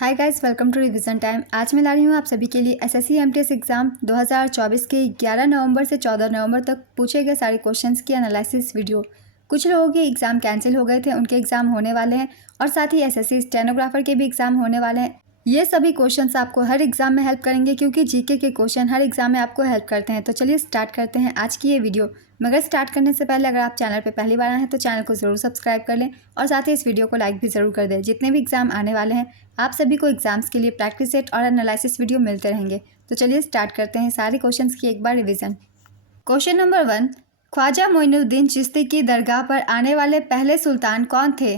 Hi guys, welcome to revision time. आज मैं ला रही हूँ आप सभी के लिए एसएससी एमटीएस एग्ज़ाम 2024 के 11 नवंबर से 14 नवंबर तक पूछे गए सारे क्वेश्चंस की एनालिसिस वीडियो। कुछ लोगों के एग्ज़ाम कैंसिल हो गए थे, उनके एग्ज़ाम होने वाले हैं और साथ ही एसएससी स्टेनोग्राफर के भी एग्ज़ाम होने वाले हैं। ये सभी क्वेश्चंस आपको हर एग्ज़ाम में हेल्प करेंगे क्योंकि जीके के क्वेश्चन हर एग्ज़ाम में आपको हेल्प करते हैं। तो चलिए स्टार्ट करते हैं आज की ये वीडियो। मगर स्टार्ट करने से पहले अगर आप चैनल पर पहली बार आए हैं तो चैनल को ज़रूर सब्सक्राइब कर लें और साथ ही इस वीडियो को लाइक भी ज़रूर कर दें। जितने भी एग्ज़ाम आने वाले हैं आप सभी को एग्जाम्स के लिए प्रैक्टिस सेट और एनालिसिस वीडियो मिलते रहेंगे। तो चलिए स्टार्ट करते हैं सारे क्वेश्चंस की एक बार revision. Question number 1, Khwaja Moinuddin Chishti की दरगाह पर आने वाले पहले सुल्तान कौन थे?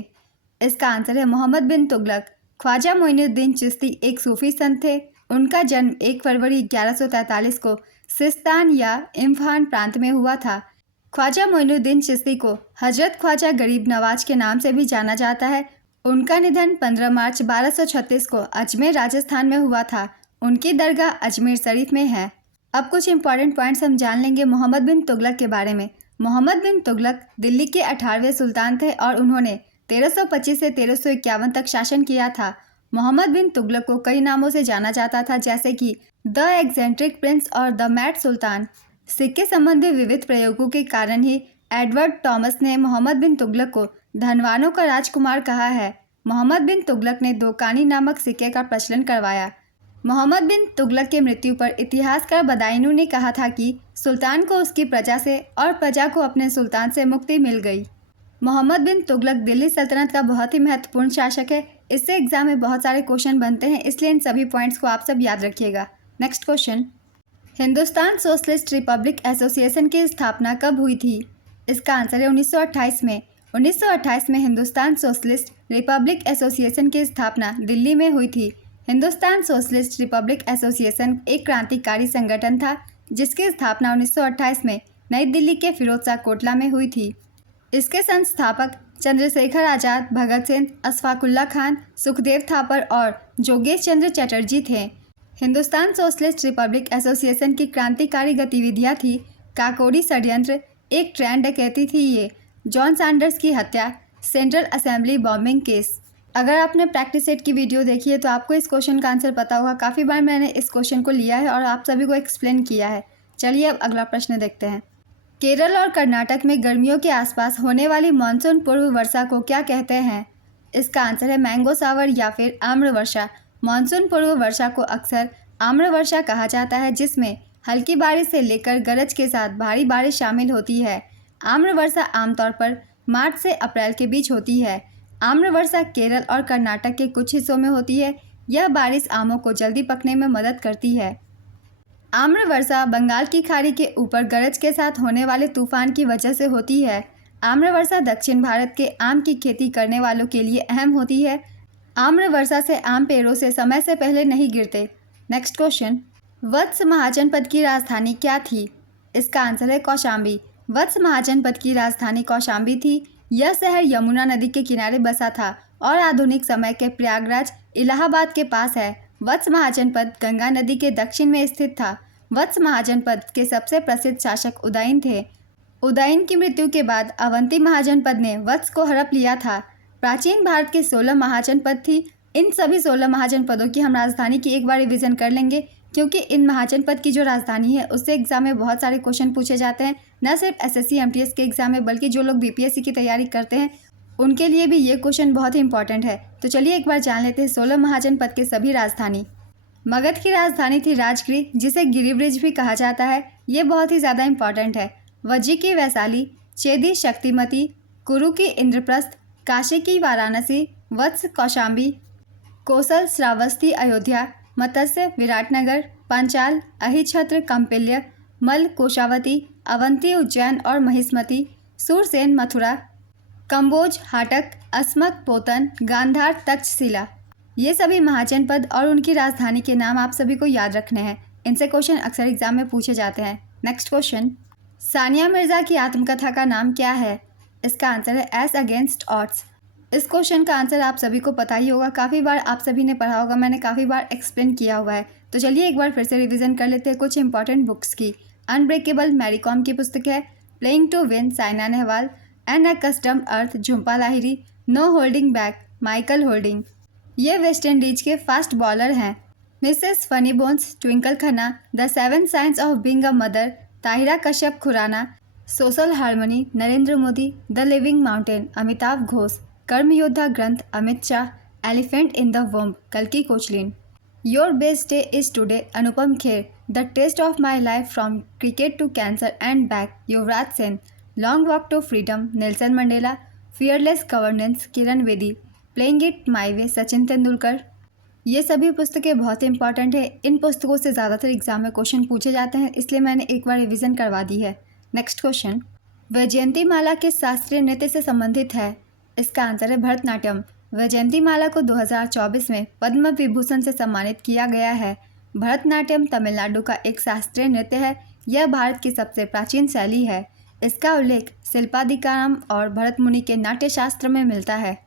इसका आंसर है मोहम्मद बिन तुगलक। ख्वाजा मोइनुद्दीन चिश्ती एक सूफी संत थे। उनका जन्म 1 फरवरी 1143 को सिस्तान या इम्फान प्रांत में हुआ था। ख्वाजा मोइनुद्दीन चिश्ती को हजरत ख्वाजा गरीब नवाज के नाम से भी जाना जाता है। उनका निधन 15 मार्च 1236 को अजमेर राजस्थान में हुआ था। उनकी दरगाह अजमेर शरीफ में है। अब कुछ इंपॉर्टेंट पॉइंट्स हम जान लेंगे मोहम्मद बिन तुगलक के बारे में। मोहम्मद बिन तुगलक दिल्ली के 18वें सुल्तान थे और उन्होंने 1325 से 1351 तक शासन किया था। मोहम्मद बिन तुगलक को कई नामों से जाना जाता था, जैसे कि द एक्सेंट्रिक प्रिंस और द मैड सुल्तान। सिक्के संबंधी विविध प्रयोगों के कारण ही एडवर्ड टॉमस ने मोहम्मद बिन तुगलक को धनवानों का राजकुमार कहा है। मोहम्मद बिन तुगलक ने दोकानी नामक सिक्के का प्रचलन करवाया। मोहम्मद बिन तुगलक की मृत्यु पर इतिहासकार बदायूं ने कहा था कि सुल्तान को उसकी प्रजा से और प्रजा को अपने सुल्तान से मुक्ति मिल गई। मोहम्मद बिन तुगलक दिल्ली सल्तनत का बहुत ही महत्वपूर्ण शासक है। इससे एग्जाम में बहुत सारे क्वेश्चन बनते हैं, इसलिए इन सभी पॉइंट्स को आप सब याद रखिएगा। Next question, Hindustan socialist Republic association की स्थापना कब हुई थी? इसका आंसर है 1928 में। 1928 में हिंदुस्तान सोशलिस्ट रिपब्लिक एसोसिएशन की स्थापना दिल्ली में हुई थी। हिंदुस्तान सोशलिस्ट रिपब्लिक एसोसिएशन एक क्रांतिकारी संगठन था जिसकी स्थापना 1928 में नई दिल्ली के फिरोजशाह कोटला में हुई थी। इसके संस्थापक चंद्रशेखर आज़ाद, भगत सिंह, अशफाकुल्ला खान, सुखदेव थापर और जोगेश चंद्र चटर्जी थे। हिंदुस्तान सोशलिस्ट रिपब्लिक एसोसिएशन की क्रांतिकारी गतिविधियाँ थी काकोरी षड्यंत्र, एक ट्रेन डकैती थी ये, जॉन सैंडर्स की हत्या, सेंट्रल असेंबली बॉम्बिंग केस। अगर आपने प्रैक्टिस सेट की वीडियो देखी है तो आपको इस क्वेश्चन का आंसर पता होगा। काफ़ी बार मैंने इस क्वेश्चन को लिया है और आप सभी को एक्सप्लेन किया है। चलिए अब अगला प्रश्न देखते हैं। केरल और कर्नाटक में गर्मियों के आसपास होने वाली मानसून पूर्व वर्षा को क्या कहते हैं? इसका आंसर है मैंगो सावर या फिर आम्र वर्षा। मानसून पूर्व वर्षा को अक्सर आम्र वर्षा कहा जाता है, जिसमें हल्की बारिश से लेकर गरज के साथ भारी बारिश शामिल होती है। आम्र वर्षा आमतौर पर मार्च से अप्रैल के बीच होती है। आम्र वर्षा केरल और कर्नाटक के कुछ हिस्सों में होती है। यह बारिश आमों को जल्दी पकने में मदद करती है। आम्र वर्षा बंगाल की खाड़ी के ऊपर गरज के साथ होने वाले तूफान की वजह से होती है। आम्र वर्षा दक्षिण भारत के आम की खेती करने वालों के लिए अहम होती है। आम्र वर्षा से आम पेड़ों से समय से पहले नहीं गिरते। नेक्स्ट क्वेश्चन, वत्स महाजनपद की राजधानी क्या थी? इसका आंसर है कौशाम्बी। वत्स महाजनपद की राजधानी कौशाम्बी थी। यह शहर यमुना नदी के किनारे बसा था और आधुनिक समय के प्रयागराज इलाहाबाद के पास है। वत्स महाजनपद गंगा नदी के दक्षिण में स्थित था। वत्स महाजनपद के सबसे प्रसिद्ध शासक उदयन थे। उदयन की मृत्यु के बाद अवंती महाजनपद ने वत्स को हड़प लिया था। प्राचीन भारत के 16 महाजनपद थी। इन सभी 16 महाजनपदों की हम राजधानी की एक बार रिवीजन कर लेंगे, क्योंकि इन महाजनपद की जो राजधानी है उससे एग्जाम में बहुत सारे क्वेश्चन पूछे जाते हैं। न सिर्फ एसएससी एमटीएस के एग्जाम में बल्कि जो लोग बीपीएससी की तैयारी करते हैं उनके लिए भी ये क्वेश्चन बहुत ही इंपॉर्टेंट है। तो चलिए एक बार जान लेते हैं 16 महाजनपद के सभी राजधानी। मगध की राजधानी थी राजगृह, जिसे गिरिब्रिज भी कहा जाता है। ये बहुत ही ज़्यादा इंपॉर्टेंट है। वज्जी की वैशाली, चेदी शक्तिमती, कुरु की इंद्रप्रस्थ, काशी की वाराणसी, वत्स कौशाम्बी, कोसल श्रावस्ती अयोध्या, मत्स्य विराटनगर, पांचाल अहिछत्र कंपिल्य, मल कोशावती, अवंती उज्जैन और महिष्मती, सूरसेन मथुरा, कंबोज हाटक, अस्मक पोतन, गांधार तक्षशिला। ये सभी महाजनपद और उनकी राजधानी के नाम आप सभी को याद रखने हैं। इनसे क्वेश्चन अक्सर एग्जाम में पूछे जाते हैं। नेक्स्ट क्वेश्चन, सानिया मिर्ज़ा की आत्मकथा का नाम क्या है? इसका आंसर है एस अगेंस्ट ऑड्स। इस क्वेश्चन का आंसर आप सभी को पता ही होगा। काफ़ी बार आप सभी ने पढ़ा होगा, मैंने काफ़ी बार एक्सप्लेन किया हुआ है। तो चलिए एक बार फिर से रिवीजन कर लेते हैं कुछ इंपॉर्टेंट बुक्स की। अनब्रेकेबल मैरी कॉम की पुस्तक है, playing to win Saina Nehwal, an accustomed earth Jhumpa Lahiri, no holding back Michael Holding. ये वेस्ट इंडीज के फास्ट बॉलर हैं। Mrs funny bones Twinkle Khanna, the seven science of being a mother Tahira Kashyap Khurana, social harmony Narendra Modi, the living mountain Amitabh Ghosh, Karma Yoddha Granth Amit Shah, elephant in the womb कल्कि Koechlin, your best day is today Anupam Kher, the test of my life from cricket to cancer and back Yuvraj Sen, long walk to freedom Nelson Mandela, fearless governance Kiran Bedi, playing it my way Sachin Tendulkar. ये सभी पुस्तकें बहुत important है। इन पुस्तकों से ज़्यादातर exam में question पूछे जाते हैं, इसलिए मैंने एक बार रिवीजन करवा दी है। नेक्स्ट क्वेश्चन, वैजयंती माला किस शास्त्रीय नृत्य से संबंधित है? इसका आंसर है भरतनाट्यम। वैजयंती माला को 2024 में पद्म विभूषण से सम्मानित किया गया है। भरतनाट्यम तमिलनाडु का एक शास्त्रीय नृत्य है। यह भारत की सबसे प्राचीन शैली है। इसका उल्लेख शिल्पादिकारम और भरत मुनि के नाट्यशास्त्र में मिलता है।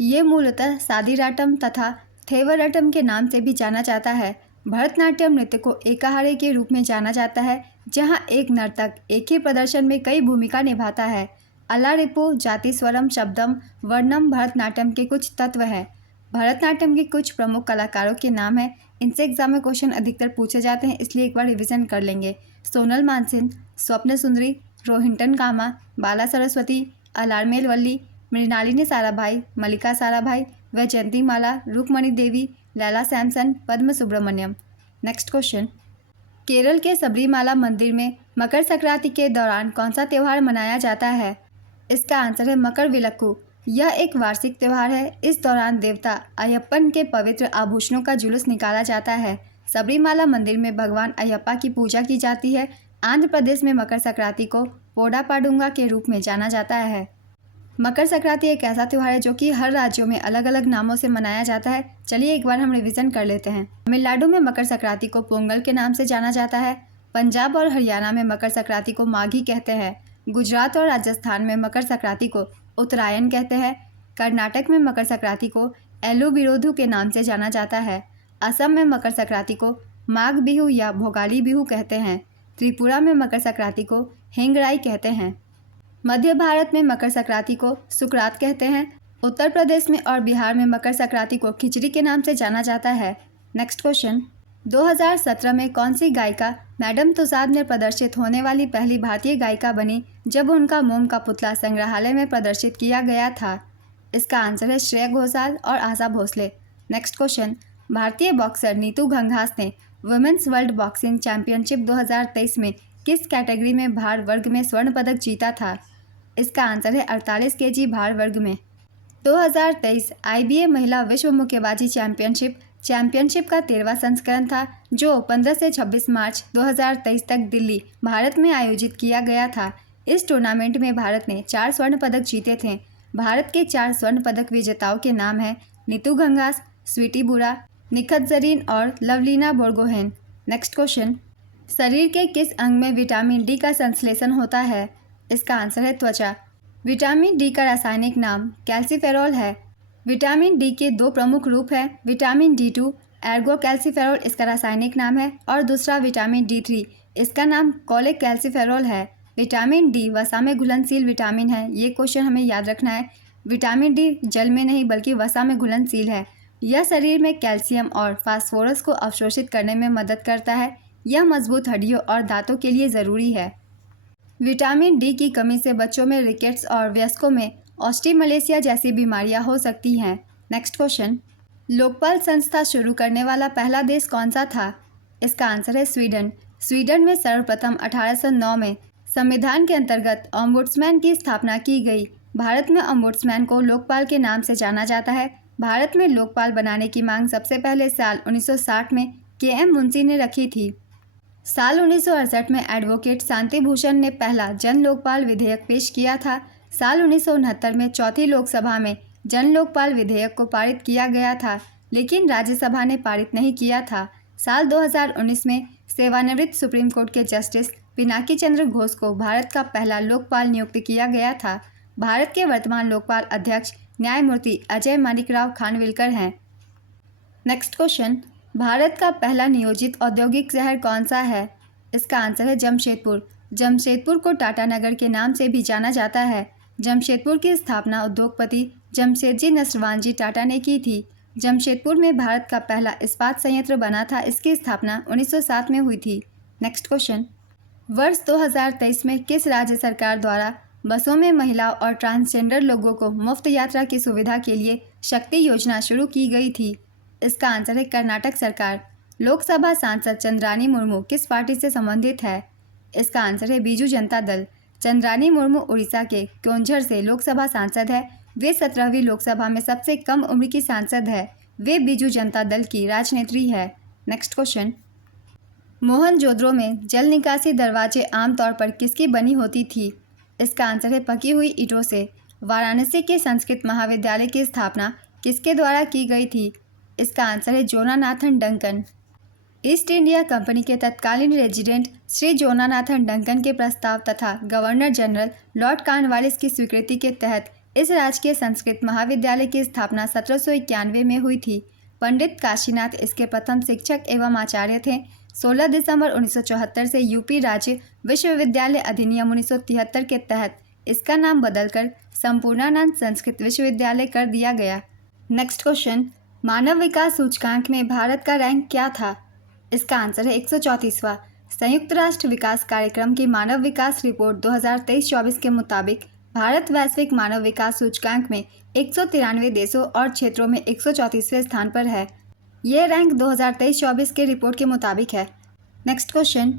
ये मूलतः सादिराटम तथा थेवरटम के नाम से भी जाना जाता है। भरतनाट्यम नृत्य को एकाहारे के रूप में जाना जाता है, जहां एक नर्तक एक ही प्रदर्शन में कई भूमिका निभाता है। अलारिपु, जाति, स्वरम, शब्दम, वर्णम भरतनाट्यम के कुछ तत्व हैं। भरतनाट्यम के कुछ प्रमुख कलाकारों के नाम हैं। इनसे एग्जाम में क्वेश्चन अधिकतर पूछे जाते हैं, इसलिए एक बार रिवीजन कर लेंगे। सोनल मानसिंह, स्वप्न सुंदरी, रोहिंटन कामा, बाला सरस्वती, अलारमेल वल्ली, मृणालिनी साराभाई, मल्लिका साराभाई, वैजयंती माला, रुक्मणी देवी, लैला सैमसन, पद्म सुब्रमण्यम। नेक्स्ट क्वेश्चन, केरल के सबरीमाला मंदिर में मकर संक्रांति के दौरान कौन सा त्यौहार मनाया जाता है? इसका आंसर है मकर विलक्कू। यह एक वार्षिक त्यौहार है। इस दौरान देवता अयप्पन के पवित्र आभूषणों का जुलूस निकाला जाता है। सबरीमाला मंदिर में भगवान अयप्पा की पूजा की जाती है। आंध्र प्रदेश में मकर संक्रांति को पोडा पाडुंगा के रूप में जाना जाता है। मकर संक्रांति एक ऐसा त्यौहार है जो कि हर राज्यों में अलग अलग नामों से मनाया जाता है। चलिए एक बार हम रिवीजन कर लेते हैं। तमिलनाडु में मकर संक्रांति को पोंगल के नाम से जाना जाता है। पंजाब और हरियाणा में मकर संक्रांति को माघी कहते हैं। गुजरात और राजस्थान में मकर संक्रांति को उत्तरायण कहते हैं। कर्नाटक में मकर संक्रांति को एलू बिरोधु के नाम से जाना जाता है। असम में मकर संक्रांति को माघ बिहू या भोगाली बिहू कहते हैं। त्रिपुरा में मकर संक्रांति को हेंगराई कहते हैं। मध्य भारत में मकर संक्रांति को सुकरात कहते हैं। उत्तर प्रदेश में और बिहार में मकर संक्रांति को खिचड़ी के नाम से जाना जाता है। नेक्स्ट क्वेश्चन, 2017 में कौन सी गायिका मैडम तुसाद में प्रदर्शित होने वाली पहली भारतीय गायिका बनी जब उनका मोम का पुतला संग्रहालय में प्रदर्शित किया गया था? इसका आंसर है श्रेया घोषाल और आशा भोसले। नेक्स्ट क्वेश्चन, भारतीय बॉक्सर नीतू घंघास ने वुमेन्स वर्ल्ड बॉक्सिंग चैंपियनशिप 2023 में किस कैटेगरी में भार वर्ग में स्वर्ण पदक जीता था? इसका आंसर है 48 केजी भार वर्ग में। 2023 IBA महिला विश्व मुक्केबाजी चैंपियनशिप का 13वां संस्करण था, जो 15 से 26 मार्च 2023 तक दिल्ली, भारत में आयोजित किया गया था। इस टूर्नामेंट में भारत ने 4 स्वर्ण पदक जीते थे। भारत के 4 स्वर्ण पदक विजेताओं के नाम हैं नीतू घंघास, स्वीटी बुरा, निखत जरीन और लवलीना बोर्गोहेन। नेक्स्ट क्वेश्चन, शरीर के किस अंग में विटामिन डी का संश्लेषण होता है? इसका आंसर है त्वचा। विटामिन डी का रासायनिक नाम कैल्सीफेरॉल है। विटामिन डी के 2 प्रमुख रूप हैं, विटामिन D2 एर्गो कैल्सीफेरॉल इसका रासायनिक नाम है, और दूसरा विटामिन D3 इसका नाम कोलेक कैल्सीफेरॉल है। विटामिन डी वसा में घुलनशील विटामिन है। ये क्वेश्चन हमें याद रखना है। विटामिन डी जल में नहीं बल्कि वसा में घुलनशील है। यह शरीर में कैल्शियम और फास्फोरस को अवशोषित करने में मदद करता है। यह मजबूत हड्डियों और दांतों के लिए ज़रूरी है। विटामिन डी की कमी से बच्चों में रिकेट्स और वयस्कों में ऑस्टिमलेशिया जैसी बीमारियां हो सकती हैं। नेक्स्ट क्वेश्चन, लोकपाल संस्था शुरू करने वाला पहला देश कौन सा था? इसका आंसर है स्वीडन। स्वीडन में सर्वप्रथम 1809 में संविधान के अंतर्गत ओम्बुड्समैन की स्थापना की गई। भारत में ओम्बुड्समैन को लोकपाल के नाम से जाना जाता है। भारत में लोकपाल बनाने की मांग सबसे पहले साल 1960 में KM मुंशी ने रखी थी। साल 1968 में एडवोकेट शांति भूषण ने पहला जन लोकपाल विधेयक पेश किया था। साल 1969 में चौथी लोकसभा में जन लोकपाल विधेयक को पारित किया गया था, लेकिन राज्यसभा ने पारित नहीं किया था। साल 2019 में सेवानिवृत्त सुप्रीम कोर्ट के जस्टिस पिनाकी चंद्र घोष को भारत का पहला लोकपाल नियुक्त किया गया था। भारत के वर्तमान लोकपाल अध्यक्ष न्यायमूर्ति अजय मानिकराव खानविलकर हैं। नेक्स्ट क्वेश्चन, भारत का पहला नियोजित औद्योगिक शहर कौन सा है? इसका आंसर है जमशेदपुर। जमशेदपुर को टाटा नगर के नाम से भी जाना जाता है। जमशेदपुर की स्थापना उद्योगपति जमशेदजी नसवानजी टाटा ने की थी। जमशेदपुर में भारत का पहला इस्पात संयंत्र बना था, इसकी स्थापना 1907 में हुई थी। नेक्स्ट क्वेश्चन, वर्ष 2023 में किस राज्य सरकार द्वारा बसों में महिलाओं और ट्रांसजेंडर लोगों को मुफ्त यात्रा की सुविधा के लिए शक्ति योजना शुरू की गई थी? इसका आंसर है कर्नाटक सरकार। लोकसभा सांसद चंद्रानी मुर्मू किस पार्टी से संबंधित है? इसका आंसर है बीजू जनता दल। चंद्रानी मुर्मू उड़ीसा के क्योंझर से लोकसभा सांसद है। वे 17वीं लोकसभा में सबसे कम उम्र की सांसद है। वे बीजू जनता दल की राजनेत्री है। नेक्स्ट क्वेश्चन, मोहनजोदड़ो में जल निकासी दरवाजे आमतौर पर किसकी बनी होती थी? इसका आंसर है पकी हुई ईंटों से। वाराणसी के संस्कृत महाविद्यालय की स्थापना किसके द्वारा की गई थी? इसका आंसर है जोनानाथन डंकन। ईस्ट इंडिया कंपनी के तत्कालीन रेजिडेंट श्री जोनानाथन डंकन के प्रस्ताव तथा गवर्नर जनरल लॉर्ड कॉर्नवालिस की स्वीकृति के तहत इस राजकीय संस्कृत महाविद्यालय की स्थापना 1791 में हुई थी। पंडित काशीनाथ इसके प्रथम शिक्षक एवं आचार्य थे। 16 दिसंबर 1974 से यूपी राज्य विश्वविद्यालय अधिनियम 1973 के तहत इसका नाम बदलकर संपूर्णानंद संस्कृत विश्वविद्यालय कर दिया गया। नेक्स्ट क्वेश्चन, मानव विकास सूचकांक में भारत का रैंक क्या था? इसका आंसर है 134वां। संयुक्त राष्ट्र विकास कार्यक्रम की मानव विकास रिपोर्ट 2023-24 के मुताबिक भारत वैश्विक मानव विकास सूचकांक में 193 देशों और क्षेत्रों में 134वें स्थान पर है। यह रैंक 2023-24 के रिपोर्ट के मुताबिक है। नेक्स्ट क्वेश्चन,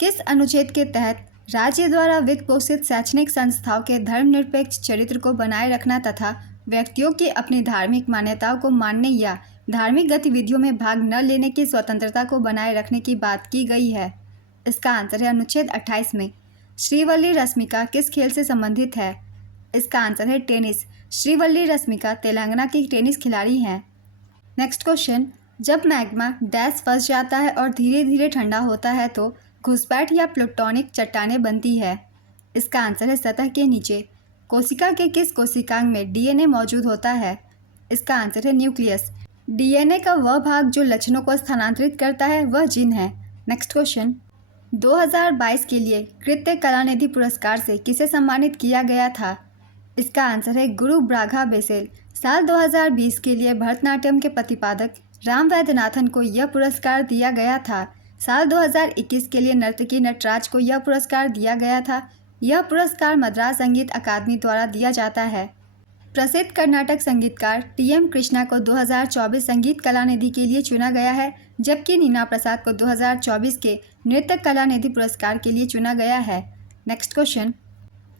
किस अनुच्छेद के तहत राज्य द्वारा वित्त पोषित शैक्षणिक संस्थाओं के धर्मनिरपेक्ष चरित्र को बनाए रखना तथा व्यक्तियों की अपनी धार्मिक मान्यताओं को मानने या धार्मिक गतिविधियों में भाग न लेने की स्वतंत्रता को बनाए रखने की बात की गई है? इसका आंसर है अनुच्छेद 28 में। श्रीवल्ली रश्मिका किस खेल से संबंधित है? इसका आंसर है टेनिस। श्रीवल्ली रश्मिका तेलंगाना की टेनिस खिलाड़ी हैं। नेक्स्ट क्वेश्चन, जब मैग्मा डैश फंस जाता है और धीरे धीरे ठंडा होता है तो घुसपैठ या प्लूटोनिक चट्टानें बनती है? इसका आंसर है सतह के नीचे। कोशिका के किस कोशिकांग में डीएनए मौजूद होता है? इसका आंसर है न्यूक्लियस। डीएनए का वह भाग जो लक्षणों को स्थानांतरित करता है वह जीन है। नेक्स्ट क्वेश्चन, 2022 के लिए कृत्य कलानिधि पुरस्कार से किसे सम्मानित किया गया था? इसका आंसर है गुरु ब्राघा बेसेल। साल 2020 के लिए भरतनाट्यम के प्रतिपादक राम वैद्यनाथन को यह पुरस्कार दिया गया था। साल 2021 के लिए नर्तकी नटराज को यह पुरस्कार दिया गया था। यह पुरस्कार मद्रास संगीत अकादमी द्वारा दिया जाता है। प्रसिद्ध कर्नाटक संगीतकार टीएम कृष्णा को 2024 संगीत कलानिधि के लिए चुना गया है, जबकि नीना प्रसाद को 2024 के नृत्य कलानिधि पुरस्कार के लिए चुना गया है। नेक्स्ट क्वेश्चन,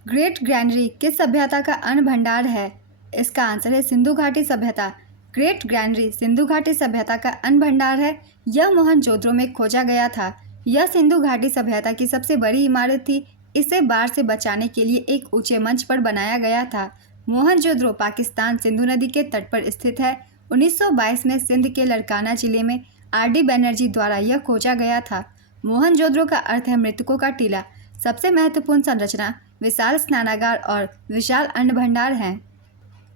ग्रेट ग्रैनरी किस सभ्यता का अन्न भंडार है? इसका आंसर है सिंधु घाटी सभ्यता। ग्रेट ग्रैनरी सिंधु घाटी सभ्यता का अन्न भंडार है। यह मोहनजोदड़ो में खोजा गया था। यह सिंधु घाटी सभ्यता की सबसे बड़ी इमारत थी। इसे बाढ़ से बचाने के लिए एक ऊंचे मंच पर बनाया गया था। मोहनजोदड़ो पाकिस्तान सिंधु नदी के तट पर स्थित है। 1922 में सिंध के लड़काना जिले में आर.डी. बनर्जी द्वारा यह खोजा गया था। मोहनजोदड़ो का अर्थ है मृतकों का टीला। सबसे महत्वपूर्ण संरचना विशाल स्नानागार और विशाल अन्न भंडार हैं।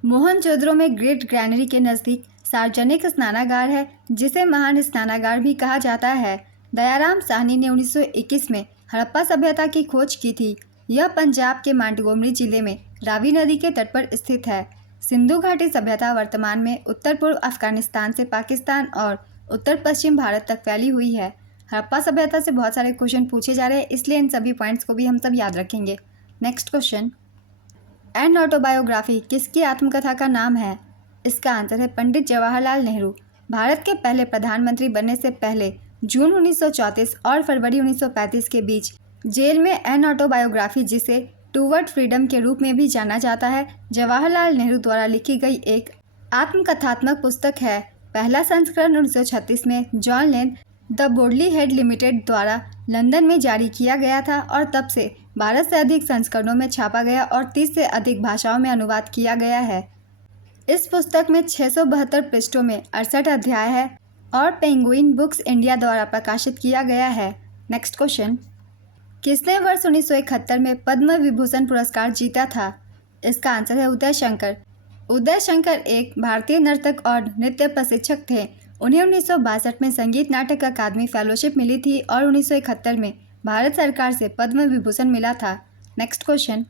मोहनजोदड़ो में ग्रेट ग्रैनरी के नज़दीक सार्वजनिक स्नानागार है, जिसे महान स्नानागार भी कहा जाता है। दयाराम साहनी ने 1921 में हड़प्पा सभ्यता की खोज की थी। यह पंजाब के मांटगोमरी जिले में रावी नदी के तट पर स्थित है। सिंधु घाटी सभ्यता वर्तमान में उत्तर पूर्व अफगानिस्तान से पाकिस्तान और उत्तर पश्चिम भारत तक फैली हुई है। हड़प्पा सभ्यता से बहुत सारे क्वेश्चन पूछे जा रहे हैं, इसलिए इन सभी पॉइंट्स को भी हम सब याद रखेंगे। नेक्स्ट क्वेश्चन, एन ऑटोबायोग्राफी किसकी आत्मकथा का नाम है? इसका आंसर है पंडित जवाहरलाल नेहरू। भारत के पहले प्रधानमंत्री बनने से पहले जून 1934 और फरवरी 1935 के बीच जेल में एन ऑटोबायोग्राफी, जिसे टूवर्ड फ्रीडम के रूप में भी जाना जाता है, जवाहरलाल नेहरू द्वारा लिखी गई एक आत्मकथात्मक पुस्तक है। पहला संस्करण 1936 में John Lane the Bodley Head limited द्वारा लंदन में जारी किया गया था और तब से 12 से अधिक संस्करणों में छापा गया और 30 से अधिक भाषाओं में अनुवाद किया गया है। इस पुस्तक में 672 पृष्ठों में 68 अध्याय है और पेंगुइन बुक्स इंडिया द्वारा प्रकाशित किया गया है। नेक्स्ट क्वेश्चन, किसने वर्ष 1971 में पद्म विभूषण पुरस्कार जीता था? इसका आंसर है उदय शंकर। उदय शंकर एक भारतीय नर्तक और नृत्य प्रशिक्षक थे। उन्हें 1962 में संगीत नाटक अकादमी फेलोशिप मिली थी और 1971 में भारत सरकार से पद्म विभूषण मिला था। नेक्स्ट क्वेश्चन,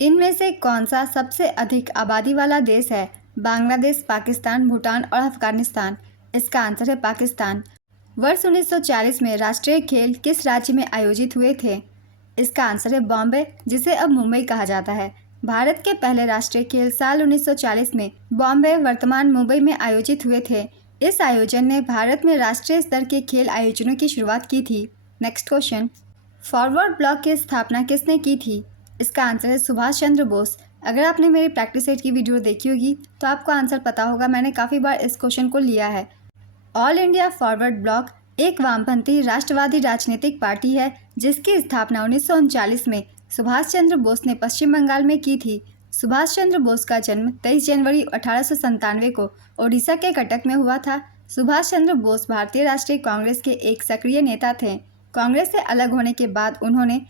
इनमें से कौन सा सबसे अधिक आबादी वाला देश है? बांग्लादेश, पाकिस्तान, भूटान और अफगानिस्तान? इसका आंसर है पाकिस्तान। वर्ष 1940 में राष्ट्रीय खेल किस राज्य में आयोजित हुए थे? इसका आंसर है बॉम्बे, जिसे अब मुंबई कहा जाता है। भारत के पहले राष्ट्रीय खेल साल 1940 में बॉम्बे, वर्तमान मुंबई में आयोजित हुए थे। इस आयोजन ने भारत में राष्ट्रीय स्तर के खेल आयोजनों की शुरुआत की थी। नेक्स्ट क्वेश्चन, फॉरवर्ड ब्लॉक की स्थापना किसने की थी? इसका आंसर है सुभाष चंद्र बोस। अगर आपने मेरी प्रैक्टिस सेट की वीडियो देखी होगी तो आपको आंसर पता होगा, मैंने काफ़ी बार इस क्वेश्चन को लिया है। ऑल इंडिया फॉरवर्ड ब्लॉक एक वामपंथी राष्ट्रवादी राजनीतिक पार्टी है जिसकी स्थापना 1939 में सुभाष चंद्र बोस ने पश्चिम बंगाल में की थी। सुभाष चंद्र बोस का जन्म 23 जनवरी 1897 को ओडिशा के कटक में हुआ था। सुभाष चंद्र बोस भारतीय राष्ट्रीय कांग्रेस के एक सक्रिय नेता थे। कांग्रेस से अलग होने के बाद उन्होंने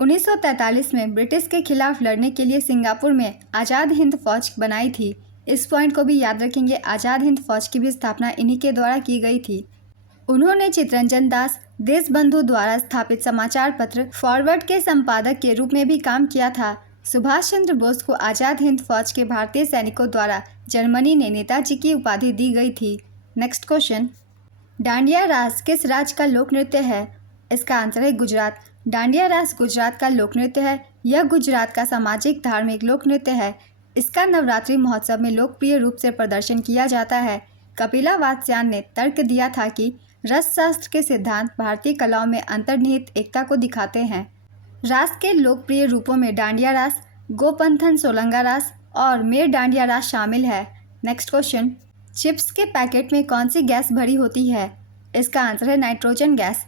1943 में ब्रिटिश के खिलाफ लड़ने के लिए सिंगापुर में आज़ाद हिंद फौज बनाई थी। इस पॉइंट को भी याद रखेंगे, आज़ाद हिंद फौज की भी स्थापना इन्हीं के द्वारा की गई थी। उन्होंने चित्तरंजन दास देशबंधु द्वारा स्थापित समाचार पत्र फॉरवर्ड के संपादक के रूप में भी काम किया था। सुभाष चंद्र बोस को आज़ाद हिंद फौज के भारतीय सैनिकों द्वारा जर्मनी ने नेताजी की उपाधि दी गई थी। नेक्स्ट क्वेश्चन, डांडिया रास किस राज्य का लोक नृत्य है? इसका आंसर है गुजरात। डांडिया रास गुजरात का लोक नृत्य है। यह गुजरात का सामाजिक धार्मिक लोक नृत्य है। इसका नवरात्रि महोत्सव में लोकप्रिय रूप से प्रदर्शन किया जाता है। कपिला वात्स्यायन ने तर्क दिया था कि रसशास्त्र के सिद्धांत भारतीय कलाओं में अंतर्निहित एकता को दिखाते हैं। रास के लोकप्रिय रूपों में डांडिया रास, गोपंथन सोलंगा रास और मेर डांडिया रास शामिल है। नेक्स्ट क्वेश्चन, चिप्स के पैकेट में कौन सी गैस भरी होती है? इसका आंसर है नाइट्रोजन गैस।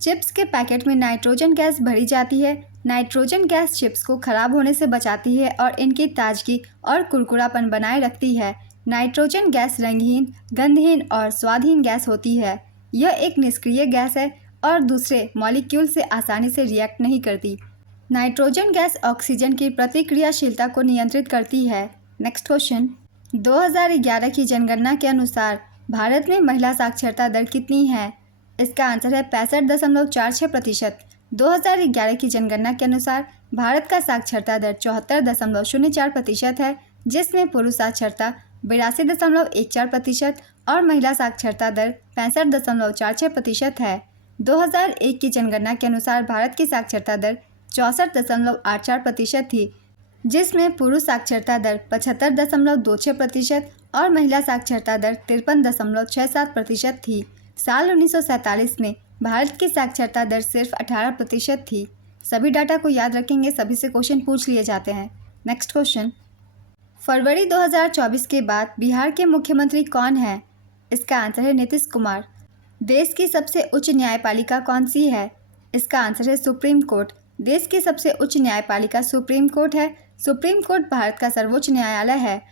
चिप्स के पैकेट में नाइट्रोजन गैस भरी जाती है। नाइट्रोजन गैस चिप्स को खराब होने से बचाती है और इनकी ताजगी और कुरकुरापन बनाए रखती है। नाइट्रोजन गैस रंगहीन, गंधहीन और स्वादहीन गैस होती है। यह एक निष्क्रिय गैस है और दूसरे मॉलिक्यूल से आसानी से रिएक्ट नहीं करती। नाइट्रोजन गैस ऑक्सीजन की प्रतिक्रियाशीलता को नियंत्रित करती है। नेक्स्ट क्वेश्चन, 2011 की जनगणना के अनुसार भारत में महिला साक्षरता दर कितनी है? इसका आंसर है 65.46%। 2011 की जनगणना के अनुसार भारत का साक्षरता दर 74.04% है, जिसमें पुरुष साक्षरता 82.14% और महिला साक्षरता दर 65.46% है। 2001 की जनगणना के अनुसार भारत की साक्षरता दर 64.84% थी, जिसमें पुरुष साक्षरता दर 75.26% और महिला साक्षरता दर 53.67% थी। साल 1947 में भारत की साक्षरता दर सिर्फ 18% थी। सभी डाटा को याद रखेंगे, सभी से क्वेश्चन पूछ लिए जाते हैं। नेक्स्ट क्वेश्चन, फरवरी 2024 के बाद बिहार के मुख्यमंत्री कौन है? इसका आंसर है नीतीश कुमार। देश की सबसे उच्च न्यायपालिका कौन सी है? इसका आंसर है सुप्रीम कोर्ट। देश की सबसे उच्च न्यायपालिका सुप्रीम कोर्ट है। सुप्रीम कोर्ट भारत का सर्वोच्च न्यायालय है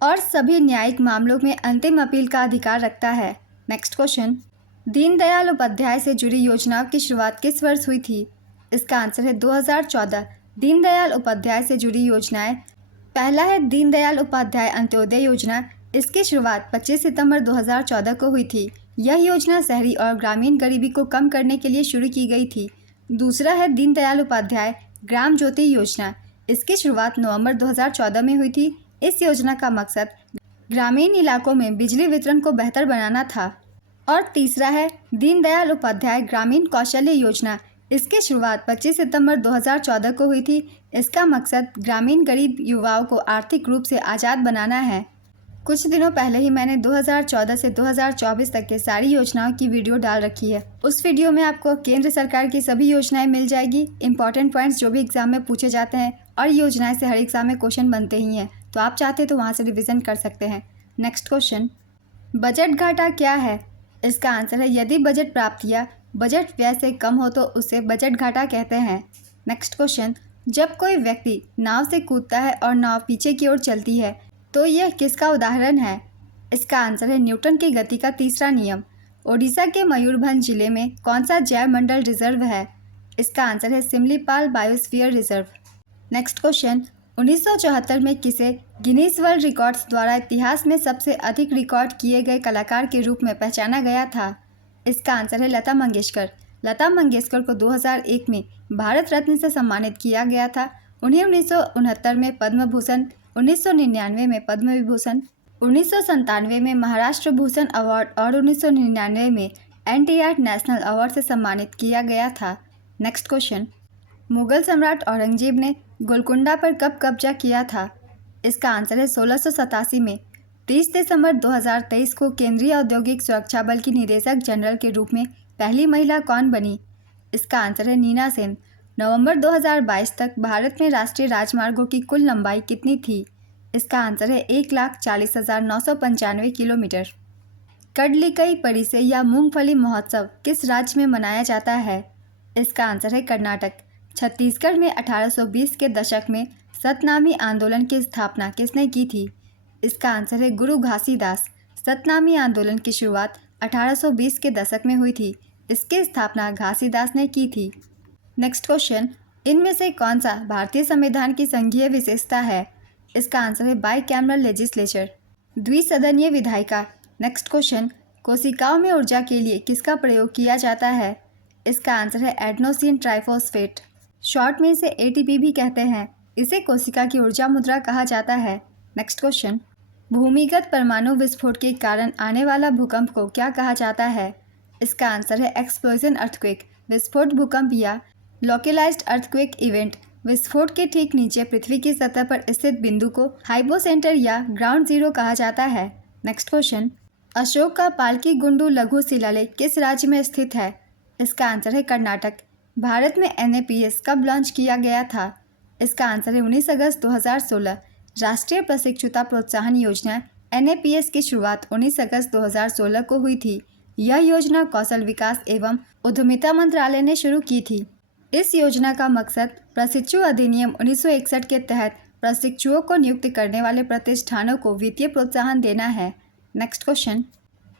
और सभी न्यायिक मामलों में अंतिम अपील का अधिकार रखता है। नेक्स्ट क्वेश्चन, दीनदयाल उपाध्याय से जुड़ी योजनाओं की शुरुआत किस वर्ष हुई थी? इसका आंसर है 2014। दीनदयाल उपाध्याय से जुड़ी योजनाएं, पहला है दीनदयाल उपाध्याय अंत्योदय योजना। इसकी शुरुआत 25 सितंबर 2014 को हुई थी। यह योजना शहरी और ग्रामीण गरीबी को कम करने के लिए शुरू की गई थी। दूसरा है दीनदयाल उपाध्याय ग्राम ज्योति योजना। इसकी शुरुआत नवंबर 2014 में हुई थी। इस योजना का मकसद ग्रामीण इलाकों में बिजली वितरण को बेहतर बनाना था। और तीसरा है दीनदयाल उपाध्याय ग्रामीण कौशल्य योजना। इसकी शुरुआत 25 सितंबर 2014 को हुई थी। इसका मकसद ग्रामीण गरीब युवाओं को आर्थिक रूप से आज़ाद बनाना है। कुछ दिनों पहले ही मैंने 2014 से 2024 तक के सारी योजनाओं की वीडियो डाल रखी है। उस वीडियो में आपको केंद्र सरकार की सभी योजनाएं मिल जाएगी, इंपॉर्टेंट पॉइंट्स जो भी एग्जाम में पूछे जाते हैं, और योजनाएं से हर एग्जाम में क्वेश्चन बनते ही हैं, तो आप चाहते तो वहाँ से रिविज़न कर सकते हैं। नेक्स्ट क्वेश्चन, बजट घाटा क्या है? इसका आंसर है यदि बजट प्राप्तियाँ बजट व्यय से कम हो तो उसे बजट घाटा कहते हैं। नेक्स्ट क्वेश्चन, जब कोई व्यक्ति नाव से कूदता है और नाव पीछे की ओर चलती है तो यह किसका उदाहरण है? इसका आंसर है न्यूटन की गति का तीसरा नियम। ओडिशा के मयूरभंज जिले में कौन सा जैव मंडल रिजर्व है? इसका आंसर है Similipal biosphere reserve. Next question, 1974 में किसे गिनीज वर्ल्ड रिकॉर्ड्स द्वारा इतिहास में सबसे अधिक रिकॉर्ड किए गए कलाकार के रूप में पहचाना गया था? इसका आंसर है लता मंगेशकर। लता मंगेशकर को 2001 में भारत रत्न से सम्मानित किया गया था। उन्हें 1969 में पद्म भूषण, 1999 में पद्म विभूषण, 1997 में महाराष्ट्र भूषण अवार्ड और 1999 में NTR नेशनल अवार्ड से सम्मानित किया गया था। नेक्स्ट क्वेश्चन, मुगल सम्राट औरंगजेब ने गोलकुंडा पर कब कब्जा किया था? इसका आंसर है 1687 में। 30 दिसंबर 2023 को केंद्रीय औद्योगिक सुरक्षा बल की निदेशक जनरल के रूप में पहली महिला कौन बनी? इसका आंसर है नीना सेन। नवंबर 2022 तक भारत में राष्ट्रीय राजमार्गों की कुल लंबाई कितनी थी? इसका आंसर है 1,40,995 किलोमीटर। कडलिकई परिसे या मूंगफली महोत्सव किस राज्य में मनाया जाता है? इसका आंसर है कर्नाटक। छत्तीसगढ़ में 1820 के दशक में सतनामी आंदोलन की स्थापना किसने की थी? इसका आंसर है गुरु घासीदास। सतनामी आंदोलन की शुरुआत 1820 के दशक में हुई थी। इसकी स्थापना घासीदास ने की थी। नेक्स्ट क्वेश्चन, इनमें से कौन सा भारतीय संविधान की संघीय विशेषता है? इसका आंसर है बाईकैमरल लेजिस्लेचर, द्विसदनीय विधायिका। नेक्स्ट क्वेश्चन, कोशिकाओं में ऊर्जा के लिए किसका प्रयोग किया जाता है? इसका आंसर है एडेनोसिन ट्राइफॉस्फेट, शॉर्ट में इसे ATP भी कहते हैं। इसे कोशिका की ऊर्जा मुद्रा कहा जाता है। नेक्स्ट क्वेश्चन, भूमिगत परमाणु विस्फोट के कारण आने वाला भूकंप को क्या कहा जाता है? इसका आंसर है एक्सप्लोजन अर्थक्वेक, विस्फोट भूकंप या लोकलाइज्ड अर्थक्वेक इवेंट। विस्फोट के ठीक नीचे पृथ्वी की सतह पर स्थित बिंदु को हाइपोसेंटर या ग्राउंड जीरो कहा जाता है। नेक्स्ट क्वेश्चन, अशोक का पालकी गुंडू लघु शिलालेख किस राज्य में स्थित है? इसका आंसर है कर्नाटक। भारत में NAPS कब लॉन्च किया गया था? इसका आंसर है 19 अगस्त 2016। राष्ट्रीय प्रशिक्षुता प्रोत्साहन योजना NAPS की शुरुआत 19 अगस्त 2016 को हुई थी। यह योजना कौशल विकास एवं उद्यमिता मंत्रालय ने शुरू की थी। इस योजना का मकसद प्रशिक्षु अधिनियम 1961 के तहत प्रशिक्षुओं को नियुक्त करने वाले प्रतिष्ठानों को वित्तीय प्रोत्साहन देना है। नेक्स्ट क्वेश्चन,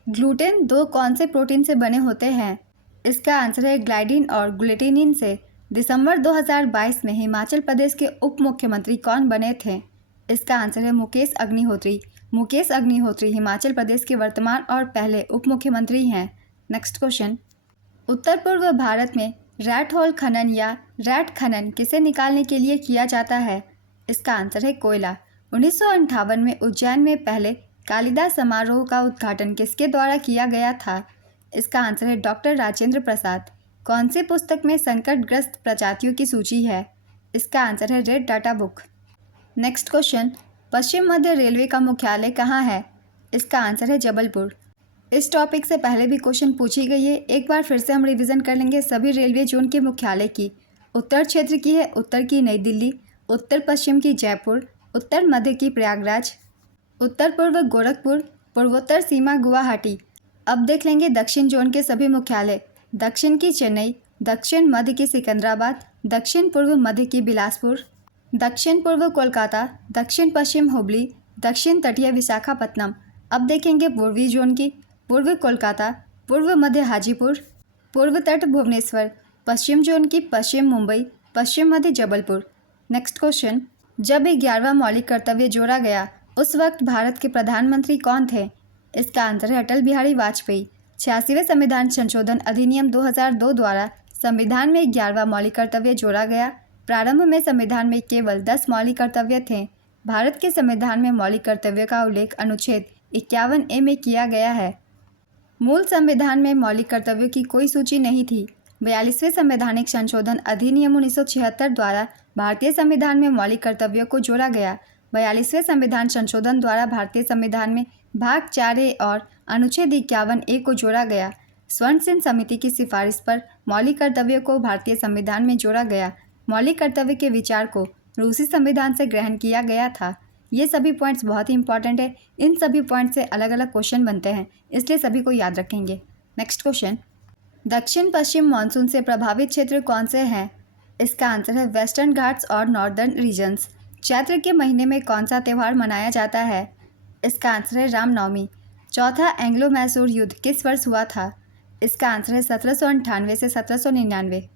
ग्लूटेन दो कौन से प्रोटीन से बने होते हैं? इसका आंसर है ग्लाइडिन और ग्लूटेनिन से। दिसंबर 2022 में हिमाचल प्रदेश के उप मुख्यमंत्री कौन बने थे? इसका आंसर है मुकेश अग्निहोत्री। मुकेश अग्निहोत्री हिमाचल प्रदेश के वर्तमान और पहले उप मुख्यमंत्री हैं। नेक्स्ट क्वेश्चन, उत्तर पूर्व भारत में रैट होल खनन या रैट खनन किसे निकालने के लिए किया जाता है? इसका आंसर है कोयला। 1958 में उज्जैन में पहले कालिदास समारोह का उद्घाटन किसके द्वारा किया गया था? इसका आंसर है डॉक्टर राजेंद्र प्रसाद। कौन सी पुस्तक में संकटग्रस्त प्रजातियों की सूची है? इसका आंसर है red data book. Next question, पश्चिम मध्य रेलवे का मुख्यालय कहाँ है? इसका आंसर है जबलपुर। इस टॉपिक से पहले भी क्वेश्चन पूछी गई है, एक बार फिर से हम रिवीजन कर लेंगे सभी रेलवे जोन के मुख्यालय की। उत्तर क्षेत्र की है उत्तर की नई दिल्ली, उत्तर पश्चिम की जयपुर, उत्तर मध्य की प्रयागराज, उत्तर पूर्व गोरखपुर, पूर्वोत्तर सीमा गुवाहाटी। अब देख लेंगे दक्षिण जोन के सभी मुख्यालय। दक्षिण की चेन्नई, दक्षिण मध्य की सिकंदराबाद, दक्षिण पूर्व मध्य की बिलासपुर, दक्षिण पूर्व कोलकाता, दक्षिण पश्चिम हुबली, दक्षिण तटीय विशाखापत्तनम। अब देखेंगे पूर्वी जोन की। पूर्व कोलकाता, पूर्व मध्य हाजीपुर, पूर्व तट भुवनेश्वर, पश्चिम जोन की पश्चिम मुंबई, पश्चिम मध्य जबलपुर। नेक्स्ट क्वेश्चन, जब 11वां मौलिक कर्तव्य जोड़ा गया उस वक्त भारत के प्रधानमंत्री कौन थे? इसका आंसर है अटल बिहारी वाजपेयी। 86वें संविधान संशोधन अधिनियम 2002 द्वारा संविधान में 11वां मौलिक कर्तव्य जोड़ा गया। प्रारंभ में संविधान में केवल 10 मौलिक कर्तव्य थे। भारत के संविधान में मौलिक कर्तव्य का उल्लेख अनुच्छेद 51A में किया गया है। मूल संविधान में मौलिक कर्तव्यों की कोई सूची नहीं थी। 42वें संवैधानिक संशोधन अधिनियम 1976 द्वारा भारतीय संविधान में मौलिक कर्तव्यों को जोड़ा गया। 42वें संविधान संशोधन द्वारा भारतीय संविधान में भाग 4A और अनुच्छेद 51A को जोड़ा गया। स्वर्ण सिंह समिति की सिफारिश पर मौलिक कर्तव्यों को भारतीय संविधान में जोड़ा गया। मौलिक कर्तव्य के विचार को रूसी संविधान से ग्रहण किया गया था। ये सभी पॉइंट्स बहुत ही इंपॉर्टेंट है। इन सभी पॉइंट से अलग अलग क्वेश्चन बनते हैं, इसलिए सभी को याद रखेंगे। नेक्स्ट क्वेश्चन, दक्षिण पश्चिम मानसून से प्रभावित क्षेत्र कौन से हैं? इसका आंसर है वेस्टर्न घाट्स और नॉर्दर्न रीजन्स। चैत्र के महीने में कौन सा त्यौहार मनाया जाता है? इसका आंसर है रामनवमी। चौथा एंग्लो मैसूर युद्ध किस वर्ष हुआ था? इसका आंसर है 1798 से 1799।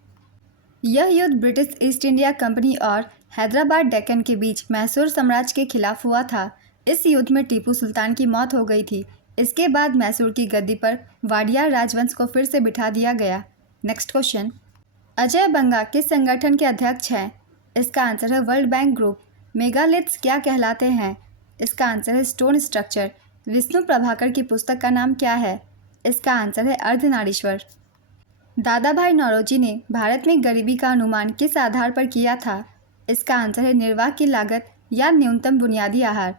यह युद्ध ब्रिटिश ईस्ट इंडिया कंपनी और हैदराबाद डेक्कन के बीच मैसूर साम्राज्य के खिलाफ हुआ था। इस युद्ध में टीपू सुल्तान की मौत हो गई थी। इसके बाद मैसूर की गद्दी पर वाडियार राजवंश को फिर से बिठा दिया गया। नेक्स्ट क्वेश्चन, अजय बंगा किस संगठन के अध्यक्ष हैं? इसका आंसर है वर्ल्ड बैंक ग्रुप। मेगालिथ्स क्या कहलाते हैं? इसका आंसर है स्टोन स्ट्रक्चर। विष्णु प्रभाकर की पुस्तक का नाम क्या है? इसका आंसर है अर्धनारीश्वर। दादा भाई नौरोजी ने भारत में गरीबी का अनुमान किस आधार पर किया था? इसका आंसर है निर्वाह की लागत या न्यूनतम बुनियादी आहार।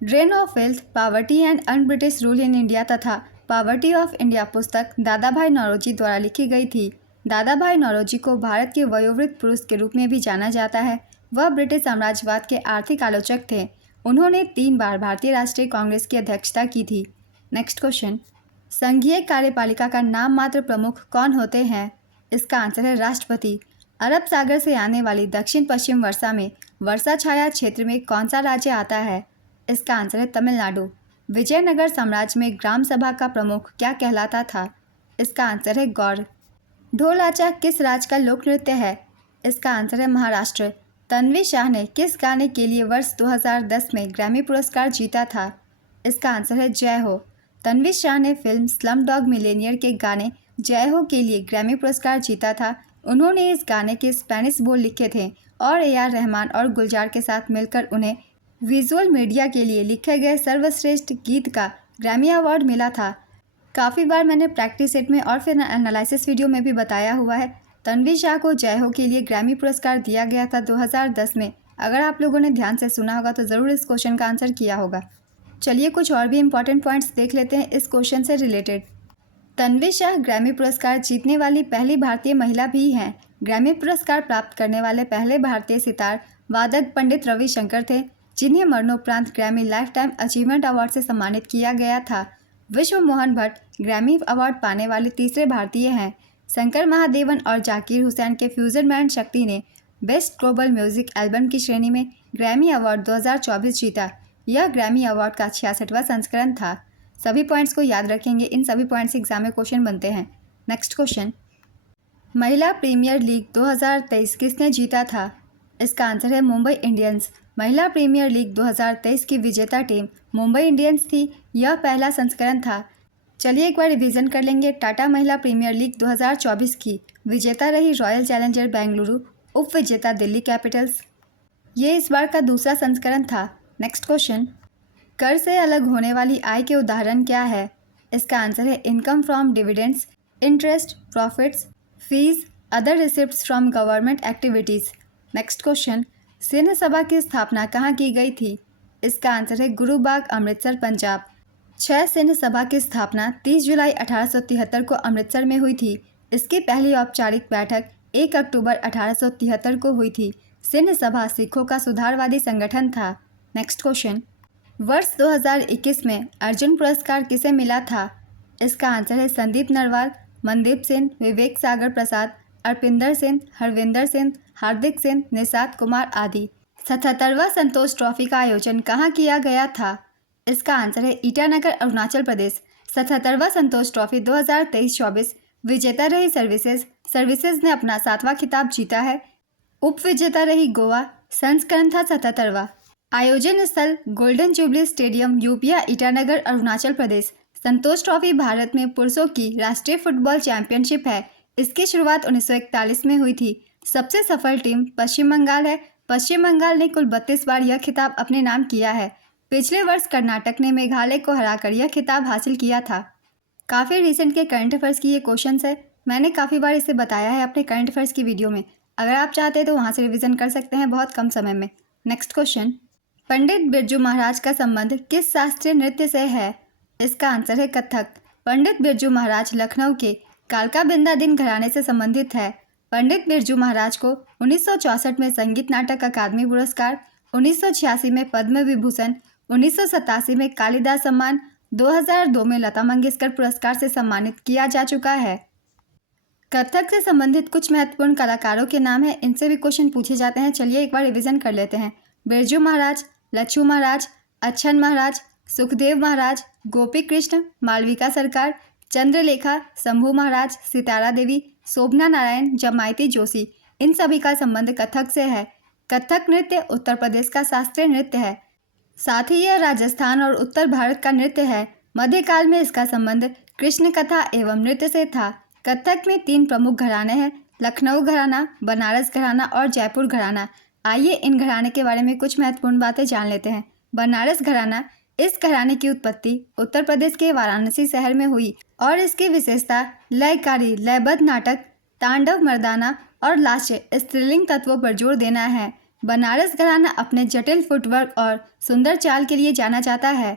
Drain of wealth, poverty and un British rule in India तथा पावर्टी ऑफ इंडिया पुस्तक दादा भाई नौरोजी द्वारा लिखी गई थी। दादा भाई नौरोजी को भारत के वयोवृद्ध पुरुष के रूप में भी जाना जाता है। वह ब्रिटिश साम्राज्यवाद के आर्थिक आलोचक थे। उन्होंने 3 बार भारतीय राष्ट्रीय कांग्रेस की अध्यक्षता की थी। नेक्स्ट क्वेश्चन, संघीय कार्यपालिका का नाम मात्र प्रमुख कौन होते हैं? इसका आंसर है राष्ट्रपति। अरब सागर से आने वाली दक्षिण पश्चिम वर्षा में वर्षा छाया क्षेत्र में कौन सा राज्य आता है? इसका आंसर है तमिलनाडु। विजयनगर साम्राज्य में ग्राम सभा का प्रमुख क्या कहलाता था? इसका आंसर है गौर। ढोल-आचा किस राज्य का लोक नृत्य है? इसका आंसर है महाराष्ट्र। तन्वी शाह ने किस गाने के लिए वर्ष 2010 में ग्रैमी पुरस्कार जीता था? इसका आंसर है जय हो। तन्वी शाह ने फिल्म स्लम डॉग मिलियनेयर के गाने जय हो के लिए ग्रैमी पुरस्कार जीता था। उन्होंने इस गाने के स्पेनिश बोल लिखे थे और ए आर रहमान और गुलजार के साथ मिलकर उन्हें विजुअल मीडिया के लिए लिखे गए सर्वश्रेष्ठ गीत का ग्रैमी अवार्ड मिला था। काफ़ी बार मैंने प्रैक्टिस सेट में और फिर एनालिसिस वीडियो में भी बताया हुआ है। तन्वी शाह को जय हो के लिए ग्रैमी पुरस्कार दिया गया था 2010 में। अगर आप लोगों ने ध्यान से सुना होगा तो ज़रूर इस क्वेश्चन का आंसर किया होगा। चलिए कुछ और भी इम्पॉर्टेंट पॉइंट्स देख लेते हैं इस क्वेश्चन से रिलेटेड। तन्वी शाह ग्रैमी पुरस्कार जीतने वाली पहली भारतीय महिला भी हैं। ग्रैमी पुरस्कार प्राप्त करने वाले पहले भारतीय सितार वादक पंडित रविशंकर थे, जिन्हें मरणोपरांत Grammy life time achievement award से सम्मानित किया गया था। विश्व मोहन भट्ट ग्रैमी अवार्ड पाने वाले तीसरे भारतीय हैं। शंकर महादेवन और जाकिर हुसैन के फ्यूजन बैंड शक्ति ने बेस्ट ग्लोबल म्यूजिक एल्बम की श्रेणी में ग्रैमी अवार्ड 2024 जीता। यह ग्रैमी अवार्ड का 66वां संस्करण था। सभी पॉइंट्स को याद रखेंगे, इन सभी पॉइंट्स एग्जाम में क्वेश्चन बनते हैं। नेक्स्ट क्वेश्चन, महिला प्रीमियर लीग 2023 किसने जीता था? इसका आंसर है मुंबई इंडियंस। महिला प्रीमियर लीग 2023 की विजेता टीम मुंबई इंडियंस थी। यह पहला संस्करण था। चलिए एक बार रिवीजन कर लेंगे। टाटा महिला प्रीमियर लीग 2024 की विजेता रही रॉयल चैलेंजर बेंगलुरु, उप विजेता दिल्ली कैपिटल्स। ये इस बार का दूसरा संस्करण था। नेक्स्ट क्वेश्चन, कर से अलग होने वाली आय के उदाहरण क्या है? इसका आंसर है income from dividends, interest, profits, fees, other receipts from government activities. Next question, Sindh Sabha की स्थापना कहाँ की गई थी? इसका आंसर है गुरुबाग, अमृतसर, पंजाब। 6 सिंध सभा की स्थापना 30 जुलाई 1873 को अमृतसर में हुई थी। इसकी पहली औपचारिक बैठक 1 अक्टूबर 1873 को हुई थी। सिंध सभा सिखों का सुधारवादी संगठन था। नेक्स्ट क्वेश्चन, वर्ष 2021 में अर्जुन पुरस्कार किसे मिला था? इसका आंसर है संदीप नरवाल, मनदीप सिंह, विवेक सागर प्रसाद, अर्पिंदर सिंह, हरविंदर सिंह, हार्दिक सिंह, निषाद कुमार आदि। 77वां संतोष ट्रॉफी का आयोजन कहाँ किया गया था? इसका आंसर है ईटानगर, अरुणाचल प्रदेश। 77वां संतोष ट्रॉफी 2023-24 विजेता रही सर्विसेज ने अपना 7वां खिताब जीता है। उप विजेता रही गोवा, संस्करण था 77वां। आयोजन स्थल गोल्डन जुबली स्टेडियम, यूपिया, ईटानगर, अरुणाचल प्रदेश। संतोष ट्रॉफी भारत में पुरुषों की राष्ट्रीय फुटबॉल चैंपियनशिप है। इसकी शुरुआत 1941 में हुई थी। सबसे सफल टीम पश्चिम बंगाल है। पश्चिम बंगाल ने कुल 32 बार यह खिताब अपने नाम किया है। पिछले वर्ष कर्नाटक ने मेघालय को हराकर यह खिताब हासिल किया था। काफ़ी रिसेंट के करंट अफेयर्स की ये क्वेश्चंस है। मैंने काफ़ी बार इसे बताया है अपने करंट अफेयर्स की वीडियो में। अगर आप चाहते हैं तो वहाँ से रिवीजन कर सकते हैं बहुत कम समय में। नेक्स्ट क्वेश्चन, पंडित बिरजू महाराज का संबंध किस शास्त्रीय नृत्य से है? इसका आंसर है कथक। पंडित बिरजू महाराज लखनऊ के कालका बिंदादिन घराने से संबंधित है। पंडित बिरजू महाराज को 1964 में संगीत नाटक अकादमी पुरस्कार, 1986 में पद्म विभूषण, 1987 में कालिदास सम्मान, 2002 में लता मंगेशकर पुरस्कार से सम्मानित किया जा चुका है। कथक से संबंधित कुछ महत्वपूर्ण कलाकारों के नाम हैं। इनसे भी क्वेश्चन पूछे जाते हैं। चलिए एक बार रिवीजन कर लेते हैं। बिरजू महाराज, लच्छू महाराज, अच्छन महाराज, सुखदेव महाराज, गोपी कृष्ण, मालविका सरकार, चंद्रलेखा, शंभू महाराज, सितारा देवी, शोभना नारायण, जमायती जोशी। इन सभी का संबंध कथक से है। कथक नृत्य उत्तर प्रदेश का शास्त्रीय नृत्य है। साथ ही यह राजस्थान और उत्तर भारत का नृत्य है। मध्यकाल में इसका संबंध कृष्ण कथा एवं नृत्य से था। कथक में 3 प्रमुख घराने हैं, लखनऊ घराना, बनारस घराना और जयपुर घराना। आइए इन घराने के बारे में कुछ महत्वपूर्ण बातें जान लेते हैं। बनारस घराना। इस घराने की उत्पत्ति उत्तर प्रदेश के वाराणसी शहर में हुई और इसकी विशेषता लयकारी, लयबद्ध नाटक, तांडव मर्दाना और लास्य स्त्रीलिंग तत्वों पर जोर देना है। बनारस घराना अपने जटिल फुटवर्क और सुंदर चाल के लिए जाना जाता है।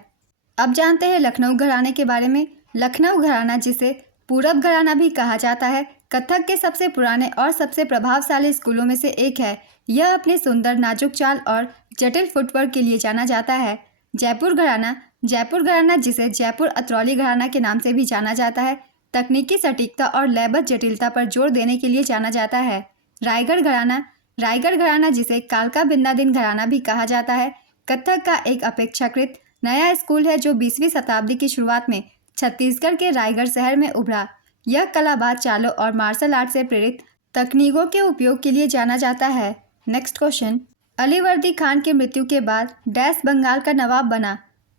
अब जानते हैं लखनऊ घराने के बारे में। लखनऊ घराना, जिसे पूरब घराना भी कहा जाता है, कथक के सबसे पुराने और सबसे प्रभावशाली स्कूलों में से एक है। यह अपने सुंदर नाजुक चाल और जटिल फुटवर्क के लिए जाना जाता है। जयपुर घराना। जयपुर घराना, जिसे जयपुर अतरौली घराना के नाम से भी जाना जाता है, तकनीकी सटीकता और लयबद्ध जटिलता पर जोर देने के लिए जाना जाता है। रायगढ़ घराना। रायगढ़ घराना, जिसे कालका बिंदादिन घराना भी कहा जाता है, कथक का एक अपेक्षाकृत नया स्कूल है जो 20वीं शताब्दी की शुरुआत में छत्तीसगढ़ के रायगढ़ शहर में उभरा। यह कलाबाज चालों और मार्शल आर्ट से प्रेरित तकनीकों के उपयोग के लिए जाना जाता है। नेक्स्ट क्वेश्चन, अलीवर्दी खान की मृत्यु के बाद डैश बंगाल का नवाब बना।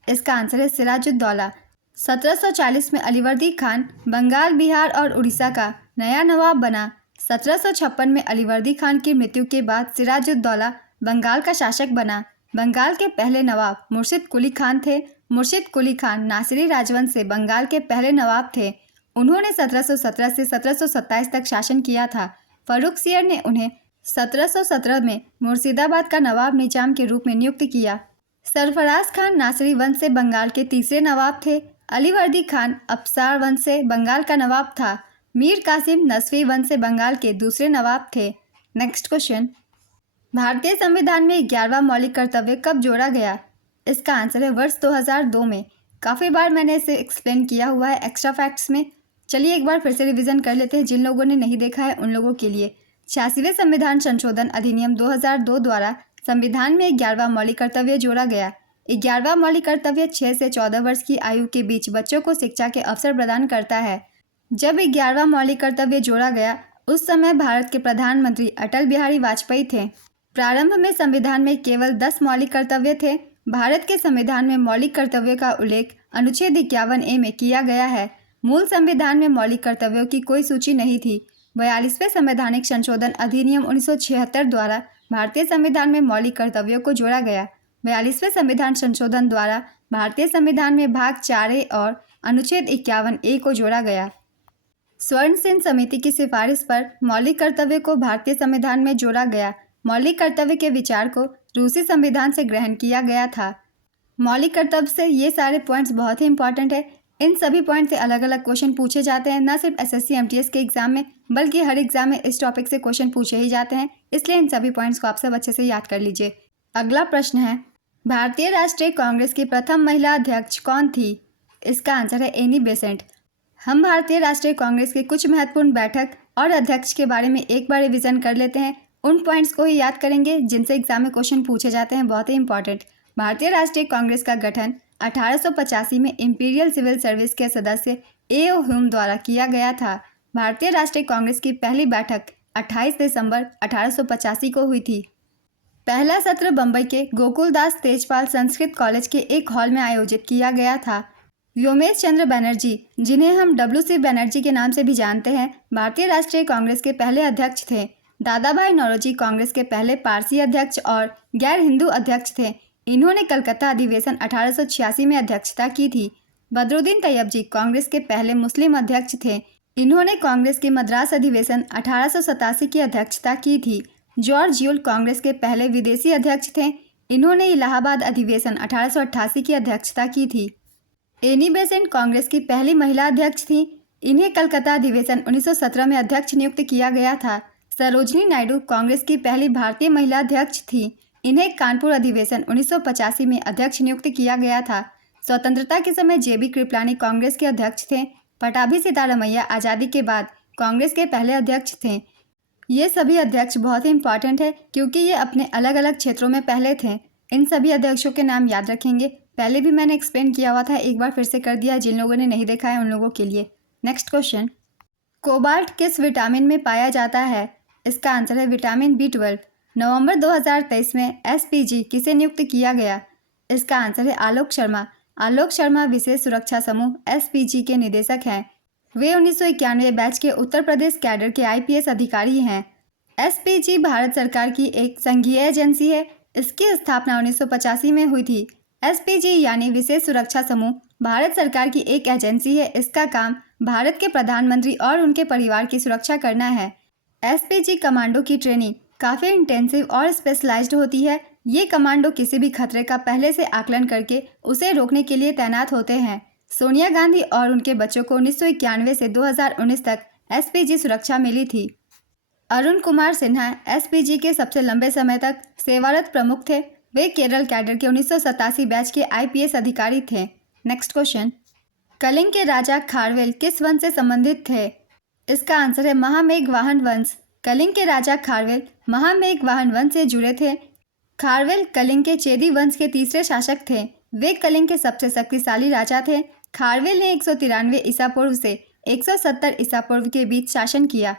इसका आंसर है सिराजुद्दौला। 1740 में अलीवर्दी खान बंगाल, बिहार और उड़ीसा का नया नवाब बना। 1756 में अलीवर्दी खान की मृत्यु के बाद सिराजुद्दौला बंगाल का शासक बना। बंगाल के पहले नवाब मुर्शिद कुली खान थे। मुर्शिद कुली खान नासिरी राजवंश से बंगाल के पहले नवाब थे। उन्होंने 1717 से 1727 तक शासन किया था। फर्रुखसियर ने उन्हें 1717 में मुर्शिदाबाद का नवाब निजाम के रूप में नियुक्त किया। सरफराज खान नासिरी वंश से बंगाल के तीसरे नवाब थे। अलीवर्दी खान अफसार वंश से बंगाल का नवाब था। मीर कासिम नस्वी वंश से बंगाल के दूसरे नवाब थे। नेक्स्ट क्वेश्चन, भारतीय संविधान में 11वां मौलिक कर्तव्य कब जोड़ा गया। इसका आंसर है वर्ष 2002 में। काफ़ी बार मैंने इसे एक्सप्लेन किया हुआ है एक्स्ट्रा फैक्ट्स में। चलिए एक बार फिर से रिवीजन कर लेते हैं जिन लोगों ने नहीं देखा है उन लोगों के लिए। 86वें संविधान संशोधन अधिनियम 2002 द्वारा संविधान में 11वां मौलिक कर्तव्य जोड़ा गया। 11वां मौलिक कर्तव्य 6 से 14 वर्ष की आयु के बीच बच्चों को शिक्षा के अवसर प्रदान करता है। जब 11वां मौलिक कर्तव्य जोड़ा गया उस समय भारत के प्रधानमंत्री अटल बिहारी वाजपेयी थे। प्रारंभ में संविधान में केवल 10 मौलिक कर्तव्य थे। भारत के संविधान में मौलिक कर्तव्यों का उल्लेख अनुच्छेद 51A में किया गया है। मूल संविधान में मौलिक कर्तव्यों की कोई सूची नहीं थी। 42वें संवैधानिक संशोधन अधिनियम 1976 द्वारा भारतीय संविधान में मौलिक कर्तव्यों को जोड़ा गया। 42वें संविधान संशोधन द्वारा भारतीय संविधान में भाग 4A और अनुच्छेद 51A को जोड़ा गया। स्वर्ण सेन समिति की सिफारिश पर मौलिक कर्तव्य को भारतीय संविधान में जोड़ा गया। मौलिक कर्तव्य के विचार को रूसी संविधान से ग्रहण किया गया था। मौलिक कर्तव्य से ये सारे पॉइंट्स बहुत ही इंपॉर्टेंट है। इन सभी पॉइंट से अलग अलग क्वेश्चन पूछे जाते हैं, न सिर्फ एसएससी एमटीएस के एग्जाम में बल्कि हर एग्जाम में इस टॉपिक से क्वेश्चन पूछे ही जाते हैं। इसलिए इन सभी पॉइंट्स को आप सब अच्छे से याद कर लीजिए। अगला प्रश्न है, भारतीय राष्ट्रीय कांग्रेस की प्रथम महिला अध्यक्ष कौन थी। इसका आंसर है एनी बेसेंट। हम भारतीय राष्ट्रीय कांग्रेस के कुछ महत्वपूर्ण बैठक और अध्यक्ष के बारे में एक बार रिवीजन कर लेते हैं। उन पॉइंट्स को ही याद करेंगे जिनसे एग्जाम में क्वेश्चन पूछे जाते हैं, बहुत ही इंपॉर्टेंट। भारतीय राष्ट्रीय कांग्रेस का गठन 1885 में इंपीरियल सिविल सर्विस के सदस्य A.O. ह्यूम द्वारा किया गया था। भारतीय राष्ट्रीय कांग्रेस की पहली बैठक 28 दिसंबर 1885 को हुई थी। पहला सत्र बम्बई के गोकुलदास तेजपाल संस्कृत कॉलेज के एक हॉल में आयोजित किया गया था। व्योमेश चंद्र बनर्जी, जिन्हें हम WC बनर्जी के नाम से भी जानते हैं, भारतीय राष्ट्रीय कांग्रेस के पहले अध्यक्ष थे। दादा भाई नौरोजी कांग्रेस के पहले पारसी अध्यक्ष और गैर हिंदू अध्यक्ष थे। इन्होंने कलकत्ता अधिवेशन 1886 में अध्यक्षता की थी। बदरुद्दीन तैयबजी कांग्रेस के पहले मुस्लिम अध्यक्ष थे। इन्होंने कांग्रेस के मद्रास अधिवेशन 1887 की अध्यक्षता की थी। जॉर्ज यूल कांग्रेस के पहले विदेशी अध्यक्ष थे। इन्होंने इलाहाबाद अधिवेशन 1888 की अध्यक्षता की थी। एनी बेसेंट कांग्रेस की पहली महिला अध्यक्ष थी। इन्हें कलकत्ता अधिवेशन 1917 में अध्यक्ष नियुक्त किया गया था। सरोजनी नायडू कांग्रेस की पहली भारतीय महिला अध्यक्ष थी। इन्हें कानपुर अधिवेशन 1985 में अध्यक्ष नियुक्त किया गया था। स्वतंत्रता के समय JB कृपलानी कांग्रेस के अध्यक्ष थे। पटाभी सीतारमैया आज़ादी के बाद कांग्रेस के पहले अध्यक्ष थे। ये सभी अध्यक्ष बहुत ही इंपॉर्टेंट है क्योंकि ये अपने अलग अलग क्षेत्रों में पहले थे। इन सभी अध्यक्षों के नाम याद रखेंगे। पहले भी मैंने एक्सप्लेन किया हुआ था, एक बार फिर से कर दिया जिन लोगों ने नहीं देखा है उन लोगों के लिए। नेक्स्ट क्वेश्चन, कोबाल्ट किस विटामिन में पाया जाता है। इसका आंसर है विटामिन B12। नवंबर 2023 में SPG किसे नियुक्त किया गया। इसका आंसर है आलोक शर्मा। आलोक शर्मा विशेष सुरक्षा समूह SPG के निदेशक हैं। वे 1991 बैच के उत्तर प्रदेश कैडर के IPS अधिकारी हैं। SPG भारत सरकार की एक संघीय एजेंसी है। इसकी स्थापना 1985 में हुई थी। एसपीजी यानी विशेष सुरक्षा समूह भारत सरकार की एक एजेंसी है। इसका काम भारत के प्रधानमंत्री और उनके परिवार की सुरक्षा करना है। एसपीजी कमांडो की ट्रेनिंग काफ़ी इंटेंसिव और स्पेशलाइज्ड होती है। ये कमांडो किसी भी खतरे का पहले से आकलन करके उसे रोकने के लिए तैनात होते हैं। सोनिया गांधी और उनके बच्चों को 1991 से 2019 तक एसपीजी सुरक्षा मिली थी। अरुण कुमार सिन्हा एसपीजी के सबसे लंबे समय तक सेवारत प्रमुख थे। वे केरल कैडर के 1987 बैच के आईपीएस अधिकारी थे। नेक्स्ट क्वेश्चन, कलिंग के राजा खारवेल किस वंश से संबंधित थे? इसका आंसर है महामेघवाहन वंश। कलिंग के राजा खारवेल महामेघवाहन वंश से जुड़े थे। खारवेल कलिंग के चेदी वंश के तीसरे शासक थे। वे कलिंग के सबसे शक्तिशाली राजा थे। खारवेल ने 193 ईसा पूर्व से 170 ईसा पूर्व के बीच शासन किया।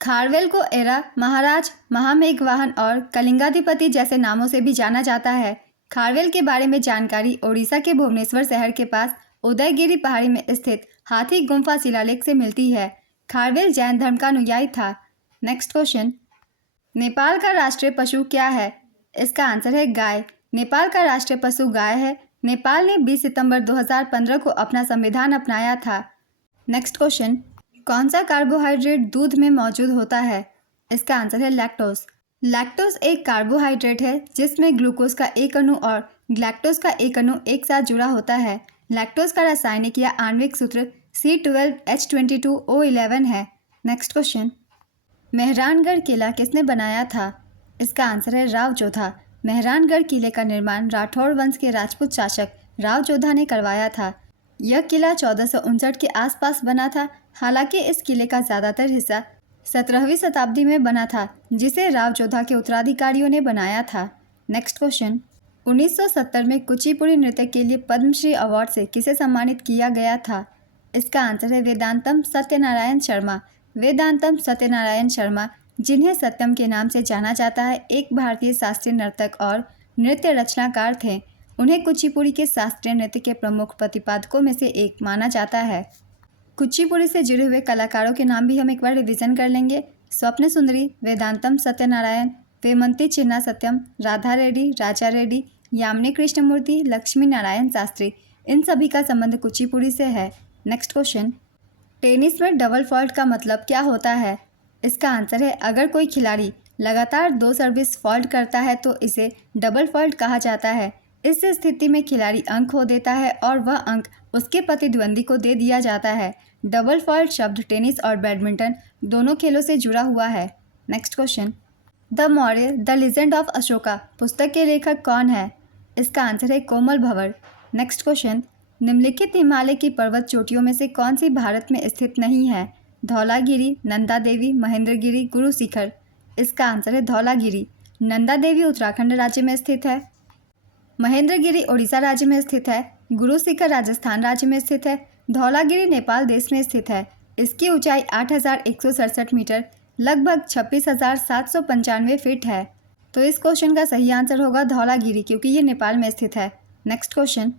खारवेल को एरा, महाराज, महामेघवाहन और कलिंगाधिपति जैसे नामों से भी जाना जाता है। खारवेल के बारे में जानकारी ओडिशा के भुवनेश्वर शहर के पास उदयगिरी पहाड़ी में स्थित हाथी गुम्फा शिलालेख से मिलती है। खारवेल जैन धर्म का अनुयायी था। नेक्स्ट क्वेश्चन, नेपाल का राष्ट्रीय पशु क्या है? इसका आंसर है गाय। नेपाल का राष्ट्रीय पशु गाय है। नेपाल ने 20 सितंबर 2015 को अपना संविधान अपनाया था। नेक्स्ट क्वेश्चन, कौन सा कार्बोहाइड्रेट दूध में मौजूद होता है? इसका आंसर है लैक्टोज। लैक्टोज एक कार्बोहाइड्रेट है जिसमें ग्लूकोज का एक अणु और ग्लैक्टोज का एक अणु एक साथ जुड़ा होता है। लैक्टोज का रासायनिक या आणविक सूत्र C12H22O11 है। नेक्स्ट क्वेश्चन, मेहरानगढ़ किला किसने बनाया था? इसका आंसर है राव जोधा। मेहरानगढ़ किले का निर्माण राठौड़ वंश के राजपूत शासक राव जोधा ने करवाया था। यह किला 1459 के आसपास बना था। हालांकि इस किले का ज़्यादातर हिस्सा 17वीं शताब्दी में बना था, जिसे राव जोधा के उत्तराधिकारियों ने बनाया था। नेक्स्ट क्वेश्चन, 1970 में कुचिपुड़ी नृत्य के लिए पद्मश्री अवार्ड से किसे सम्मानित किया गया था? इसका आंसर है वेदांतम सत्यनारायण शर्मा। वेदांतम सत्यनारायण शर्मा, जिन्हें सत्यम के नाम से जाना जाता है, एक भारतीय शास्त्रीय नर्तक और नृत्य रचनाकार थे। उन्हें कुचिपुड़ी के शास्त्रीय नृत्य के प्रमुख प्रतिपादकों में से एक माना जाता है। कुचिपुड़ी से जुड़े हुए कलाकारों के नाम भी हम एक बार रिवीजन कर लेंगे। स्वप्न सुंदरी, वेदांतम सत्यनारायण, वेमंती चिन्ना सत्यम, राधा रेड्डी, राजा रेड्डी, यामिनी कृष्णमूर्ति, लक्ष्मी नारायण शास्त्री, इन सभी का संबंध कुचिपुड़ी से है। नेक्स्ट क्वेश्चन, टेनिस में डबल फॉल्ट का मतलब क्या होता है? इसका आंसर है अगर कोई खिलाड़ी लगातार 2 सर्विस फॉल्ट करता है तो इसे डबल फॉल्ट कहा जाता है। इस स्थिति में खिलाड़ी अंक खो देता है और वह अंक उसके प्रतिद्वंदी को दे दिया जाता है। डबल फॉल्ट शब्द टेनिस और बैडमिंटन दोनों खेलों से जुड़ा हुआ है। Next question, the Maurya the legend of Ashoka पुस्तक के लेखक कौन है? इसका आंसर है कोमल भंवर। नेक्स्ट क्वेश्चन, निम्नलिखित हिमालय की पर्वत चोटियों में से कौन सी भारत में स्थित नहीं है? धौलागिरी, नंदा देवी, महेंद्रगिरी, गुरु शिखर। इसका आंसर है धौलागिरी। नंदा देवी उत्तराखंड राज्य में स्थित है। महेंद्रगिरी ओडिशा राज्य में स्थित है। गुरु शिखर राजस्थान राज्य में स्थित है। धौलागिरी नेपाल देश में स्थित है। इसकी ऊंचाई 8,167 मीटर लगभग 26,795 फीट है। तो इस क्वेश्चन का सही आंसर होगा धौलागिरी, क्योंकि ये नेपाल में स्थित है। नेक्स्ट क्वेश्चन,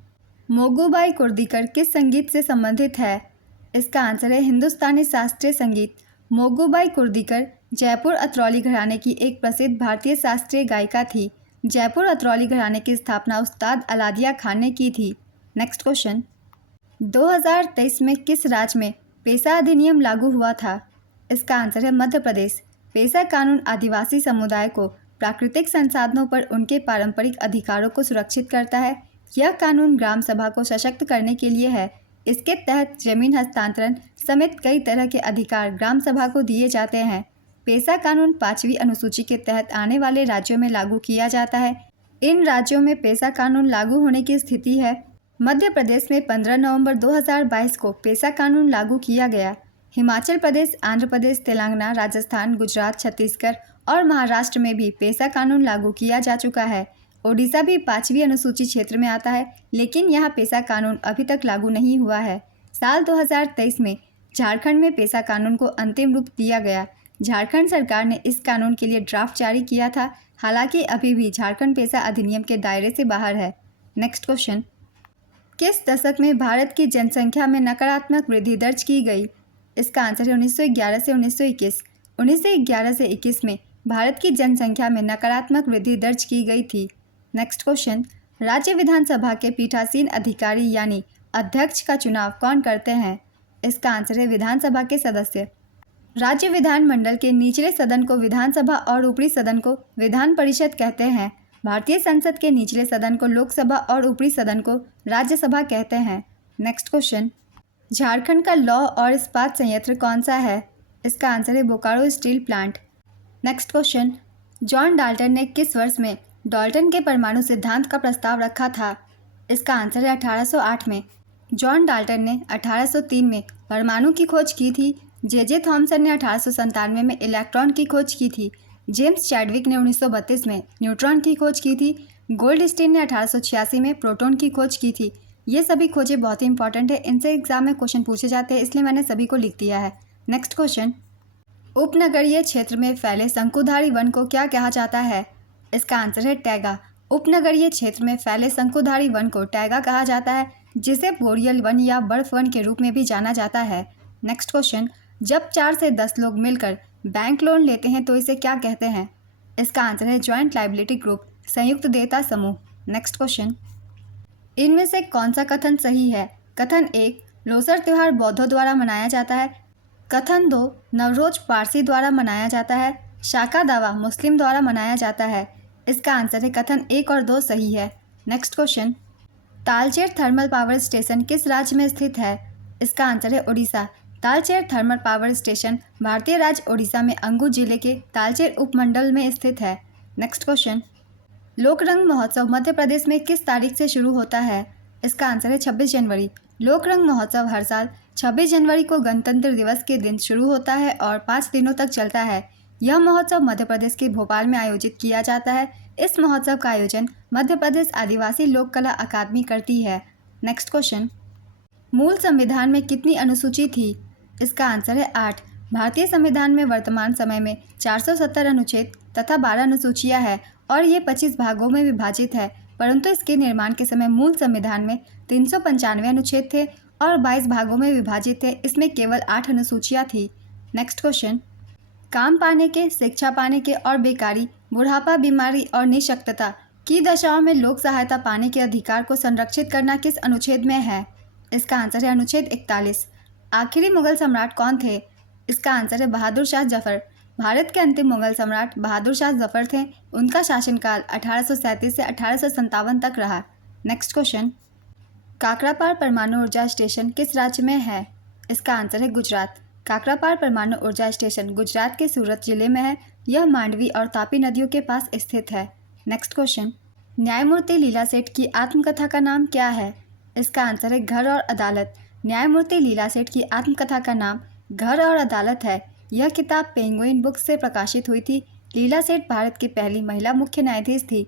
मोगूबाई कुर्दीकर किस संगीत से संबंधित है? इसका आंसर है हिंदुस्तानी शास्त्रीय संगीत। मोगूबाई कुर्दीकर जयपुर अतरौली घराने की एक प्रसिद्ध भारतीय शास्त्रीय गायिका थी। जयपुर अतरौली घराने की स्थापना उस्ताद अलादिया खान ने की थी। नेक्स्ट क्वेश्चन, 2023 में किस राज्य में पेशा अधिनियम लागू हुआ था? इसका आंसर है मध्य प्रदेश। पेशा कानून आदिवासी समुदाय को प्राकृतिक संसाधनों पर उनके पारंपरिक अधिकारों को सुरक्षित करता है। यह कानून ग्राम सभा को सशक्त करने के लिए है। इसके तहत जमीन हस्तांतरण समेत कई तरह के अधिकार ग्राम सभा को दिए जाते हैं। पेशा कानून 5वीं अनुसूची के तहत आने वाले राज्यों में लागू किया जाता है। इन राज्यों में पेशा कानून लागू होने की स्थिति है। मध्य प्रदेश में 15 नवंबर 2022 को पेशा कानून लागू किया गया। हिमाचल प्रदेश, आंध्र प्रदेश, तेलंगाना, राजस्थान, गुजरात, छत्तीसगढ़ और महाराष्ट्र में भी पेशा कानून लागू किया जा चुका है। ओडिशा भी 5वीं अनुसूची क्षेत्र में आता है, लेकिन यहाँ पेशा कानून अभी तक लागू नहीं हुआ है। साल 2023 में झारखंड में पेशा कानून को अंतिम रूप दिया गया। झारखंड सरकार ने इस कानून के लिए ड्राफ्ट जारी किया था। हालांकि अभी भी झारखंड पेशा अधिनियम के दायरे से बाहर है। नेक्स्ट क्वेश्चन, किस दशक में भारत की जनसंख्या में नकारात्मक वृद्धि दर्ज की गई? इसका आंसर है 1911 से 1921। 1911 से 21 में भारत की जनसंख्या में नकारात्मक वृद्धि दर्ज की गई थी। नेक्स्ट क्वेश्चन, राज्य विधानसभा के पीठासीन अधिकारी यानी अध्यक्ष का चुनाव कौन करते हैं? इसका आंसर है विधानसभा के सदस्य। राज्य विधानमंडल के निचले सदन को विधानसभा और ऊपरी सदन को विधान परिषद कहते हैं। भारतीय संसद के निचले सदन को लोकसभा और ऊपरी सदन को राज्यसभा कहते हैं। नेक्स्ट क्वेश्चन, झारखंड का लौह और इस्पात संयंत्र कौन सा है? इसका आंसर है Bokaro steel plant. Next question, John Dalton ने किस वर्ष में डाल्टन के परमाणु सिद्धांत का प्रस्ताव रखा था? इसका आंसर है 1808 में। जॉन डाल्टन ने 1803 में परमाणु की खोज की थी। जे थॉमसन ने 1897 में इलेक्ट्रॉन की खोज की थी। जेम्स चैडविक ने 1932 में न्यूट्रॉन की खोज की थी। गोल्डस्टीन ने 1886 में प्रोटॉन की खोज की थी। ये सभी खोजें बहुत ही इंपॉर्टेंट है, इनसे एग्जाम में क्वेश्चन पूछे जाते हैं, इसलिए मैंने सभी को लिख दिया है। नेक्स्ट क्वेश्चन, उपनगरीय क्षेत्र में फैले शंकुधारी वन को क्या कहा जाता है? इसका आंसर है टैगा। उपनगरीय क्षेत्र में फैले शंकुधारी वन को टैगा कहा जाता है, जिसे बोरियल वन या बर्फ वन के रूप में भी जाना जाता है। नेक्स्ट क्वेश्चन, जब 4 से 10 लोग मिलकर बैंक लोन लेते हैं तो इसे क्या कहते हैं? इसका आंसर है जॉइंट लायबिलिटी ग्रुप, संयुक्त देयता समूह। नेक्स्ट क्वेश्चन, इनमें से कौन सा कथन सही है? कथन 1, लोसर त्यौहार बौद्धों द्वारा मनाया जाता है। कथन 2, नवरोज पारसी द्वारा मनाया जाता है। शाका दावा मुस्लिम द्वारा मनाया जाता है। इसका आंसर है कथन 1 और 2 सही है। Next question, Talcher thermal power station किस राज्य में स्थित है? इसका आंसर है Orissa. Talcher thermal power station भारतीय राज्य उड़ीसा में अंगूर जिले के तालचेर उपमंडल में स्थित है। नेक्स्ट क्वेश्चन, लोकरंग महोत्सव मध्य प्रदेश में किस तारीख से शुरू होता है? इसका आंसर है 26 जनवरी। लोकरंग महोत्सव हर साल 26 जनवरी को गणतंत्र दिवस के दिन शुरू होता है और 5 दिनों तक चलता है। यह महोत्सव मध्य प्रदेश के भोपाल में आयोजित किया जाता है। इस महोत्सव का आयोजन मध्य प्रदेश आदिवासी लोक कला अकादमी करती है। नेक्स्ट क्वेश्चन, मूल संविधान में कितनी अनुसूची थी? इसका आंसर है 8। भारतीय संविधान में वर्तमान समय में 470 अनुच्छेद तथा 12 अनुसूचियां हैं और ये 25 भागों में विभाजित है, परंतु इसके निर्माण के समय मूल संविधान में 395 अनुच्छेद थे और 22 भागों में विभाजित थे। इसमें केवल 8 अनुसूचियां थी। नेक्स्ट क्वेश्चन, काम पाने के, शिक्षा पाने के और बेकारी, बुढ़ापा, बीमारी और निःशक्तता की दशाओं में लोक सहायता पाने के अधिकार को संरक्षित करना किस अनुच्छेद में है? इसका आंसर है अनुच्छेद 41। आखिरी मुगल सम्राट कौन थे? इसका आंसर है बहादुर शाह जफर। भारत के अंतिम मुगल सम्राट बहादुर शाह जफर थे। उनका शासनकाल 1837 से 1857 तक रहा। नेक्स्ट क्वेश्चन, काकरापार परमाणु ऊर्जा स्टेशन किस राज्य में है? इसका आंसर है गुजरात। काकरापार परमाणु ऊर्जा स्टेशन गुजरात के सूरत जिले में है। यह मांडवी और तापी नदियों के पास स्थित है। नेक्स्ट क्वेश्चन, न्यायमूर्ति लीला सेठ की आत्मकथा का नाम क्या है? इसका आंसर है घर और अदालत। न्यायमूर्ति लीला सेठ की आत्मकथा का नाम घर और अदालत है। यह किताब पेंगुइन बुक्स से प्रकाशित हुई थी। लीला सेठ भारत की पहली महिला मुख्य न्यायाधीश थी।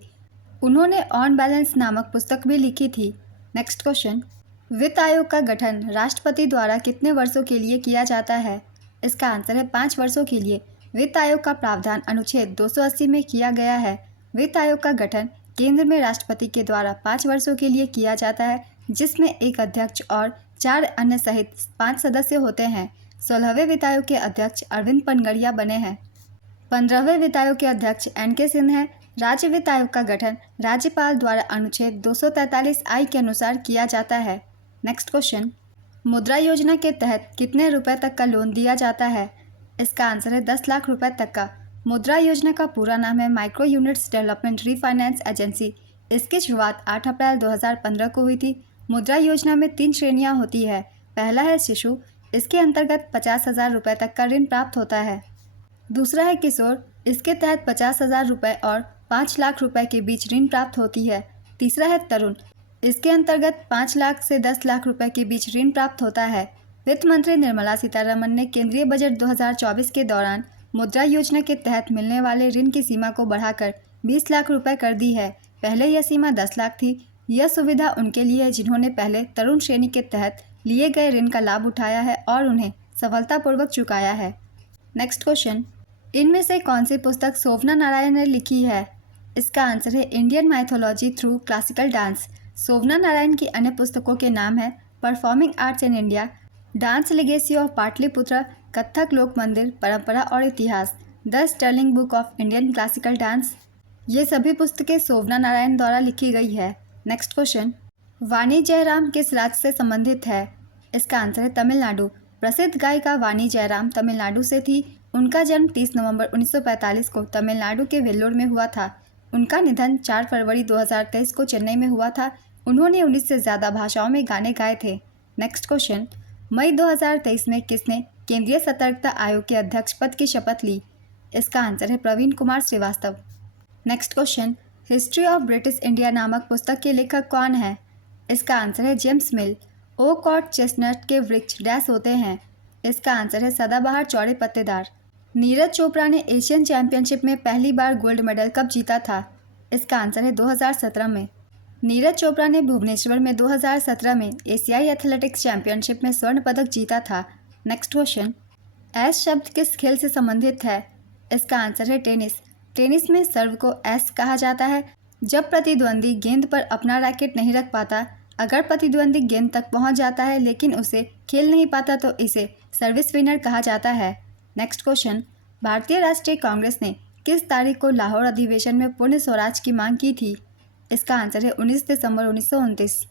उन्होंने ऑन बैलेंस नामक पुस्तक भी लिखी थी। नेक्स्ट क्वेश्चन, वित्त आयोग का गठन राष्ट्रपति द्वारा कितने वर्षों के लिए किया जाता है? इसका आंसर है 5 वर्षों के लिए। वित्त आयोग का प्रावधान अनुच्छेद 280 में किया गया है। वित्त आयोग का गठन केंद्र में राष्ट्रपति के द्वारा 5 वर्षों के लिए किया जाता है, जिसमें एक अध्यक्ष और 4 अन्य सहित 5 सदस्य होते हैं। 16वें वित्त आयोग के अध्यक्ष अरविंद पनगड़िया बने हैं। 15वें वित्त आयोग के अध्यक्ष NK सिंह हैं। राज्य वित्त आयोग का गठन राज्यपाल द्वारा अनुच्छेद 243I के अनुसार किया जाता है। नेक्स्ट क्वेश्चन, मुद्रा योजना के तहत कितने रुपए तक का लोन दिया जाता है? इसका आंसर है 10 लाख रुपए तक का। मुद्रा योजना का पूरा नाम है micro units development refinance agency. इसकी शुरुआत 8 अप्रैल 2015 को हुई थी। मुद्रा योजना में 3 श्रेणियां होती है। पहला है शिशु, इसके अंतर्गत 50,000 रुपये तक का ऋण प्राप्त होता है। दूसरा है किशोर, इसके तहत 50,000 रुपये और 5 लाख रुपए के बीच ऋण प्राप्त होती है। तीसरा है तरुण, इसके अंतर्गत 5 लाख से 10 लाख रुपए के बीच ऋण प्राप्त होता है। वित्त मंत्री निर्मला सीतारमण ने केंद्रीय बजट 2024 के दौरान मुद्रा योजना के तहत मिलने वाले ऋण की सीमा को बढ़ाकर 20 लाख रुपए कर दी है। पहले यह सीमा 10 लाख थी। यह सुविधा उनके लिए है जिन्होंने पहले तरुण श्रेणी के तहत लिए गए ऋण का लाभ उठाया है और उन्हें सफलतापूर्वक चुकाया है। नेक्स्ट क्वेश्चन, इनमें से कौन सी पुस्तक शोभना नारायण ने लिखी है? इसका आंसर है Indian mythology through classical dance. Shobhana Narayan की अन्य पुस्तकों के नाम है performing arts in India, dance legacy of Pataliputra, Kathak लोक मंदिर, परंपरा और इतिहास, the sterling book of Indian classical dance. ये सभी पुस्तकें शोभना नारायण द्वारा लिखी गई है। नेक्स्ट क्वेश्चन, वाणी जयराम किस राज्य से संबंधित है? इसका आंसर है तमिलनाडु। प्रसिद्ध गायिका वाणी जयराम तमिलनाडु से थी। उनका जन्म 30 नवंबर 1945 को तमिलनाडु के वेल्लोर में हुआ था। उनका निधन 4 फरवरी 2023 को चेन्नई में हुआ था। उन्होंने 19 से ज़्यादा भाषाओं में गाने गाए थे। नेक्स्ट क्वेश्चन, मई 2023 में किसने केंद्रीय सतर्कता आयोग के अध्यक्ष पद की शपथ ली? इसका आंसर है Praveen Kumar Srivastava. Next question, history of British India नामक पुस्तक के लेखक कौन है? इसका आंसर है जेम्स मिल। ओक और चेस्टनट के वृक्ष डैश होते हैं। इसका आंसर है सदाबहार चौड़े पत्तेदार। नीरज चोपड़ा ने एशियन चैंपियनशिप में पहली बार गोल्ड मेडल कब जीता था? इसका आंसर है 2017 में। नीरज चोपड़ा ने भुवनेश्वर में 2017 में एशियाई एथलेटिक्स चैंपियनशिप में स्वर्ण पदक जीता था। नेक्स्ट क्वेश्चन, ऐश शब्द किस खेल से संबंधित है? इसका आंसर है टेनिस। टेनिस में सर्व को ऐश कहा जाता है जब प्रतिद्वंदी गेंद पर अपना रैकेट नहीं रख पाता। अगर प्रतिद्वंदी गेंद तक पहुंच जाता है लेकिन उसे खेल नहीं पाता तो इसे सर्विस विनर कहा जाता है। नेक्स्ट क्वेश्चन, भारतीय राष्ट्रीय कांग्रेस ने किस तारीख को लाहौर अधिवेशन में पूर्ण स्वराज की मांग की थी? इसका आंसर है 19 दिसंबर 1929।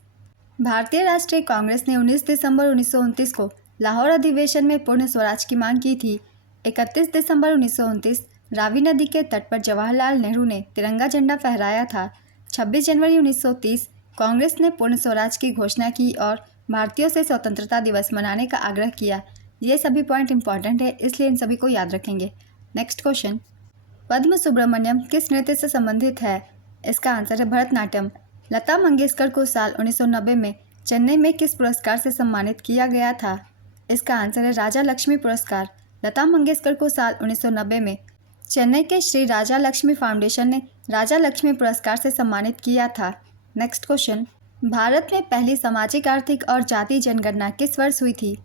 भारतीय राष्ट्रीय कांग्रेस ने 19 दिसंबर 1929 को लाहौर अधिवेशन में पूर्ण स्वराज की मांग की थी। 31 दिसंबर 1929 रावी नदी के तट पर जवाहरलाल नेहरू ने तिरंगा झंडा फहराया था। 26 जनवरी 1930 कांग्रेस ने पूर्ण स्वराज की घोषणा की और भारतीयों से स्वतंत्रता दिवस मनाने का आग्रह किया। ये सभी पॉइंट इंपॉर्टेंट है, इसलिए इन सभी को याद रखेंगे। नेक्स्ट क्वेश्चन, पद्म सुब्रमण्यम किस नृत्य से संबंधित है? इसका आंसर है भरतनाट्यम। लता मंगेशकर को साल 1990 में चेन्नई में किस पुरस्कार से सम्मानित किया गया था? इसका आंसर है राजा लक्ष्मी पुरस्कार। लता मंगेशकर को साल 1990 में चेन्नई के श्री राजा लक्ष्मी फाउंडेशन ने राजा लक्ष्मी पुरस्कार से सम्मानित किया था। नेक्स्ट क्वेश्चन, भारत में पहली सामाजिक आर्थिक और जाति जनगणना किस वर्ष हुई थी?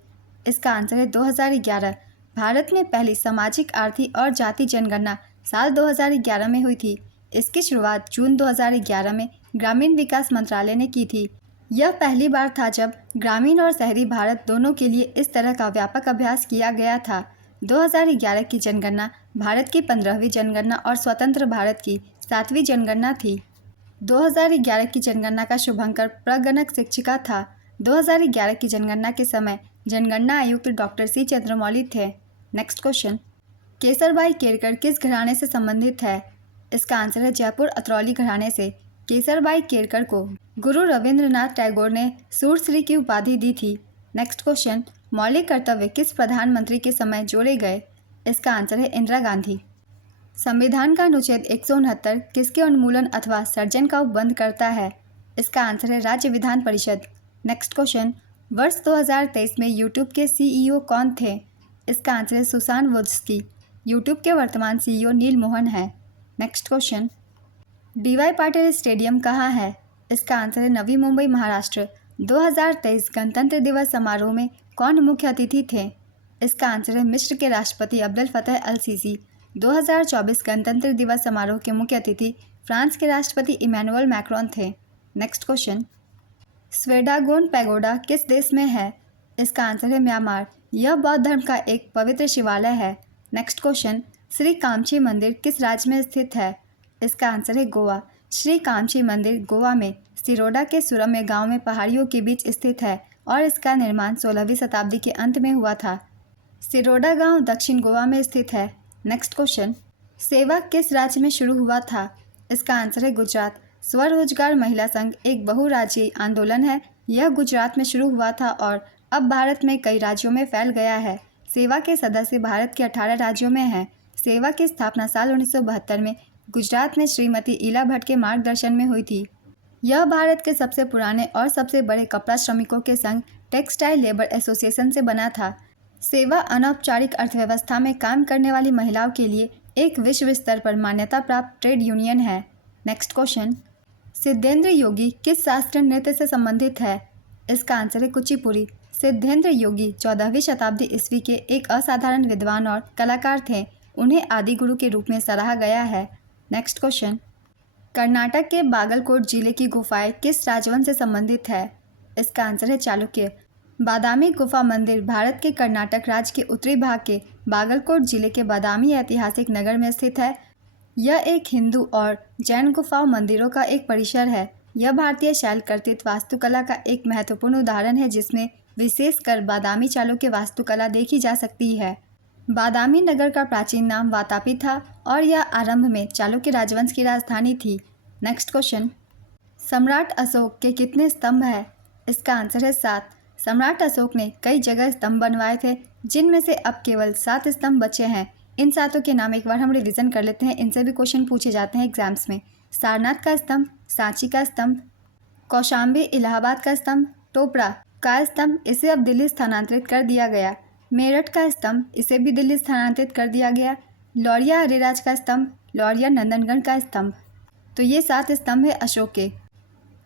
इसका आंसर है 2011। भारत में पहली सामाजिक आर्थिक और जाति जनगणना साल 2011 में हुई थी। इसकी शुरुआत जून 2011 में ग्रामीण विकास मंत्रालय ने की थी। यह पहली बार था जब ग्रामीण और शहरी भारत दोनों के लिए इस तरह का व्यापक अभ्यास किया गया था। 2011 की जनगणना भारत की 15वीं जनगणना और स्वतंत्र भारत की 7वीं जनगणना थी। 2011 की जनगणना का शुभांकर प्रगणक शिक्षिका था। 2011 की जनगणना के समय जनगणना आयुक्त डॉक्टर सी चंद्रमौली थे। नेक्स्ट क्वेश्चन, केसरबाई केरकर किस घराने से संबंधित है? इसका आंसर है जयपुर अतरौली घराने से। केसरबाई केरकर को गुरु रविंद्रनाथ टैगोर ने सूरश्री की उपाधि दी थी। नेक्स्ट क्वेश्चन, मौलिक कर्तव्य किस प्रधानमंत्री के समय जोड़े गए? इसका आंसर है इंदिरा गांधी। संविधान का अनुच्छेद 169 किसके उन्मूलन अथवा सर्जन का उपबंध करता है? इसका आंसर है राज्य विधान परिषद। नेक्स्ट क्वेश्चन, वर्ष 2023 में यूट्यूब के सीईओ कौन थे? इसका आंसर है सुसान वोज्स्की। यूट्यूब के वर्तमान सीईओ नील मोहन है। Next question, DY Patil stadium कहाँ है? इसका आंसर है नवी मुंबई, महाराष्ट्र। 2023 गणतंत्र दिवस समारोह में कौन मुख्य अतिथि थे? इसका आंसर है मिस्र के राष्ट्रपति अब्दुल फतेह अल सीसी। 2024 गणतंत्र दिवस समारोह के मुख्य अतिथि फ्रांस के राष्ट्रपति इमैनुअल मैक्रोन थे। नेक्स्ट क्वेश्चन, स्वेडागोन पैगोडा किस देश में है? इसका आंसर है म्यांमार। यह बौद्ध धर्म का एक पवित्र शिवालय है। नेक्स्ट क्वेश्चन, श्री कामची मंदिर किस राज्य में स्थित है? इसका आंसर है गोवा। श्री कामची मंदिर गोवा में सिरोडा के सुरम्य गांव में पहाड़ियों के बीच स्थित है और इसका निर्माण 16वीं शताब्दी के अंत में हुआ था। सिरोडा गांव दक्षिण गोवा में स्थित है। नेक्स्ट क्वेश्चन, सेवा किस राज्य में शुरू हुआ था? इसका आंसर है गुजरात। स्वरोजगार महिला संघ एक बहुराज्यीय आंदोलन है। यह गुजरात में शुरू हुआ था और अब भारत में कई राज्यों में फैल गया है। सेवा के सदस्य भारत के 18 राज्यों में हैं। सेवा की स्थापना साल 1972 में गुजरात में श्रीमती इला भट्ट के मार्गदर्शन में हुई थी। यह भारत के सबसे पुराने और सबसे बड़े कपड़ा श्रमिकों के संघ टेक्सटाइल लेबर एसोसिएशन से बना था। सेवा अनौपचारिक अर्थव्यवस्था में काम करने वाली महिलाओं के लिए एक विश्व स्तर पर मान्यता प्राप्त ट्रेड यूनियन है। नेक्स्ट क्वेश्चन, सिद्धेंद्र योगी किस शास्त्रीय नृत्य से संबंधित है? इसका आंसर है कुचिपुड़ी। सिद्धेंद्र योगी 14वीं शताब्दी ईस्वी के एक असाधारण विद्वान और कलाकार थे। उन्हें आदि गुरु के रूप में सराहा गया है। नेक्स्ट क्वेश्चन, कर्नाटक के बागलकोट जिले की गुफाएं किस राजवंश से संबंधित है? इसका आंसर है चालुक्य। बादामी गुफा मंदिर भारत के कर्नाटक राज्य के उत्तरी भाग के बागलकोट जिले के बादामी ऐतिहासिक नगर में स्थित है। यह एक हिंदू और जैन गुफा मंदिरों का एक परिसर है। यह भारतीय शैल कर्तित वास्तुकला का एक महत्वपूर्ण उदाहरण है जिसमें विशेषकर बादामी चालों की वास्तुकला देखी जा सकती है। बादामी नगर का प्राचीन नाम वातापी था और यह आरंभ में चालुक्य राजवंश की राजधानी थी। नेक्स्ट क्वेश्चन, सम्राट अशोक के कितने स्तंभ हैं? इसका आंसर है 7। सम्राट अशोक ने कई जगह स्तंभ बनवाए थे जिनमें से अब केवल 7 स्तंभ बचे हैं। इन 7 के नाम एक बार हम रिवीजन कर लेते हैं, इनसे भी क्वेश्चन पूछे जाते हैं एग्जाम्स में। सारनाथ का स्तंभ, सांची का स्तंभ, कौशाम्बी इलाहाबाद का स्तंभ, टोपरा का स्तंभ, इसे अब दिल्ली स्थानांतरित कर दिया गया। मेरठ का स्तंभ, इसे भी दिल्ली स्थानांतरित कर दिया गया। लौरिया हरिराज का स्तंभ, लौरिया नंदनगढ़ का स्तंभ। तो ये 7 स्तंभ है अशोक के।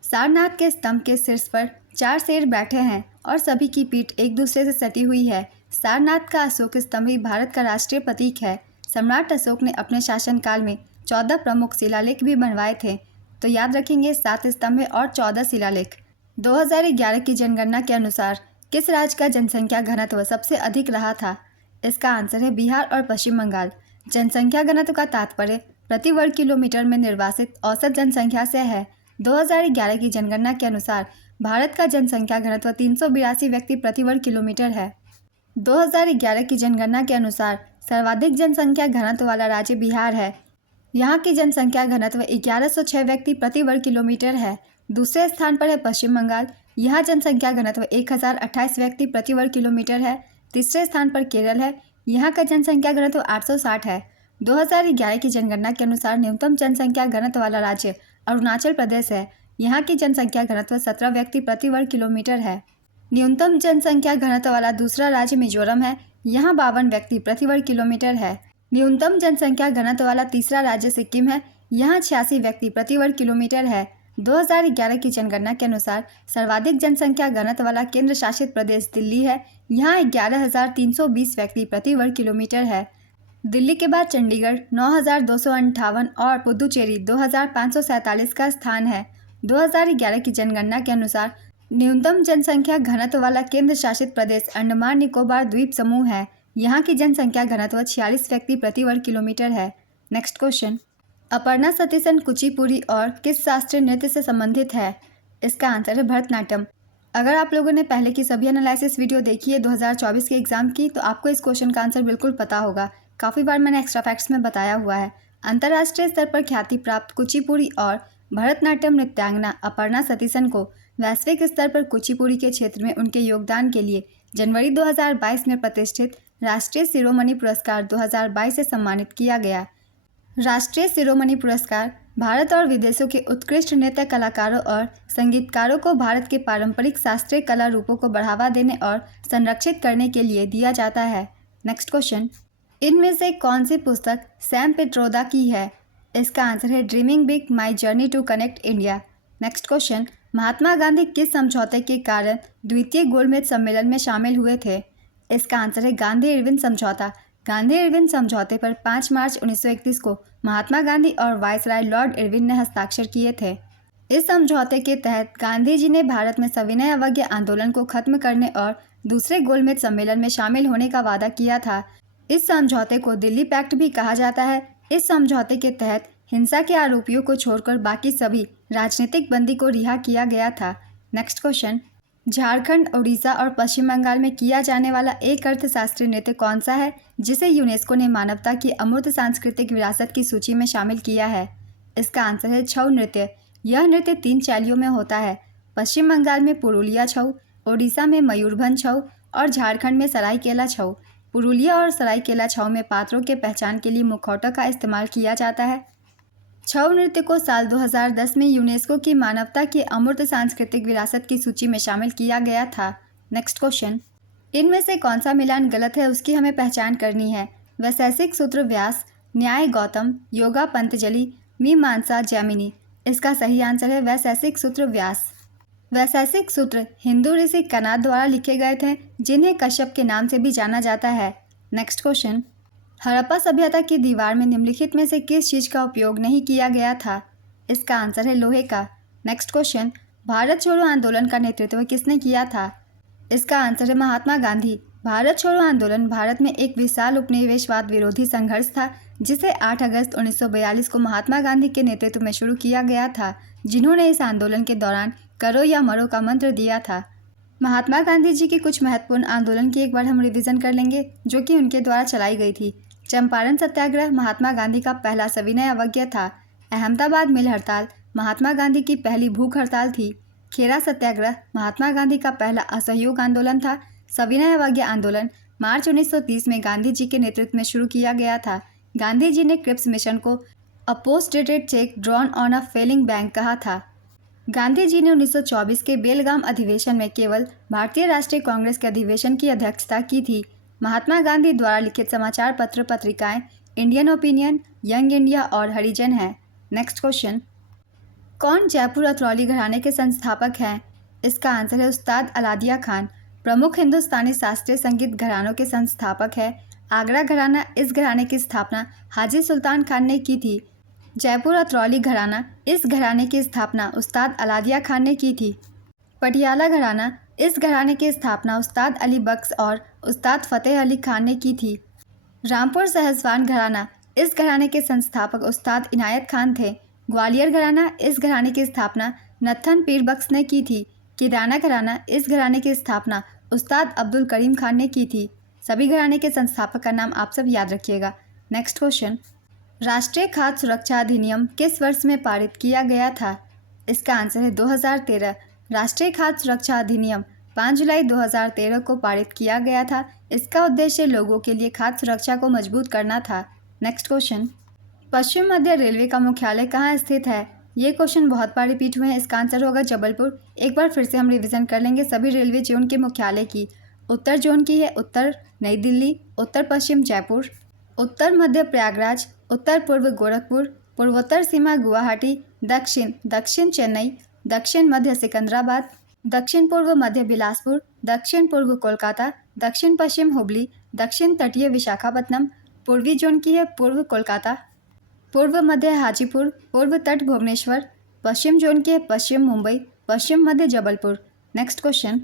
सारनाथ के स्तंभ के शीर्ष पर 4 शेर बैठे हैं और सभी की पीठ एक दूसरे से सटी हुई है। सारनाथ का अशोक स्तंभ ही भारत का राष्ट्रीय प्रतीक है। सम्राट अशोक ने अपने शासनकाल में 14 प्रमुख शिलालेख भी बनवाए थे। तो याद रखेंगे 7 स्तंभ और 14 शिलालेख। 2011 की जनगणना के अनुसार किस राज्य का जनसंख्या घनत्व सबसे अधिक रहा था? इसका आंसर है बिहार और पश्चिम बंगाल। जनसंख्या घनत्व का तात्पर्य प्रति वर्ग किलोमीटर में निर्वासित औसत जनसंख्या से है। 2011 की जनगणना के अनुसार भारत का जनसंख्या घनत्व 382 व्यक्ति प्रति वर्ग किलोमीटर है। 2011 की जनगणना के अनुसार सर्वाधिक जनसंख्या घनत्व वाला राज्य बिहार है। यहाँ की जनसंख्या घनत्व 1106 व्यक्ति प्रति वर्ग किलोमीटर है। दूसरे स्थान पर है पश्चिम बंगाल। यहाँ जनसंख्या घनत्व 1028 व्यक्ति प्रति वर्ग किलोमीटर है। तीसरे स्थान पर केरल है। यहाँ का जनसंख्या घनत्व 860 है। 2011 की जनगणना के अनुसार न्यूनतम जनसंख्या घनत्व वाला राज्य अरुणाचल प्रदेश है। यहाँ की जनसंख्या घनत्व 17 व्यक्ति प्रति वर्ग किलोमीटर है। न्यूनतम जनसंख्या घनत्व वाला दूसरा राज्य मिजोरम है। यहाँ 52 व्यक्ति प्रति वर्ग किलोमीटर है। न्यूनतम जनसंख्या घनत्व वाला तीसरा राज्य सिक्किम है। यहाँ 86 व्यक्ति प्रति वर्ग किलोमीटर है। 2011 की जनगणना के अनुसार सर्वाधिक जनसंख्या घनत्व वाला केंद्र शासित प्रदेश दिल्ली है। यहाँ 11,320 व्यक्ति प्रति वर्ग किलोमीटर है। दिल्ली के बाद चंडीगढ़ 9,258 और पुदुचेरी 2,547 का स्थान है। 2011 की जनगणना के अनुसार न्यूनतम जनसंख्या घनत्व वाला केंद्र शासित प्रदेश अंडमान निकोबार द्वीप समूह है। यहाँ की जनसंख्या घनत्व 46 व्यक्ति प्रति वर्ग किलोमीटर है। नेक्स्ट क्वेश्चन, अपर्णा सतीशन कुचिपुड़ी और किस शास्त्रीय नृत्य से संबंधित है? इसका आंसर है भरतनाट्यम। अगर आप लोगों ने पहले की सभी एनालिसिस वीडियो देखी है 2024 के एग्जाम की, तो आपको इस क्वेश्चन का आंसर बिल्कुल पता होगा। काफ़ी बार मैंने एक्स्ट्रा फैक्ट्स में बताया हुआ है। अंतर्राष्ट्रीय स्तर पर ख्याति प्राप्त कुचिपुड़ी और भरतनाट्यम नृत्यांगना अपर्णा सतीशन को वैश्विक स्तर पर कुचिपुड़ी के क्षेत्र में उनके योगदान के लिए जनवरी 2022 में प्रतिष्ठित राष्ट्रीय शिरोमणि पुरस्कार 2022 से सम्मानित किया गया। राष्ट्रीय शिरोमणि पुरस्कार भारत और विदेशों के उत्कृष्ट नृत्य कलाकारों और संगीतकारों को भारत के पारंपरिक शास्त्रीय कला रूपों को बढ़ावा देने और संरक्षित करने के लिए दिया जाता है। नेक्स्ट क्वेश्चन, इनमें से कौन सी पुस्तक सैम पित्रोदा की है? इसका आंसर है dreaming big, my journey to connect India. Next question, Mahatma Gandhi किस समझौते के कारण द्वितीय गोलमेज सम्मेलन में शामिल हुए थे? इसका आंसर है गांधी इरविन समझौता। गांधी इरविन समझौते पर 5 मार्च 1931 को महात्मा गांधी और वायसराय लॉर्ड इरविन ने हस्ताक्षर किए थे। इस समझौते के तहत गांधी जी ने भारत में सविनय अवज्ञा आंदोलन को खत्म करने और दूसरे गोलमेज सम्मेलन में शामिल होने का वादा किया था। इस समझौते को दिल्ली पैक्ट भी कहा जाता है। इस समझौते के तहत हिंसा के आरोपियों को छोड़कर बाकी सभी राजनीतिक बंदी को रिहा किया गया था। नेक्स्ट क्वेश्चन, झारखंड, उड़ीसा और पश्चिम बंगाल में किया जाने वाला एक अर्थशास्त्रीय नृत्य कौन सा है जिसे यूनेस्को ने मानवता की अमूर्त सांस्कृतिक विरासत की सूची में शामिल किया है? इसका आंसर है छऊ नृत्य। यह नृत्य 3 शैलियों में होता है। पश्चिम बंगाल में पुरुलिया छऊ, उड़ीसा में मयूरभंज छऊ और झारखंड में सरायकेला छऊ। पुरुलिया और सरायकेला छऊ में पात्रों के पहचान के लिए मुखौटा का इस्तेमाल किया जाता है। छऊ नृत्य को साल 2010 में यूनेस्को की मानवता की अमूर्त सांस्कृतिक विरासत की सूची में शामिल किया गया था। नेक्स्ट क्वेश्चन, इनमें से कौन सा मिलान गलत है उसकी हमें पहचान करनी है। वैशेषिक सूत्र व्यास, न्याय गौतम, योगा पंतजलि, मीमांसा जैमिनी। इसका सही आंसर है वैशेषिक सूत्र व्यास। वैशेषिक सूत्र हिंदू ऋषि कनाद द्वारा लिखे गए थे जिन्हें कश्यप के नाम से भी जाना जाता है। नेक्स्ट क्वेश्चन, हड़प्पा सभ्यता की दीवार में निम्नलिखित में से किस चीज़ का उपयोग नहीं किया गया था? इसका आंसर है लोहे का। नेक्स्ट क्वेश्चन, भारत छोड़ो आंदोलन का नेतृत्व किसने किया था? इसका आंसर है महात्मा गांधी। भारत छोड़ो आंदोलन भारत में एक विशाल उपनिवेशवाद विरोधी संघर्ष था जिसे 8 अगस्त 1942 को महात्मा गांधी के नेतृत्व में शुरू किया गया था, जिन्होंने इस आंदोलन के दौरान करो या मरो का मंत्र दिया था। महात्मा गांधी जी की कुछ महत्वपूर्ण आंदोलन की एक बार हम रिवीजन कर लेंगे, जो कि उनके द्वारा चलाई गई थी। चंपारण सत्याग्रह महात्मा गांधी का पहला सविनय अवज्ञा था। अहमदाबाद मिल हड़ताल महात्मा गांधी की पहली भूख हड़ताल थी। खेरा सत्याग्रह महात्मा गांधी का पहला असहयोग आंदोलन था। सविनय अवज्ञा आंदोलन मार्च 1930 में गांधी जी के नेतृत्व में शुरू किया गया था। गांधी जी ने क्रिप्स मिशन को a post dated cheque drawn on a failing bank कहा था। गांधी जी ने 1924 के बेलगाम अधिवेशन में केवल भारतीय राष्ट्रीय कांग्रेस के अधिवेशन की अध्यक्षता की थी। महात्मा गांधी द्वारा लिखित समाचार पत्र पत्रिकाएं इंडियन ओपिनियन, यंग इंडिया और हरिजन हैं। नेक्स्ट क्वेश्चन, कौन जयपुर अतरौली घराने के संस्थापक हैं? इसका आंसर है उस्ताद अलादिया खान। प्रमुख हिंदुस्तानी शास्त्रीय संगीत घरानों के संस्थापक है आगरा घराना। इस घराने की स्थापना हाजी सुल्तान खान ने की थी। जयपुर अतरौली घराना, इस घराने की स्थापना उस्ताद अलादिया खान ने की थी। पटियाला घराना, इस घराने की स्थापना उस्ताद अली बख्श और उस्ताद फ़तेह अली खान ने की थी। रामपुर सहसवान घराना, इस घराने के संस्थापक उस्ताद इनायत खान थे। ग्वालियर घराना, इस घराने की स्थापना नत्थन पीर बख्श ने की थी। किराना घराना, इस घराने की स्थापना उस्ताद अब्दुल करीम खान ने की थी। सभी घराने के संस्थापक का नाम आप सब याद रखिएगा। नेक्स्ट क्वेश्चन, राष्ट्रीय खाद्य सुरक्षा अधिनियम किस वर्ष में पारित किया गया था? इसका आंसर है 2013। राष्ट्रीय खाद्य सुरक्षा अधिनियम 5 जुलाई 2013 को पारित किया गया था। इसका उद्देश्य लोगों के लिए खाद्य सुरक्षा को मजबूत करना था। नेक्स्ट क्वेश्चन, पश्चिम मध्य रेलवे का मुख्यालय कहाँ स्थित है? ये क्वेश्चन बहुत बार रिपीट हुए हैं। इसका आंसर होगा जबलपुर। एक बार फिर से हम रिवीजन कर लेंगे सभी रेलवे जोन के मुख्यालय की। उत्तर जोन की है उत्तर नई दिल्ली, उत्तर पश्चिम जयपुर, उत्तर मध्य प्रयागराज, उत्तर पूर्व गोरखपुर, पूर्वोत्तर सीमा गुवाहाटी, दक्षिण चेन्नई, दक्षिण मध्य सिकंदराबाद, दक्षिण पूर्व मध्य बिलासपुर, दक्षिण पूर्व कोलकाता, दक्षिण पश्चिम हुबली, दक्षिण तटीय विशाखापट्टनम, पूर्वी जोन की है पूर्व कोलकाता, पूर्व मध्य हाजीपुर, पूर्व तट भुवनेश्वर, पश्चिम जोन की है पश्चिम मुंबई, पश्चिम मध्य Jabalpur. Next question,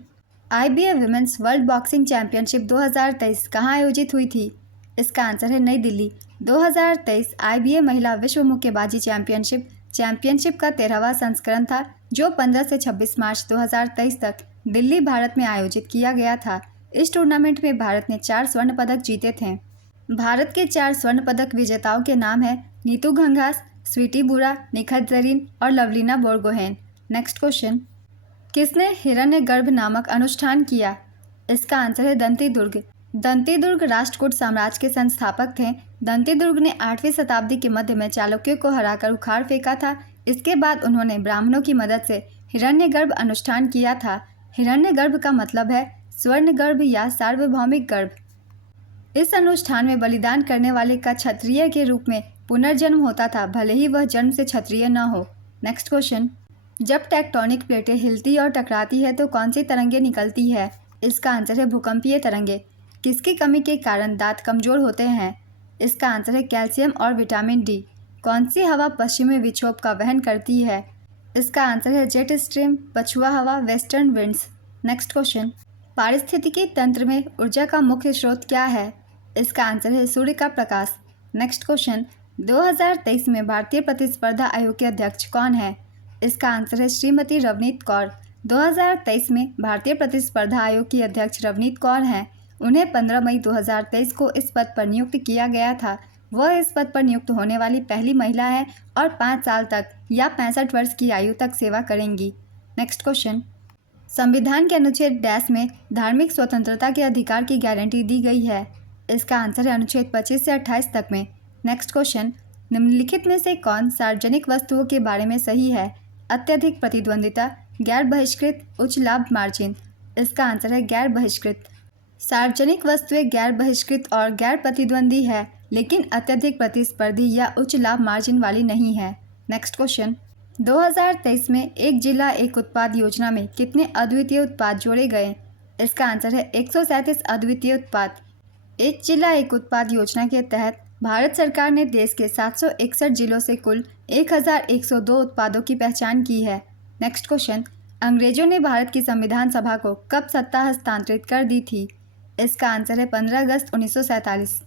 IBA women's world boxing championship 2023 कहाँ आयोजित हुई थी? इसका आंसर है नई दिल्ली। 2023 IBA महिला विश्व मुक्केबाजी चैंपियनशिप का 13वां संस्करण था, जो 15 से 26 मार्च 2023 तक दिल्ली, भारत में आयोजित किया गया था। इस टूर्नामेंट में भारत ने 4 स्वर्ण पदक जीते थे। भारत के 4 स्वर्ण पदक विजेताओं के नाम हैं नीतू घंघास, स्वीटी बुरा, निखत जरीन और लवलीना बोरगोहेन। नेक्स्ट क्वेश्चन, किसने हिरण्यगर्भ नामक अनुष्ठान किया? इसका आंसर है दंती दुर्ग। दंती दुर्ग राष्ट्रकूट साम्राज्य के संस्थापक थे। दंती दुर्ग ने 8वीं शताब्दी के मध्य में चालुक्यों को हराकर उखाड़ फेंका था। इसके बाद उन्होंने ब्राह्मणों की मदद से हिरण्यगर्भ अनुष्ठान किया था। हिरण्यगर्भ का मतलब है स्वर्ण गर्भ या सार्वभौमिक गर्भ। इस अनुष्ठान में बलिदान करने वाले का क्षत्रिय के रूप में पुनर्जन्म होता था, भले ही वह जन्म से क्षत्रिय न हो। नेक्स्ट क्वेश्चन, जब टेक्टोनिक प्लेटें हिलती और टकराती है तो कौन सी तरंगें निकलती है? इसका आंसर है भूकंपीय तरंगें। किसकी कमी के कारण दांत कमजोर होते हैं? इसका आंसर है कैल्शियम और विटामिन डी। कौन सी हवा पश्चिमी विक्षोभ का वहन करती है? इसका आंसर है जेट स्ट्रीम, पछुआ हवा, वेस्टर्न विंड्स। नेक्स्ट क्वेश्चन, पारिस्थितिकी तंत्र में ऊर्जा का मुख्य स्रोत क्या है? इसका आंसर है सूर्य का प्रकाश। नेक्स्ट क्वेश्चन, 2023 में भारतीय प्रतिस्पर्धा आयोग के अध्यक्ष कौन है? इसका आंसर है श्रीमती रवनीत कौर। 2023 में भारतीय प्रतिस्पर्धा आयोग की अध्यक्ष रवनीत कौर हैं। उन्हें 15 मई 2023 को इस पद पर नियुक्त किया गया था। वह इस पद पर नियुक्त होने वाली पहली महिला है और 5 साल तक या 65 वर्ष की आयु तक सेवा करेंगी। नेक्स्ट क्वेश्चन, संविधान के अनुच्छेद डैश में धार्मिक स्वतंत्रता के अधिकार की गारंटी दी गई है। इसका आंसर है अनुच्छेद 25 से 28 तक में। नेक्स्ट क्वेश्चन, निम्नलिखित में से कौन सार्वजनिक वस्तुओं के बारे में सही है? अत्यधिक प्रतिद्वंदिता, गैर बहिष्कृत, उच्च लाभ मार्जिन। इसका आंसर है गैर बहिष्कृत। सार्वजनिक वस्तुएं गैर बहिष्कृत और गैर प्रतिद्वंदी है, लेकिन अत्यधिक प्रतिस्पर्धी या उच्च लाभ मार्जिन वाली नहीं है। नेक्स्ट क्वेश्चन, 2023 में एक जिला एक उत्पाद योजना में कितने अद्वितीय उत्पाद जोड़े गए? इसका आंसर है 137 अद्वितीय उत्पाद। एक जिला एक उत्पाद योजना के तहत भारत सरकार ने देश के 761 जिलों से कुल 1102 उत्पादों की पहचान की है। नेक्स्ट क्वेश्चन, अंग्रेजों ने भारत की संविधान सभा को कब सत्ता हस्तांतरित कर दी थी? इसका आंसर है 15 अगस्त 1947।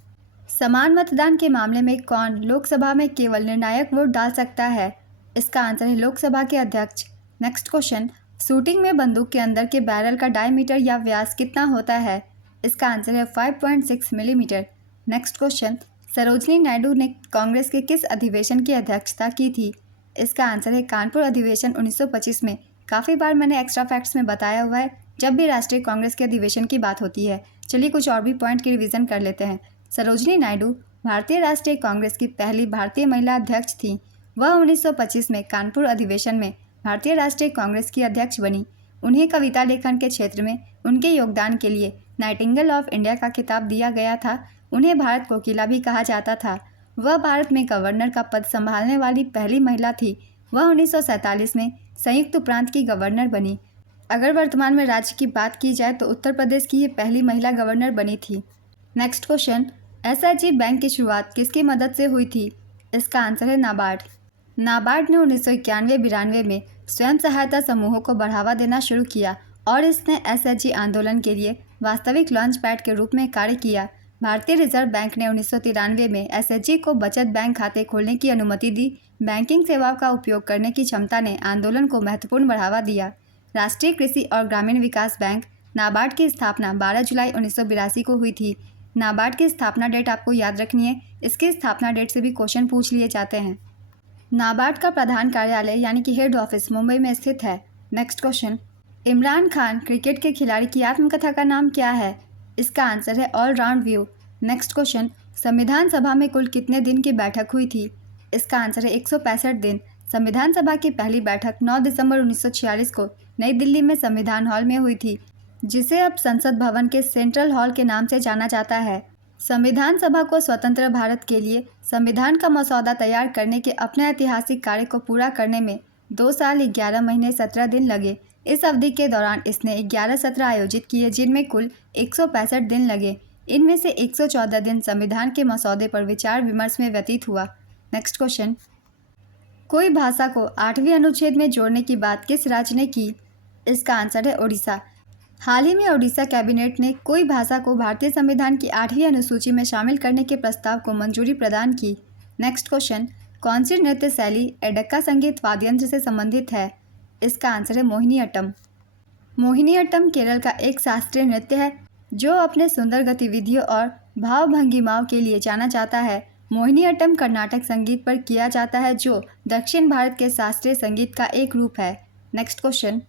समान मतदान के मामले में कौन लोकसभा में केवल निर्णायक वोट डाल सकता है? इसका आंसर है लोकसभा के अध्यक्ष। नेक्स्ट क्वेश्चन, शूटिंग में बंदूक के अंदर के बैरल का डायमीटर या व्यास कितना होता है? इसका आंसर है 5.6 millimetre. Next question, Sarojini Naidu ने कांग्रेस के किस अधिवेशन की अध्यक्षता की थी? इसका आंसर है कानपुर अधिवेशन 1925 में। काफ़ी बार मैंने एक्स्ट्रा फैक्ट्स में बताया हुआ है जब भी राष्ट्रीय कांग्रेस के अधिवेशन की बात होती है। चलिए कुछ और भी पॉइंट की रिवीजन कर लेते हैं। सरोजिनी नायडू भारतीय राष्ट्रीय कांग्रेस की पहली भारतीय महिला अध्यक्ष थी। वह 1925 में कानपुर अधिवेशन में भारतीय राष्ट्रीय कांग्रेस की अध्यक्ष बनी। उन्हें कविता लेखन के क्षेत्र में उनके योगदान के लिए नाइटिंगेल ऑफ इंडिया का खिताब दिया गया था। उन्हें भारत कोकिला भी कहा जाता था। वह भारत में गवर्नर का पद संभालने वाली पहली महिला थी। वह 1947 में संयुक्त प्रांत की गवर्नर बनी। अगर वर्तमान में राज्य की बात की जाए तो उत्तर प्रदेश की ये पहली महिला गवर्नर बनी थी। नेक्स्ट क्वेश्चन, एसएचजी बैंक की शुरुआत किसकी मदद से हुई थी? इसका आंसर है नाबार्ड। नाबार्ड ने 1991-92 में स्वयं सहायता समूहों को बढ़ावा देना शुरू किया और इसने एसएचजी आंदोलन के लिए वास्तविक लॉन्च पैड के रूप में कार्य किया। भारतीय रिजर्व बैंक ने 1993 में एसएचजी को बचत बैंक खाते खोलने की अनुमति दी। बैंकिंग सेवाओं का उपयोग करने की क्षमता ने आंदोलन को महत्वपूर्ण बढ़ावा दिया। राष्ट्रीय कृषि और ग्रामीण विकास बैंक नाबार्ड की स्थापना 12 जुलाई 1982 को हुई थी। नाबार्ड की स्थापना डेट आपको याद रखनी है, इसकी स्थापना डेट से भी क्वेश्चन पूछ लिए जाते हैं। नाबार्ड का प्रधान कार्यालय यानी कि हेड ऑफिस मुंबई में स्थित है। Next question, Imran Khan cricket के खिलाड़ी की आत्मकथा का नाम क्या है? इसका आंसर है all round view. Next question, संविधान सभा में कुल कितने दिन की बैठक हुई थी? इसका आंसर है 165 दिन। संविधान सभा की पहली बैठक 9 दिसंबर 1946 को नई दिल्ली में संविधान हॉल में हुई थी, जिसे अब संसद भवन के सेंट्रल हॉल के नाम से जाना जाता है। संविधान सभा को स्वतंत्र भारत के लिए संविधान का मसौदा तैयार करने के अपने ऐतिहासिक कार्य को पूरा करने में 2 साल 11 महीने 17 दिन लगे। इस अवधि के दौरान इसने 11 सत्र आयोजित किए जिनमें कुल 165 दिन लगे। इनमें से 114 दिन संविधान के मसौदे पर विचार विमर्श में व्यतीत हुआ। नेक्स्ट क्वेश्चन, कोई भाषा को 8वें अनुच्छेद में जोड़ने की बात किस राज्य ने की? इसका आंसर है ओडिशा। हाल ही में ओडिशा कैबिनेट ने कोई भाषा को भारतीय संविधान की 8वीं अनुसूची में शामिल करने के प्रस्ताव को मंजूरी प्रदान की। नेक्स्ट क्वेश्चन, कौन सी नृत्य शैली एडक्का संगीत वाद्ययंत्र से संबंधित है? इसका आंसर है मोहिनीअट्टम। मोहिनीअट्टम केरल का एक शास्त्रीय नृत्य है जो अपने सुंदर गतिविधियों और भाव भंगिमाओं के लिए जाना जाता है। मोहिनीअट्टम कर्नाटक संगीत पर किया जाता है जो दक्षिण भारत के शास्त्रीय संगीत का एक रूप है। नेक्स्ट क्वेश्चन,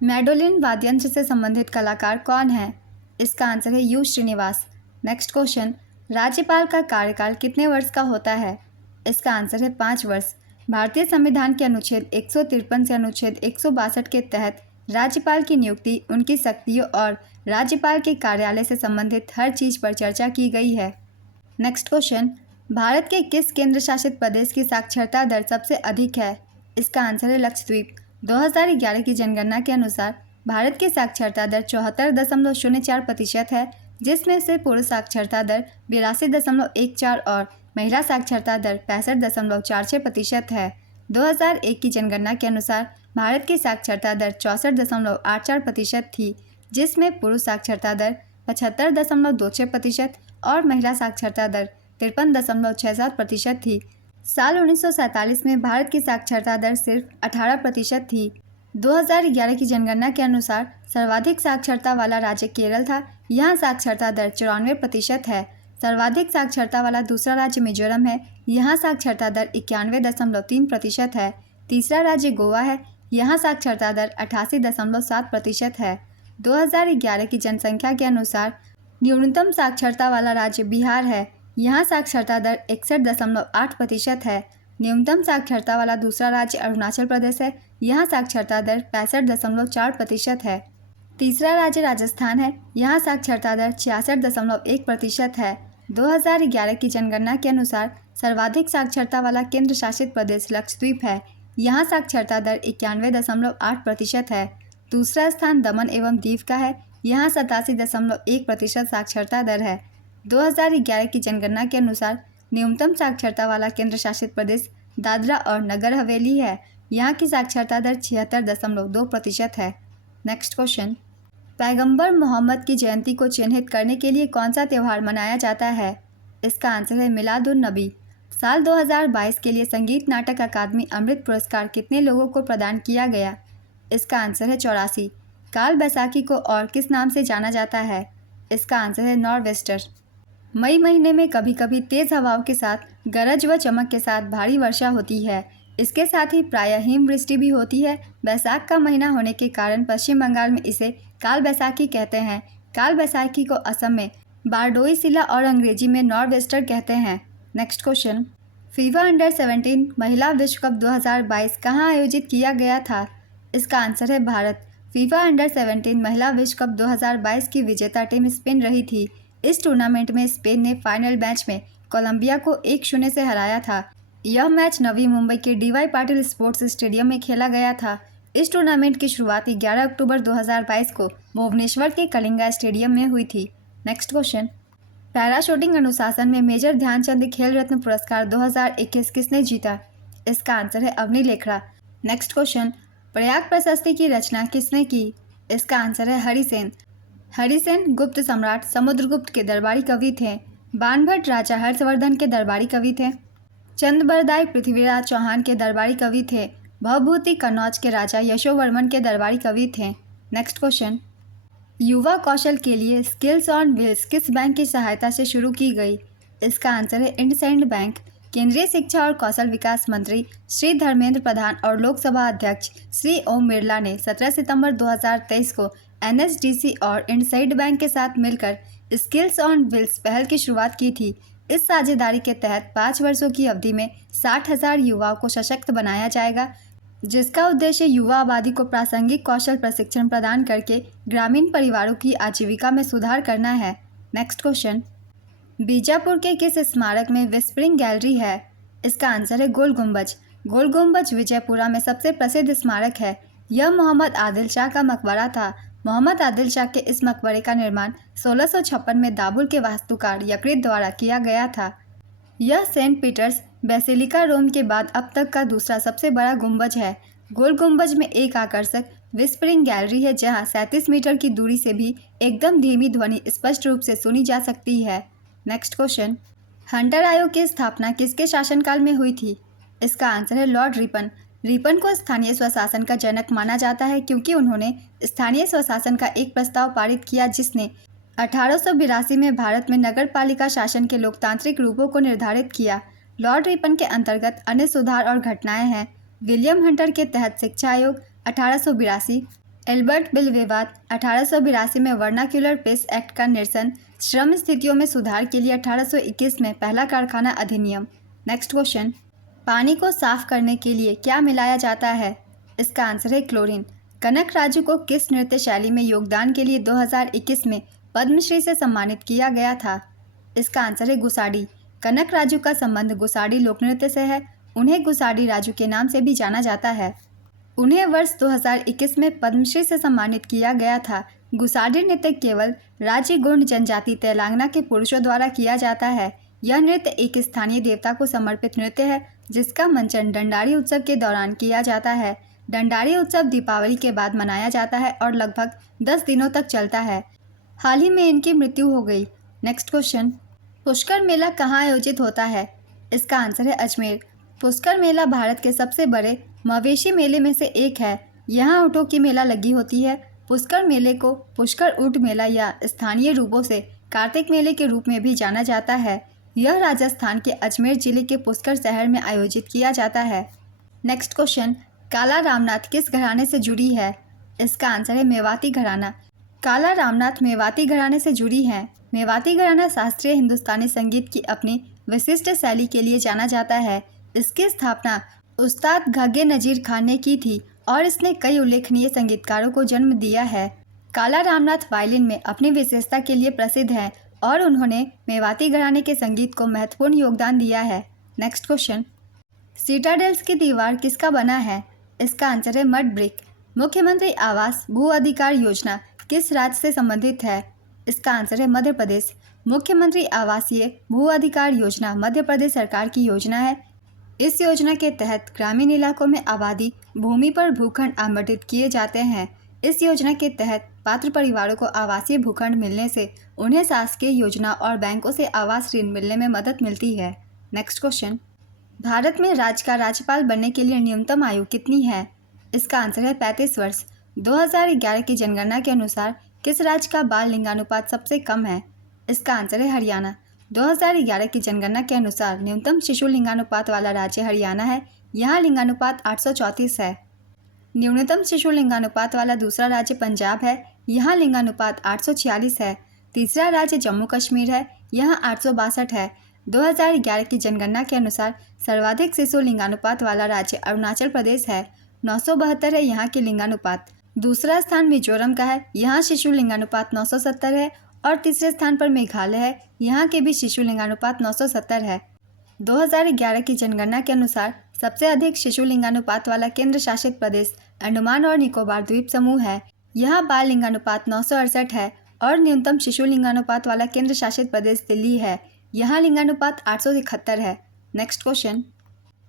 मैंडोलिन वाद्ययंत्र से संबंधित कलाकार कौन है? इसका आंसर है यू श्रीनिवास। नेक्स्ट क्वेश्चन, राज्यपाल का कार्यकाल कितने वर्ष का होता है? इसका आंसर है 5 वर्ष। भारतीय संविधान के अनुच्छेद 153 से अनुच्छेद 162 के तहत राज्यपाल की नियुक्ति, उनकी शक्तियों और राज्यपाल के कार्यालय से संबंधित हर चीज़ पर चर्चा की गई है। नेक्स्ट क्वेश्चन, भारत के किस केंद्र शासित प्रदेश की साक्षरता दर सबसे अधिक है? इसका आंसर है लक्षद्वीप। 2011 की जनगणना के अनुसार भारत की साक्षरता दर 74.04% है, जिसमें से पुरुष साक्षरता दर 82.14 और महिला साक्षरता दर 65.46% है। 2001 की जनगणना के अनुसार भारत की साक्षरता दर 64.84% थी, जिसमें पुरुष साक्षरता दर 75.26% और महिला साक्षरता दर 53.67% थी। साल 1947 में भारत की साक्षरता दर सिर्फ 18% थी। 2011 की जनगणना के अनुसार सर्वाधिक साक्षरता वाला राज्य केरल था। यहाँ साक्षरता दर 94% है। सर्वाधिक साक्षरता वाला दूसरा राज्य मिजोरम है। यहाँ साक्षरता दर 91.3% है। तीसरा राज्य गोवा है। यहाँ साक्षरता दर 88.7% है। 2011 की जनसंख्या के अनुसार न्यूनतम साक्षरता वाला राज्य बिहार है। यहाँ साक्षरता दर 61.8% है। न्यूनतम साक्षरता वाला दूसरा राज्य अरुणाचल प्रदेश है। यहाँ साक्षरता दर 65.4% है। तीसरा राज्य राजस्थान है। यहाँ साक्षरता दर 66.1% है। 2011 की जनगणना के अनुसार सर्वाधिक साक्षरता वाला केंद्र शासित प्रदेश लक्षद्वीप है। यहाँ साक्षरता दर 91.8% है। दूसरा स्थान दमन एवं दीव का है। यहाँ 87.1% साक्षरता दर है। 2011 की जनगणना के अनुसार न्यूनतम साक्षरता वाला केंद्र शासित प्रदेश दादरा और नगर हवेली है। यहाँ की साक्षरता दर 76.2% है। नेक्स्ट क्वेश्चन, पैगंबर मोहम्मद की जयंती को चिन्हित करने के लिए कौन सा त्यौहार मनाया जाता है? इसका आंसर है मिलादुन नबी। साल 2022 के लिए संगीत नाटक अकादमी अमृत पुरस्कार कितने लोगों को प्रदान किया गया? इसका आंसर है 84। काल बैसाखी को और किस नाम से जाना जाता है? इसका आंसर है नॉर्वेस्टर। मई महीने में कभी कभी तेज़ हवाओं के साथ गरज व चमक के साथ भारी वर्षा होती है। इसके साथ ही प्रायः हिमवृष्टि भी होती है। बैसाख का महीना होने के कारण पश्चिम बंगाल में इसे काल बैसाखी कहते हैं। काल बैसाखी को असम में बारडोई सिला और अंग्रेजी में नॉर्वेस्टर कहते हैं। नेक्स्ट क्वेश्चन, फीफा अंडर 17 महिला विश्व कप 2022 कहाँ आयोजित किया गया था? इसका आंसर है भारत। फीफा अंडर 17 महिला विश्व कप 2022 की विजेता टीम स्पेन रही थी। इस टूर्नामेंट में स्पेन ने फाइनल मैच में कोलंबिया को 1-0 से हराया था। यह मैच नवी मुंबई के डीवाई पाटिल स्पोर्ट्स स्टेडियम में खेला गया था। इस टूर्नामेंट की शुरुआत 11 अक्टूबर 2022 को भुवनेश्वर के कलिंगा स्टेडियम में हुई थी। नेक्स्ट क्वेश्चन, पैराशूटिंग अनुशासन में मेजर ध्यानचंद खेल रत्न पुरस्कार 2021 किसने जीता? इसका आंसर है अवनी लेखड़ा। नेक्स्ट क्वेश्चन, प्रयाग प्रशस्ति की रचना किसने की? इसका आंसर है हरिसेन। हरिसेन गुप्त सम्राट समुद्रगुप्त के दरबारी कवि थे। बाणभट्ट राजा हर्षवर्धन के दरबारी कवि थे। चंद्रबरदाई पृथ्वीराज चौहान के दरबारी कवि थे। भवभूति कन्नौज के राजा यशोवर्मन के दरबारी कवि थे। नेक्स्ट क्वेश्चन, युवा कौशल के लिए स्किल्स ऑन व्हील्स किस बैंक की सहायता से शुरू की गई? इसका आंसर है इंडसइंड बैंक। केंद्रीय शिक्षा और कौशल विकास मंत्री श्री धर्मेंद्र प्रधान और लोकसभा अध्यक्ष श्री ओम बिरला ने 17 सितंबर 2023 को एनएसडीसी और इंडसइंड बैंक के साथ मिलकर स्किल्स ऑन व्हील्स पहल की शुरुआत की थी। इस साझेदारी के तहत 5 वर्षों की अवधि में 60,000 युवाओं को सशक्त बनाया जाएगा, जिसका उद्देश्य युवा आबादी को प्रासंगिक कौशल प्रशिक्षण प्रदान करके ग्रामीण परिवारों की आजीविका में सुधार करना है। नेक्स्ट क्वेश्चन, बीजापुर के किस स्मारक में विस्परिंग गैलरी है? इसका आंसर है गोल गुंबज। गोल गुंबज विजयपुरा में सबसे प्रसिद्ध स्मारक है। यह मोहम्मद आदिल शाह का मकबरा था। मोहम्मद आदिल शाह के इस मकबरे का निर्माण 1656 में दाबुल के वास्तुकार यकृत द्वारा किया गया था। यह सेंट पीटर्स बेसिलिका रोम के बाद अब तक का दूसरा सबसे बड़ा गुंबज है। गोल गुंबज में एक आकर्षक विस्परिंग गैलरी है, जहां 37 मीटर की दूरी से भी एकदम धीमी ध्वनि स्पष्ट रूप से सुनी जा सकती है। नेक्स्ट क्वेश्चन, हंटर आयोग की स्थापना किसके शासनकाल में हुई थी? इसका आंसर है लॉर्ड रिपन। रिपन को स्थानीय स्वशासन का जनक माना जाता है क्योंकि उन्होंने स्थानीय स्वशासन का एक प्रस्ताव पारित किया जिसने 1882 में भारत में नगर पालिका शासन के लोकतांत्रिक रूपों को निर्धारित किया। लॉर्ड रिपन के अंतर्गत अन्य सुधार और घटनाएं हैं। विलियम हंटर के तहत शिक्षा आयोग 1882, एल्बर्ट बिल विवाद 1882 में वर्नाक्यूलर पीस एक्ट का निरसन, श्रम स्थितियों में सुधार के लिए 1821 में पहला कारखाना अधिनियम। नेक्स्ट क्वेश्चन, पानी को साफ करने के लिए क्या मिलाया जाता है? इसका आंसर है क्लोरीन। कनक राजू को किस नृत्य शैली में योगदान के लिए 2021 में पद्मश्री से सम्मानित किया गया था? इसका आंसर है गुसाडी। कनक राजू का संबंध गुसाडी लोक नृत्य से है। उन्हें गुसाडी राजू के नाम से भी जाना जाता है। उन्हें वर्ष 2021 में पद्मश्री से सम्मानित किया गया था। गुसाडी नृत्य केवल राज्य गोंड जनजाति तेलंगाना के पुरुषों द्वारा किया जाता है। यह नृत्य एक स्थानीय देवता को समर्पित नृत्य है जिसका मंचन डंडारी उत्सव के दौरान किया जाता है। डंडारी उत्सव दीपावली के बाद मनाया जाता है और लगभग 10 दिनों तक चलता है। हाल ही में इनकी मृत्यु हो गई। नेक्स्ट क्वेश्चन, पुष्कर मेला कहाँ आयोजित होता है? इसका आंसर है अजमेर। पुष्कर मेला भारत के सबसे बड़े मवेशी मेले में से एक है। यहाँ ऊँटों की मेला लगी होती है। पुष्कर मेले को पुष्कर ऊँट मेला या स्थानीय रूपों से कार्तिक मेले के रूप में भी जाना जाता है। यह राजस्थान के अजमेर जिले के पुष्कर शहर में आयोजित किया जाता है। नेक्स्ट क्वेश्चन, काला रामनाथ किस घराने से जुड़ी है? इसका आंसर है मेवाती घराना। काला रामनाथ मेवाती घराने से जुड़ी है। मेवाती घराना शास्त्रीय हिंदुस्तानी संगीत की अपनी विशिष्ट शैली के लिए जाना जाता है। इसकी स्थापना उस्ताद घग्गे नजीर खान ने की थी और इसने कई उल्लेखनीय संगीतकारों को जन्म दिया है। काला रामनाथ वायलिन में अपनी विशेषता के लिए प्रसिद्ध हैं और उन्होंने मेवाती घराने के संगीत को महत्वपूर्ण योगदान दिया है। नेक्स्ट क्वेश्चन, सिटाडेल्स की दीवार किसका बना है? इसका आंसर है मड ब्रिक। मुख्यमंत्री आवास भू अधिकार योजना किस राज्य से संबंधित है? इसका आंसर है मध्य प्रदेश। मुख्यमंत्री आवासीय भू अधिकार योजना मध्य प्रदेश सरकार की योजना है। इस योजना के तहत ग्रामीण इलाकों में आबादी भूमि पर भूखंड आवंटित किए जाते हैं। इस योजना के तहत पात्र परिवारों को आवासीय भूखंड मिलने से उन्हें शासकीय योजना और बैंकों से आवास ऋण मिलने में मदद मिलती है। नेक्स्ट क्वेश्चन, भारत में राज्य का राज्यपाल बनने के लिए न्यूनतम आयु कितनी है? इसका आंसर है 35 वर्ष। 2011 की जनगणना के अनुसार किस राज्य का बाल लिंगानुपात सबसे कम है? इसका आंसर है हरियाणा। 2011 की जनगणना के अनुसार न्यूनतम शिशु लिंगानुपात वाला राज्य हरियाणा है। यहाँ लिंगानुपात 834 है। न्यूनतम शिशु लिंगानुपात वाला दूसरा राज्य पंजाब है। यहाँ लिंगानुपात 846 है। तीसरा राज्य जम्मू कश्मीर है। यहाँ 862 है। 2011 की जनगणना के अनुसार सर्वाधिक शिशु लिंगानुपात वाला राज्य अरुणाचल प्रदेश है। 972 है यहाँ के लिंगानुपात। दूसरा स्थान मिजोरम का है। यहाँ शिशु लिंगानुपात 970 है और तीसरे स्थान पर मेघालय है। यहाँ के भी शिशु लिंगानुपात 970 है। 2011 की जनगणना के अनुसार सबसे अधिक शिशु लिंगानुपात वाला केंद्र शासित प्रदेश अंडमान और निकोबार द्वीप समूह है। यहाँ बाल लिंगानुपात 968 है और न्यूनतम शिशु लिंगानुपात वाला केंद्र शासित प्रदेश दिल्ली है। यहाँ लिंगानुपात 871 है। नेक्स्ट क्वेश्चन,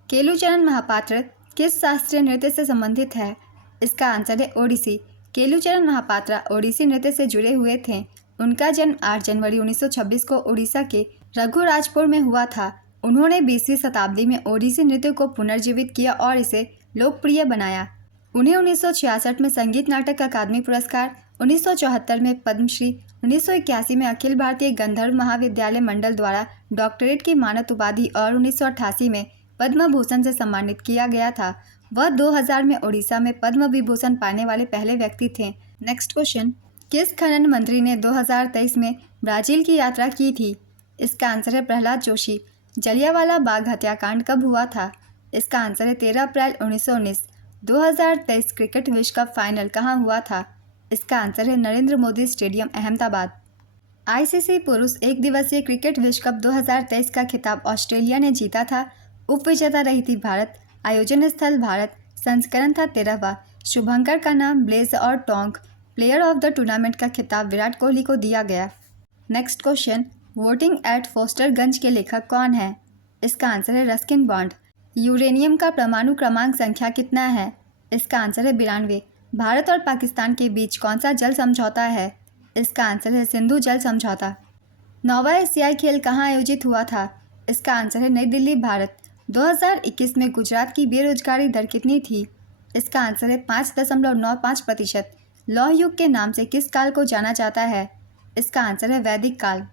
केलुचरण महापात्र किस शास्त्रीय नृत्य से संबंधित है? इसका आंसर है ओडिसी। केलुचरण महापात्रा ओडिसी नृत्य से जुड़े हुए थे। उनका जन्म 8 जनवरी 1926 को उड़ीसा के रघुराजपुर में हुआ था। उन्होंने 20वीं शताब्दी में ओडिसी नृत्य को पुनर्जीवित किया और इसे लोकप्रिय बनाया। उन्हें 1966 में संगीत नाटक अकादमी पुरस्कार, 1974 में पद्मश्री, 1981 में अखिल भारतीय गंधर्व महाविद्यालय मंडल द्वारा डॉक्टरेट की मानद उपाधि और 1988 में पद्म भूषण से सम्मानित किया गया था। वह 2000 में ओडिशा में पद्म विभूषण पाने वाले पहले व्यक्ति थे। नेक्स्ट क्वेश्चन, किस खनन मंत्री ने 2023 में ब्राज़ील की यात्रा की थी? इसका आंसर है प्रहलाद जोशी। जलियांवाला बाग हत्याकांड कब हुआ था? इसका आंसर है 13 अप्रैल 1919। 2023 क्रिकेट विश्व कप फाइनल कहाँ हुआ था? इसका आंसर है नरेंद्र मोदी स्टेडियम, अहमदाबाद। आईसीसी पुरुष एक दिवसीय क्रिकेट विश्व कप 2023 का खिताब ऑस्ट्रेलिया ने जीता था। उपविजेता रही थी भारत। आयोजन स्थल भारत। संस्करण था 13वां। शुभंकर का नाम ब्लेज और Tonk. Player of the tournament का खिताब विराट कोहली को दिया गया। नेक्स्ट क्वेश्चन, वोटिंग एट फोस्टरगंज के लेखक कौन है? इसका आंसर है रस्किन बॉन्ड। यूरेनियम का परमाणु क्रमांक संख्या कितना है? इसका आंसर है 92। भारत और पाकिस्तान के बीच कौन सा जल समझौता है? इसका आंसर है सिंधु जल समझौता। 9वां एशियाई खेल कहाँ आयोजित हुआ था? इसका आंसर है नई दिल्ली, भारत। 2021 में गुजरात की बेरोजगारी दर कितनी थी? इसका आंसर है 5.95%। लौह युग के नाम से किस काल को जाना जाता है? इसका आंसर है वैदिक काल।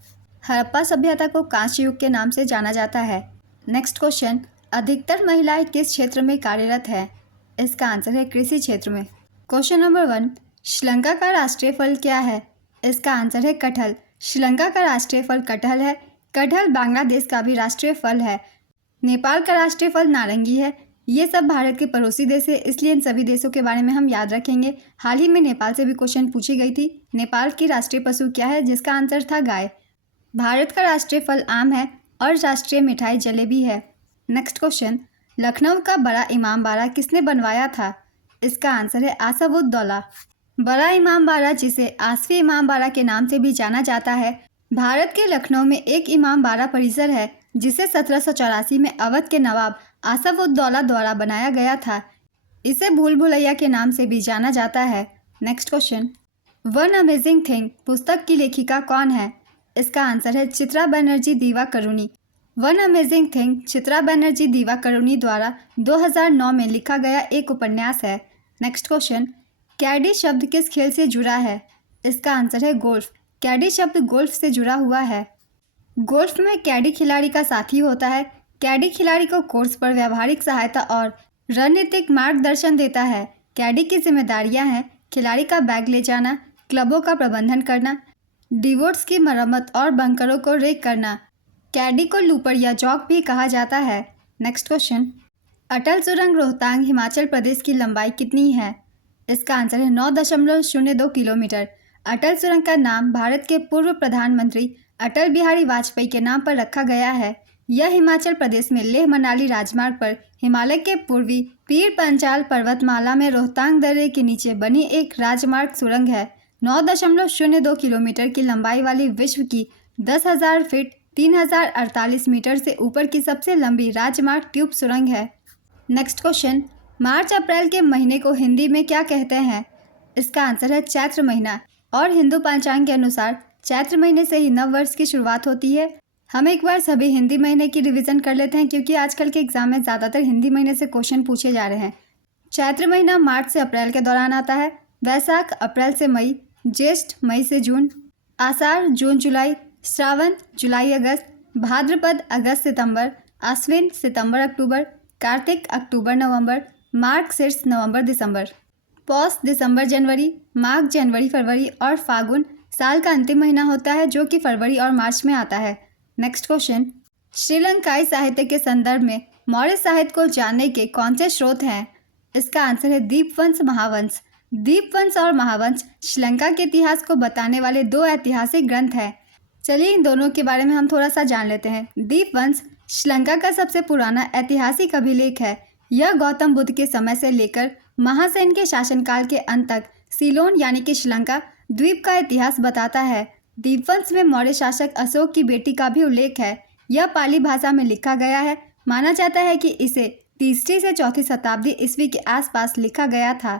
हड़प्पा सभ्यता को कांस्य युग के नाम से जाना जाता है। नेक्स्ट क्वेश्चन, अधिकतर महिलाएं किस क्षेत्र में कार्यरत है? इसका आंसर है कृषि क्षेत्र में। क्वेश्चन नंबर 1, श्रीलंका का राष्ट्रीय फल क्या है? इसका आंसर है कटहल। श्रीलंका का राष्ट्रीय फल कटहल है। कटहल बांग्लादेश का भी राष्ट्रीय फल है। नेपाल का राष्ट्रीय फल नारंगी है। ये सब भारत के पड़ोसी देश है, इसलिए इन सभी देशों के बारे में हम याद रखेंगे। हाल ही में नेपाल से भी क्वेश्चन पूछी गई थी। नेपाल की राष्ट्रीय पशु क्या है? जिसका आंसर था गाय। भारत का राष्ट्रीय फल आम है और राष्ट्रीय मिठाई जलेबी है। नेक्स्ट क्वेश्चन, लखनऊ का बड़ा इमाम बाड़ा किसने बनवाया था? इसका आंसर है आसफउद्दौला। बड़ा इमाम बाड़ा, जिसे आसफी इमाम बाड़ा के नाम से भी जाना जाता है, भारत के लखनऊ में एक इमाम बाड़ा परिसर है जिसे 1784 में अवध के नवाब आसफउद्दौला द्वारा बनाया गया था। इसे भूल भुलैया के नाम से भी जाना जाता है। Next question, one amazing thing पुस्तक की लेखिका कौन है? इसका आंसर है Chitra Banerjee Divakaruni. One amazing thing Chitra Banerjee Divakaruni द्वारा 2009 में लिखा गया एक उपन्यास है। नेक्स्ट क्वेश्चन, कैडी शब्द किस खेल से जुड़ा है? इसका आंसर है गोल्फ। कैडी शब्द गोल्फ से जुड़ा हुआ है। गोल्फ में कैडी खिलाड़ी का साथी होता है। कैडी खिलाड़ी को कोर्स पर व्यावहारिक सहायता और रणनीतिक मार्गदर्शन देता है। कैडी की जिम्मेदारियां हैं खिलाड़ी का बैग ले जाना, क्लबों का प्रबंधन करना, डिवोट्स की मरम्मत और बंकरों को रेक करना। कैडी को लूपर या जॉक भी कहा जाता है। नेक्स्ट क्वेश्चन, अटल सुरंग रोहतांग हिमाचल प्रदेश की लंबाई कितनी है? इसका आंसर है 9.02 किलोमीटर। अटल सुरंग का नाम भारत के पूर्व प्रधानमंत्री अटल बिहारी वाजपेयी के नाम पर रखा गया है। यह हिमाचल प्रदेश में लेह मनाली राजमार्ग पर हिमालय के पूर्वी पीर पंचाल पर्वतमाला में रोहतांग दर्रे के नीचे बनी एक राजमार्ग सुरंग है। 9.02 किलोमीटर की लंबाई वाली विश्व की 10,000 फीट 3,048 मीटर से ऊपर की सबसे लंबी राजमार्ग ट्यूब सुरंग है। नेक्स्ट क्वेश्चन, मार्च अप्रैल के महीने को हिंदी में क्या कहते हैं? इसका आंसर है चैत्र महीना। और हिंदू पंचांग के अनुसार चैत्र महीने से ही नव वर्ष की शुरुआत होती है। हम एक बार सभी हिंदी महीने की रिवीजन कर लेते हैं क्योंकि आजकल के एग्जाम में ज़्यादातर हिंदी महीने से क्वेश्चन पूछे जा रहे हैं। चैत्र महीना मार्च से अप्रैल के दौरान आता है, वैशाख अप्रैल से मई, ज्येष्ठ मई से जून, आषाढ़ जून जुलाई, श्रावण जुलाई अगस्त, भाद्रपद अगस्त सितंबर, आश्विन सितंबर अक्टूबर, कार्तिक अक्टूबर नवंबर, मार्गशीर्ष नवंबर दिसंबर, पौष दिसंबर जनवरी, माघ जनवरी फरवरी और फागुन साल का अंतिम महीना होता है जो कि फरवरी और मार्च में आता है। नेक्स्ट क्वेश्चन, श्रीलंकाई साहित्य के संदर्भ में मौर्य साहित्य को जानने के कौन से स्रोत हैं? इसका आंसर है दीपवंश महावंश। दीपवंश और महावंश श्रीलंका के इतिहास को बताने वाले दो ऐतिहासिक ग्रंथ हैं। चलिए इन दोनों के बारे में हम थोड़ा सा जान लेते हैं। दीपवंश श्रीलंका का सबसे पुराना ऐतिहासिक अभिलेख है। यह गौतम बुद्ध के समय से लेकर महासेन के शासनकाल के अंत तक सीलोन यानी कि श्रीलंका द्वीप का इतिहास बताता है। दीपवंश में मौर्य शासक अशोक की बेटी का भी उल्लेख है। यह पाली भाषा में लिखा गया है। माना जाता है कि इसे 3री से 4वीं शताब्दी ईस्वी के आसपास लिखा गया था।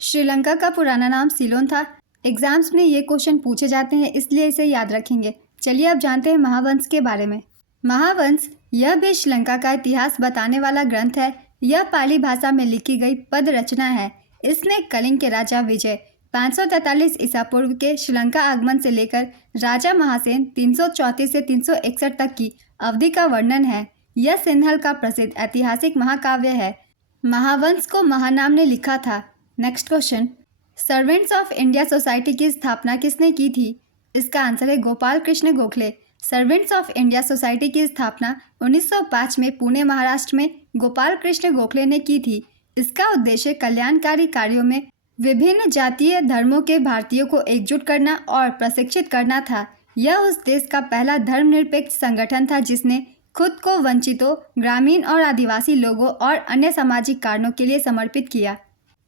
श्रीलंका का पुराना नाम सीलोन था। एग्जाम्स में ये क्वेश्चन पूछे जाते हैं इसलिए इसे याद रखेंगे। चलिए अब जानते हैं महावंश के बारे में। महावंश यह भी श्रीलंका का इतिहास बताने वाला ग्रंथ है। यह पाली भाषा में लिखी गई पद रचना है। इसने कलिंग के राजा विजय 543 ईसा पूर्व के श्रीलंका आगमन से लेकर राजा महासेन 334 से 361 तक की अवधि का वर्णन है। यह सिंहल का प्रसिद्ध ऐतिहासिक महाकाव्य है। महावंश को महानाम ने लिखा था। Next question, servants of India society की स्थापना किसने की थी? इसका आंसर है Gopal Krishna Gokhale. Servants of India society की स्थापना 1905 में पुणे महाराष्ट्र में गोपाल कृष्ण गोखले ने की थी। इसका उद्देश्य कल्याणकारी कार्यों में विभिन्न जातीय धर्मों के भारतीयों को एकजुट करना और प्रशिक्षित करना था। यह उस देश का पहला धर्मनिरपेक्ष संगठन था जिसने खुद को वंचितों, ग्रामीण और आदिवासी लोगों और अन्य सामाजिक कारणों के लिए समर्पित किया।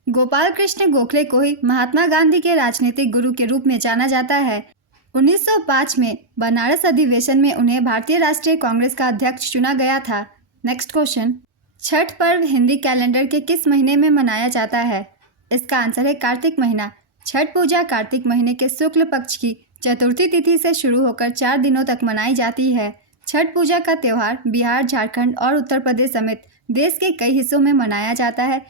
गोपाल कृष्ण गोखले को ही महात्मा गांधी के राजनीतिक गुरु के रूप में जाना जाता है। 1905 में बनारस अधिवेशन में उन्हें भारतीय राष्ट्रीय कांग्रेस का अध्यक्ष चुना गया था। नेक्स्ट क्वेश्चन, छठ पर्व हिंदी कैलेंडर के किस महीने में मनाया जाता है? इसका आंसर है कार्तिक महीना। छठ पूजा कार्तिक महीने के शुक्ल पक्ष की चतुर्थी तिथि से शुरू होकर 4 दिनों तक मनाई जाती है। छठ पूजा का त्यौहार बिहार, झारखंड और उत्तर प्रदेश समेत देश के कई हिस्सों में मनाया जाता है।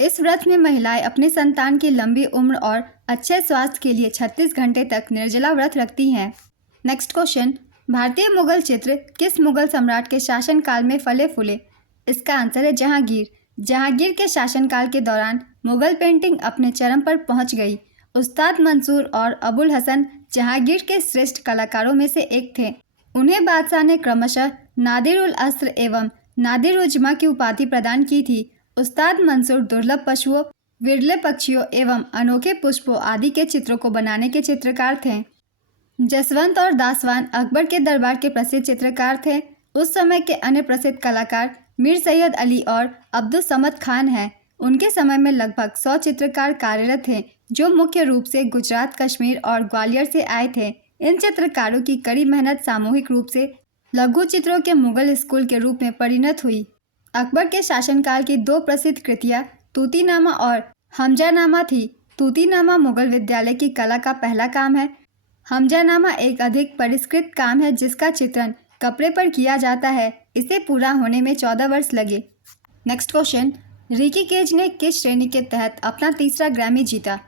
इस व्रत में महिलाएं अपने संतान की लंबी उम्र और अच्छे स्वास्थ्य के लिए 36 घंटे तक निर्जला व्रत रखती हैं। नेक्स्ट क्वेश्चन, भारतीय मुगल चित्र किस मुगल सम्राट के शासनकाल में फले फूले? इसका आंसर है जहांगीर। जहांगीर के शासनकाल के दौरान मुगल पेंटिंग अपने चरम पर पहुंच गई। उस्ताद मंसूर और अबुल हसन जहांगीर के श्रेष्ठ कलाकारों में से एक थे। उन्हें बादशाह ने क्रमशः नादिर उल अस्र एवं नादिर उल जमा की उपाधि प्रदान की थी। उस्ताद मंसूर दुर्लभ पशुओं, विरले पक्षियों एवं अनोखे पुष्पों आदि के चित्रों को बनाने के चित्रकार थे। जसवंत और दासवान अकबर के दरबार के प्रसिद्ध चित्रकार थे। उस समय के अन्य प्रसिद्ध कलाकार मीर सैयद अली और अब्दुल समद खान हैं। उनके समय में लगभग 100 चित्रकार कार्यरत थे जो मुख्य रूप से गुजरात, कश्मीर और ग्वालियर से आए थे। इन चित्रकारों की कड़ी मेहनत सामूहिक रूप से लघु चित्रों के मुगल स्कूल के रूप में परिणत हुई। अकबर के शासनकाल की 2 प्रसिद्ध कृतियाँ तूतीनामा और हमजानामा थी। तूतीनामा मुगल विद्यालय की कला का पहला काम है। हमजानामा एक अधिक परिष्कृत काम है जिसका चित्रण कपड़े पर किया जाता है। इसे पूरा होने में 14 वर्ष लगे। नेक्स्ट क्वेश्चन, रिकी केज ने किस श्रेणी के तहत अपना 3रा ग्रैमी जीता?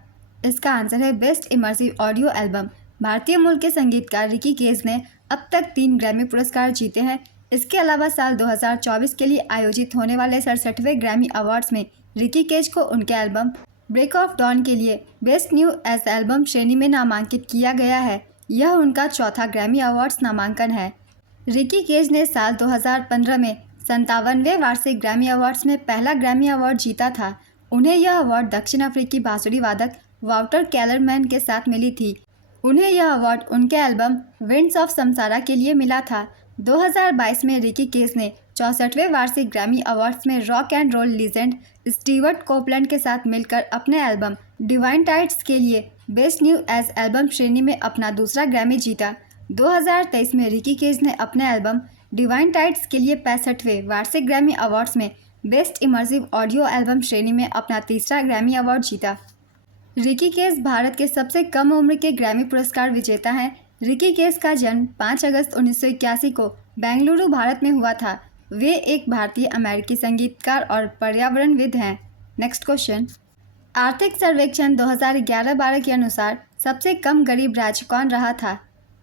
इसका आंसर है बेस्ट इमर्सिव ऑडियो एल्बम। भारतीय मूल के संगीतकार रिकी केज ने अब तक 3 ग्रैमी पुरस्कार जीते हैं। इसके अलावा साल 2024 के लिए आयोजित होने वाले 67वें ग्रैमी अवार्ड्स में रिकी केज को उनके एल्बम ब्रेक ऑफ डॉन के लिए बेस्ट न्यू एज एल्बम श्रेणी में नामांकित किया गया है। यह उनका 4था ग्रैमी अवार्ड्स नामांकन है। रिकी केज ने साल 2015 में 57वें वार्षिक ग्रैमी अवार्ड्स में पहला ग्रैमी अवार्ड जीता था। उन्हें यह अवार्ड दक्षिण अफ्रीकी बांसुरी वादक वाउटर कैलरमैन के साथ मिली थी। उन्हें यह अवार्ड उनके एल्बम विंड्स ऑफ समसारा के लिए मिला था। 2022 में रिकी केज ने 64वें वार्षिक ग्रैमी अवार्ड्स में rock and roll legend Stewart Copeland के साथ मिलकर अपने एल्बम डिवाइन टाइड्स के लिए बेस्ट न्यू एज एल्बम श्रेणी में अपना 2रा ग्रैमी जीता। 2023 में रिकी केज ने अपने एल्बम डिवाइन टाइड्स के लिए 65वें वार्षिक ग्रैमी अवार्ड्स में बेस्ट इमर्सिव ऑडियो एल्बम श्रेणी में अपना 3रा ग्रैमी अवार्ड जीता। ऋषिकेश भारत के सबसे कम उम्र के ग्रैमी पुरस्कार विजेता हैं। ऋषिकेश का जन्म 5 अगस्त 1981 को बेंगलुरु, भारत में हुआ था। वे एक भारतीय अमेरिकी संगीतकार और पर्यावरणविद हैं। नेक्स्ट क्वेश्चन, आर्थिक सर्वेक्षण 2011-12 के अनुसार सबसे कम गरीब राज्य कौन रहा था?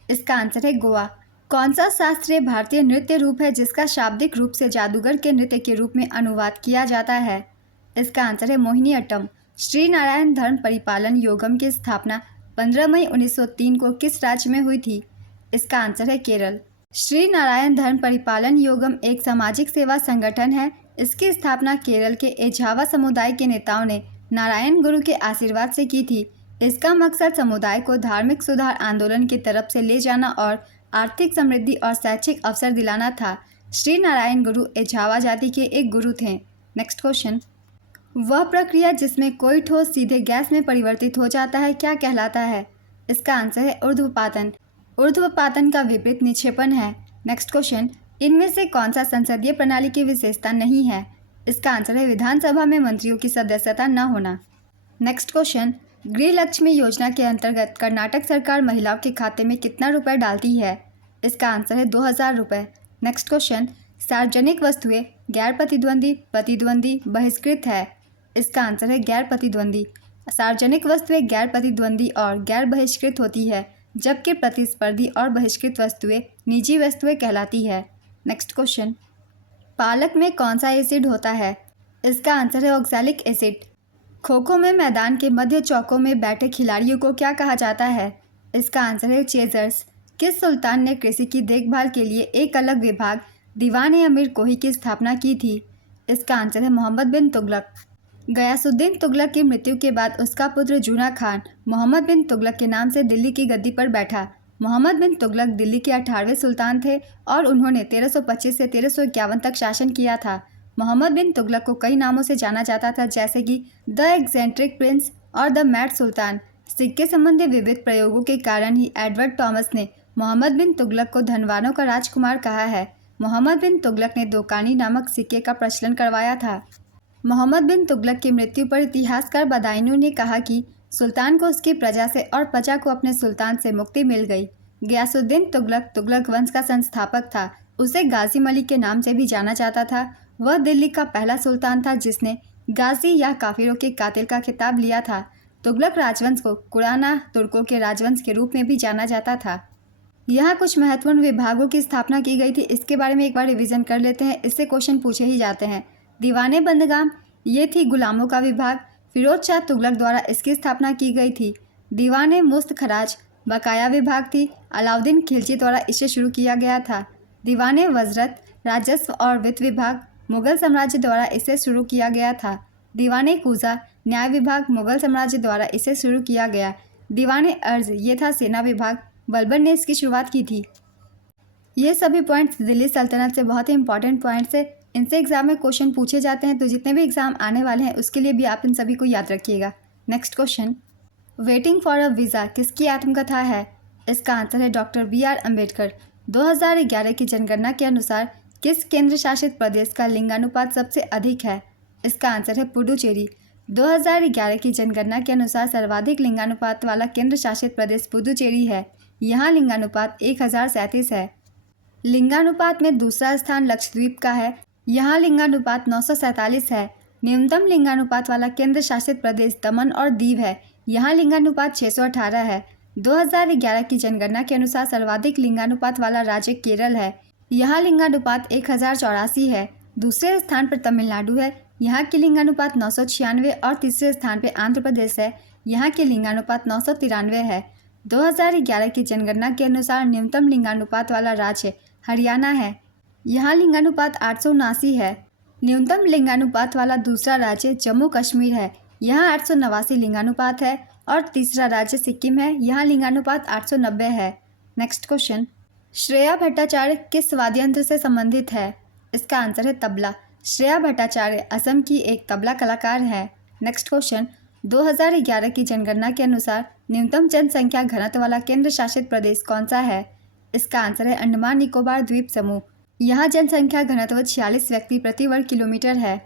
इसका आंसर है गोवा। कौन सा शास्त्रीय भारतीय नृत्य रूप है जिसका शाब्दिक रूप से जादूगर के नृत्य के रूप में अनुवाद किया जाता है? इसका आंसर है मोहिनीअट्टम। श्री नारायण धर्म परिपालन योगम की स्थापना 15 मई 1903 को किस राज्य में हुई थी? इसका आंसर है केरल। श्री नारायण धर्म परिपालन योगम एक सामाजिक सेवा संगठन है। इसकी स्थापना केरल के एझावा समुदाय के नेताओं ने नारायण गुरु के आशीर्वाद से की थी। इसका मकसद समुदाय को धार्मिक सुधार आंदोलन की तरफ से ले जाना और आर्थिक समृद्धि और शैक्षिक अवसर दिलाना था। श्री नारायण गुरु एझावा जाति के एक गुरु थे। नेक्स्ट क्वेश्चन, वह प्रक्रिया जिसमें कोई ठोस सीधे गैस में परिवर्तित हो जाता है क्या कहलाता है? इसका आंसर है ऊर्ध्वपातन। ऊर्ध्वपातन का विपरीत निक्षेपण है। नेक्स्ट क्वेश्चन, इनमें से कौन सा संसदीय प्रणाली की विशेषता नहीं है? इसका आंसर है विधानसभा में मंत्रियों की सदस्यता न होना। नेक्स्ट क्वेश्चन, गृह लक्ष्मी योजना के अंतर्गत कर्नाटक सरकार महिलाओं के खाते में कितना रुपए डालती है? इसका आंसर है 2000 रुपये। नेक्स्ट क्वेश्चन, सार्वजनिक वस्तुएं गैर प्रतिद्वंदी, प्रतिद्वंदी, बहिष्कृत है? इसका आंसर है गैर प्रतिद्वंदी। सार्वजनिक वस्तुएं गैर प्रतिद्वंदी और गैर बहिष्कृत होती है, जबकि प्रतिस्पर्धी और बहिष्कृत वस्तुएं निजी वस्तुएं कहलाती है। नेक्स्ट क्वेश्चन, पालक में कौन सा एसिड होता है? इसका आंसर है ऑक्सैलिक एसिड। खो खो में मैदान के मध्य चौकों में बैठे खिलाड़ियों को क्या कहा जाता है? इसका आंसर है चेजर्स। किस सुल्तान ने कृषि की देखभाल के लिए एक अलग विभाग दीवान-ए-अमीर कोही की स्थापना की थी? इसका आंसर है मोहम्मद बिन तुगलक। गयासुद्दीन तुगलक की मृत्यु के बाद उसका पुत्र जूना खान मोहम्मद बिन तुगलक के नाम से दिल्ली की गद्दी पर बैठा। मोहम्मद बिन तुगलक दिल्ली के 18वें सुल्तान थे और उन्होंने 1325 से 1351 तक शासन किया था। मोहम्मद बिन तुगलक को कई नामों से जाना जाता था, जैसे कि द एक्सेंट्रिक प्रिंस और द मैड सुल्तान। सिक्के संबंधी विविध प्रयोगों के कारण ही एडवर्ड थॉमस ने मोहम्मद बिन तुगलक को धनवानों का राजकुमार कहा है। मोहम्मद बिन तुगलक ने दोकानी नामक सिक्के का प्रचलन करवाया था। मोहम्मद बिन तुगलक की मृत्यु पर इतिहासकार बदायूनी ने कहा कि सुल्तान को उसकी प्रजा से और प्रजा को अपने सुल्तान से मुक्ति मिल गई। गयासुद्दीन तुगलक तुगलक वंश का संस्थापक था। उसे गाजी मलिक के नाम से भी जाना जाता था। वह दिल्ली का पहला सुल्तान था जिसने गाजी या काफिरों के कातिल का खिताब लिया था। तुगलक राजवंश को कुराना तुर्कों के राजवंश के रूप में भी जाना जाता था। यहाँ कुछ महत्वपूर्ण विभागों की स्थापना की गई थी, इसके बारे में एक बार रिवीजन कर लेते हैं, इससे क्वेश्चन पूछे ही जाते हैं। दीवाने बंदगाम, ये थी गुलामों का विभाग। फिरोज शाह तुगलक द्वारा इसकी स्थापना की गई थी। दीवाने मुस्त खराज बकाया विभाग थी। अलाउद्दीन खिलजी द्वारा इसे शुरू किया गया था। दीवाने वजरत राजस्व और वित्त विभाग, मुगल साम्राज्य द्वारा इसे शुरू किया गया था। दीवाने कूजा न्याय विभाग, मुगल साम्राज्य द्वारा इसे शुरू किया गया। दीवाने अर्ज, ये था सेना विभाग, बलबन ने इसकी शुरुआत की थी। ये सभी पॉइंट्स दिल्ली सल्तनत से बहुत ही इंपॉर्टेंट पॉइंट्स है। इनसे एग्जाम में क्वेश्चन पूछे जाते हैं, तो जितने भी एग्जाम आने वाले हैं उसके लिए भी आप इन सभी को याद रखिएगा। Next question, waiting for a visa किसकी आत्मकथा है? इसका आंसर है डॉक्टर बी.आर. अम्बेडकर। 2011 की जनगणना के अनुसार किस केंद्र शासित प्रदेश का लिंगानुपात सबसे अधिक है? इसका आंसर है पुडुचेरी। 2011 की जनगणना के अनुसार सर्वाधिक लिंगानुपात वाला केंद्र शासित प्रदेश पुडुचेरी है। यहाँ लिंगानुपात 1037 है। लिंगानुपात में दूसरा स्थान लक्षद्वीप का है। यहाँ लिंगानुपात 947 है। न्यूनतम लिंगानुपात वाला केंद्र शासित प्रदेश दमन और दीव है। यहाँ लिंगानुपात 618 है। 2011 की जनगणना के अनुसार सर्वाधिक लिंगानुपात वाला राज्य केरल है। यहाँ लिंगानुपात 1084 है। दूसरे स्थान पर तमिलनाडु है। यहाँ की लिंगानुपात 996 और तीसरे स्थान पर आंध्र प्रदेश है। यहाँ की लिंगानुपात 993 है। 2011 की जनगणना के अनुसार न्यूनतम लिंगानुपात वाला राज्य हरियाणा है। यहाँ लिंगानुपात 879 है। न्यूनतम लिंगानुपात वाला दूसरा राज्य जम्मू कश्मीर है। यहाँ 889 लिंगानुपात है। और तीसरा राज्य सिक्किम है। यहाँ लिंगानुपात 890 है। नेक्स्ट क्वेश्चन, श्रेया भट्टाचार्य किस वाद्य यंत्र से संबंधित है? इसका आंसर है तबला। श्रेया भट्टाचार्य असम की एक तबला कलाकार है। नेक्स्ट क्वेश्चन, 2011 की जनगणना के अनुसार न्यूनतम जनसंख्या घनत्व वाला केंद्र शासित प्रदेश कौन सा है? इसका आंसर है अंडमान निकोबार द्वीप समूह। यहाँ जनसंख्या घनत्व 46 व्यक्ति प्रति वर्ग किलोमीटर है।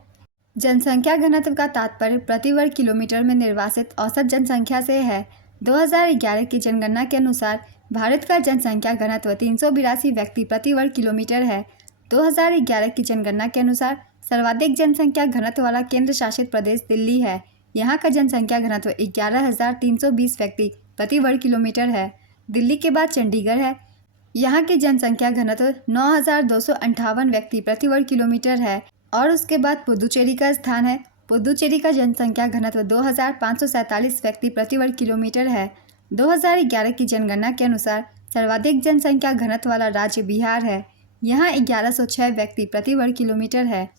जनसंख्या घनत्व का तात्पर्य प्रति वर्ग किलोमीटर में निर्वासित औसत जनसंख्या से है। 2011 की जनगणना के अनुसार भारत का जनसंख्या घनत्व 382 व्यक्ति प्रति वर्ग किलोमीटर है। 2011 की जनगणना के अनुसार सर्वाधिक जनसंख्या घनत्व वाला केंद्र शासित प्रदेश दिल्ली है। यहाँ का जनसंख्या घनत्व 11,320 व्यक्ति प्रति वर्ग किलोमीटर है। दिल्ली के बाद चंडीगढ़ है। यहाँ की जनसंख्या घनत्व 9,258 व्यक्ति प्रति वर्ग किलोमीटर है और उसके बाद पुदुचेरी का स्थान है। पुदुचेरी का जनसंख्या घनत्व 2,547 व्यक्ति प्रति वर्ग किलोमीटर है। 2011 की जनगणना के अनुसार सर्वाधिक जनसंख्या घनत्व वाला राज्य बिहार है। यहाँ 1106 व्यक्ति प्रति वर्ग किलोमीटर है।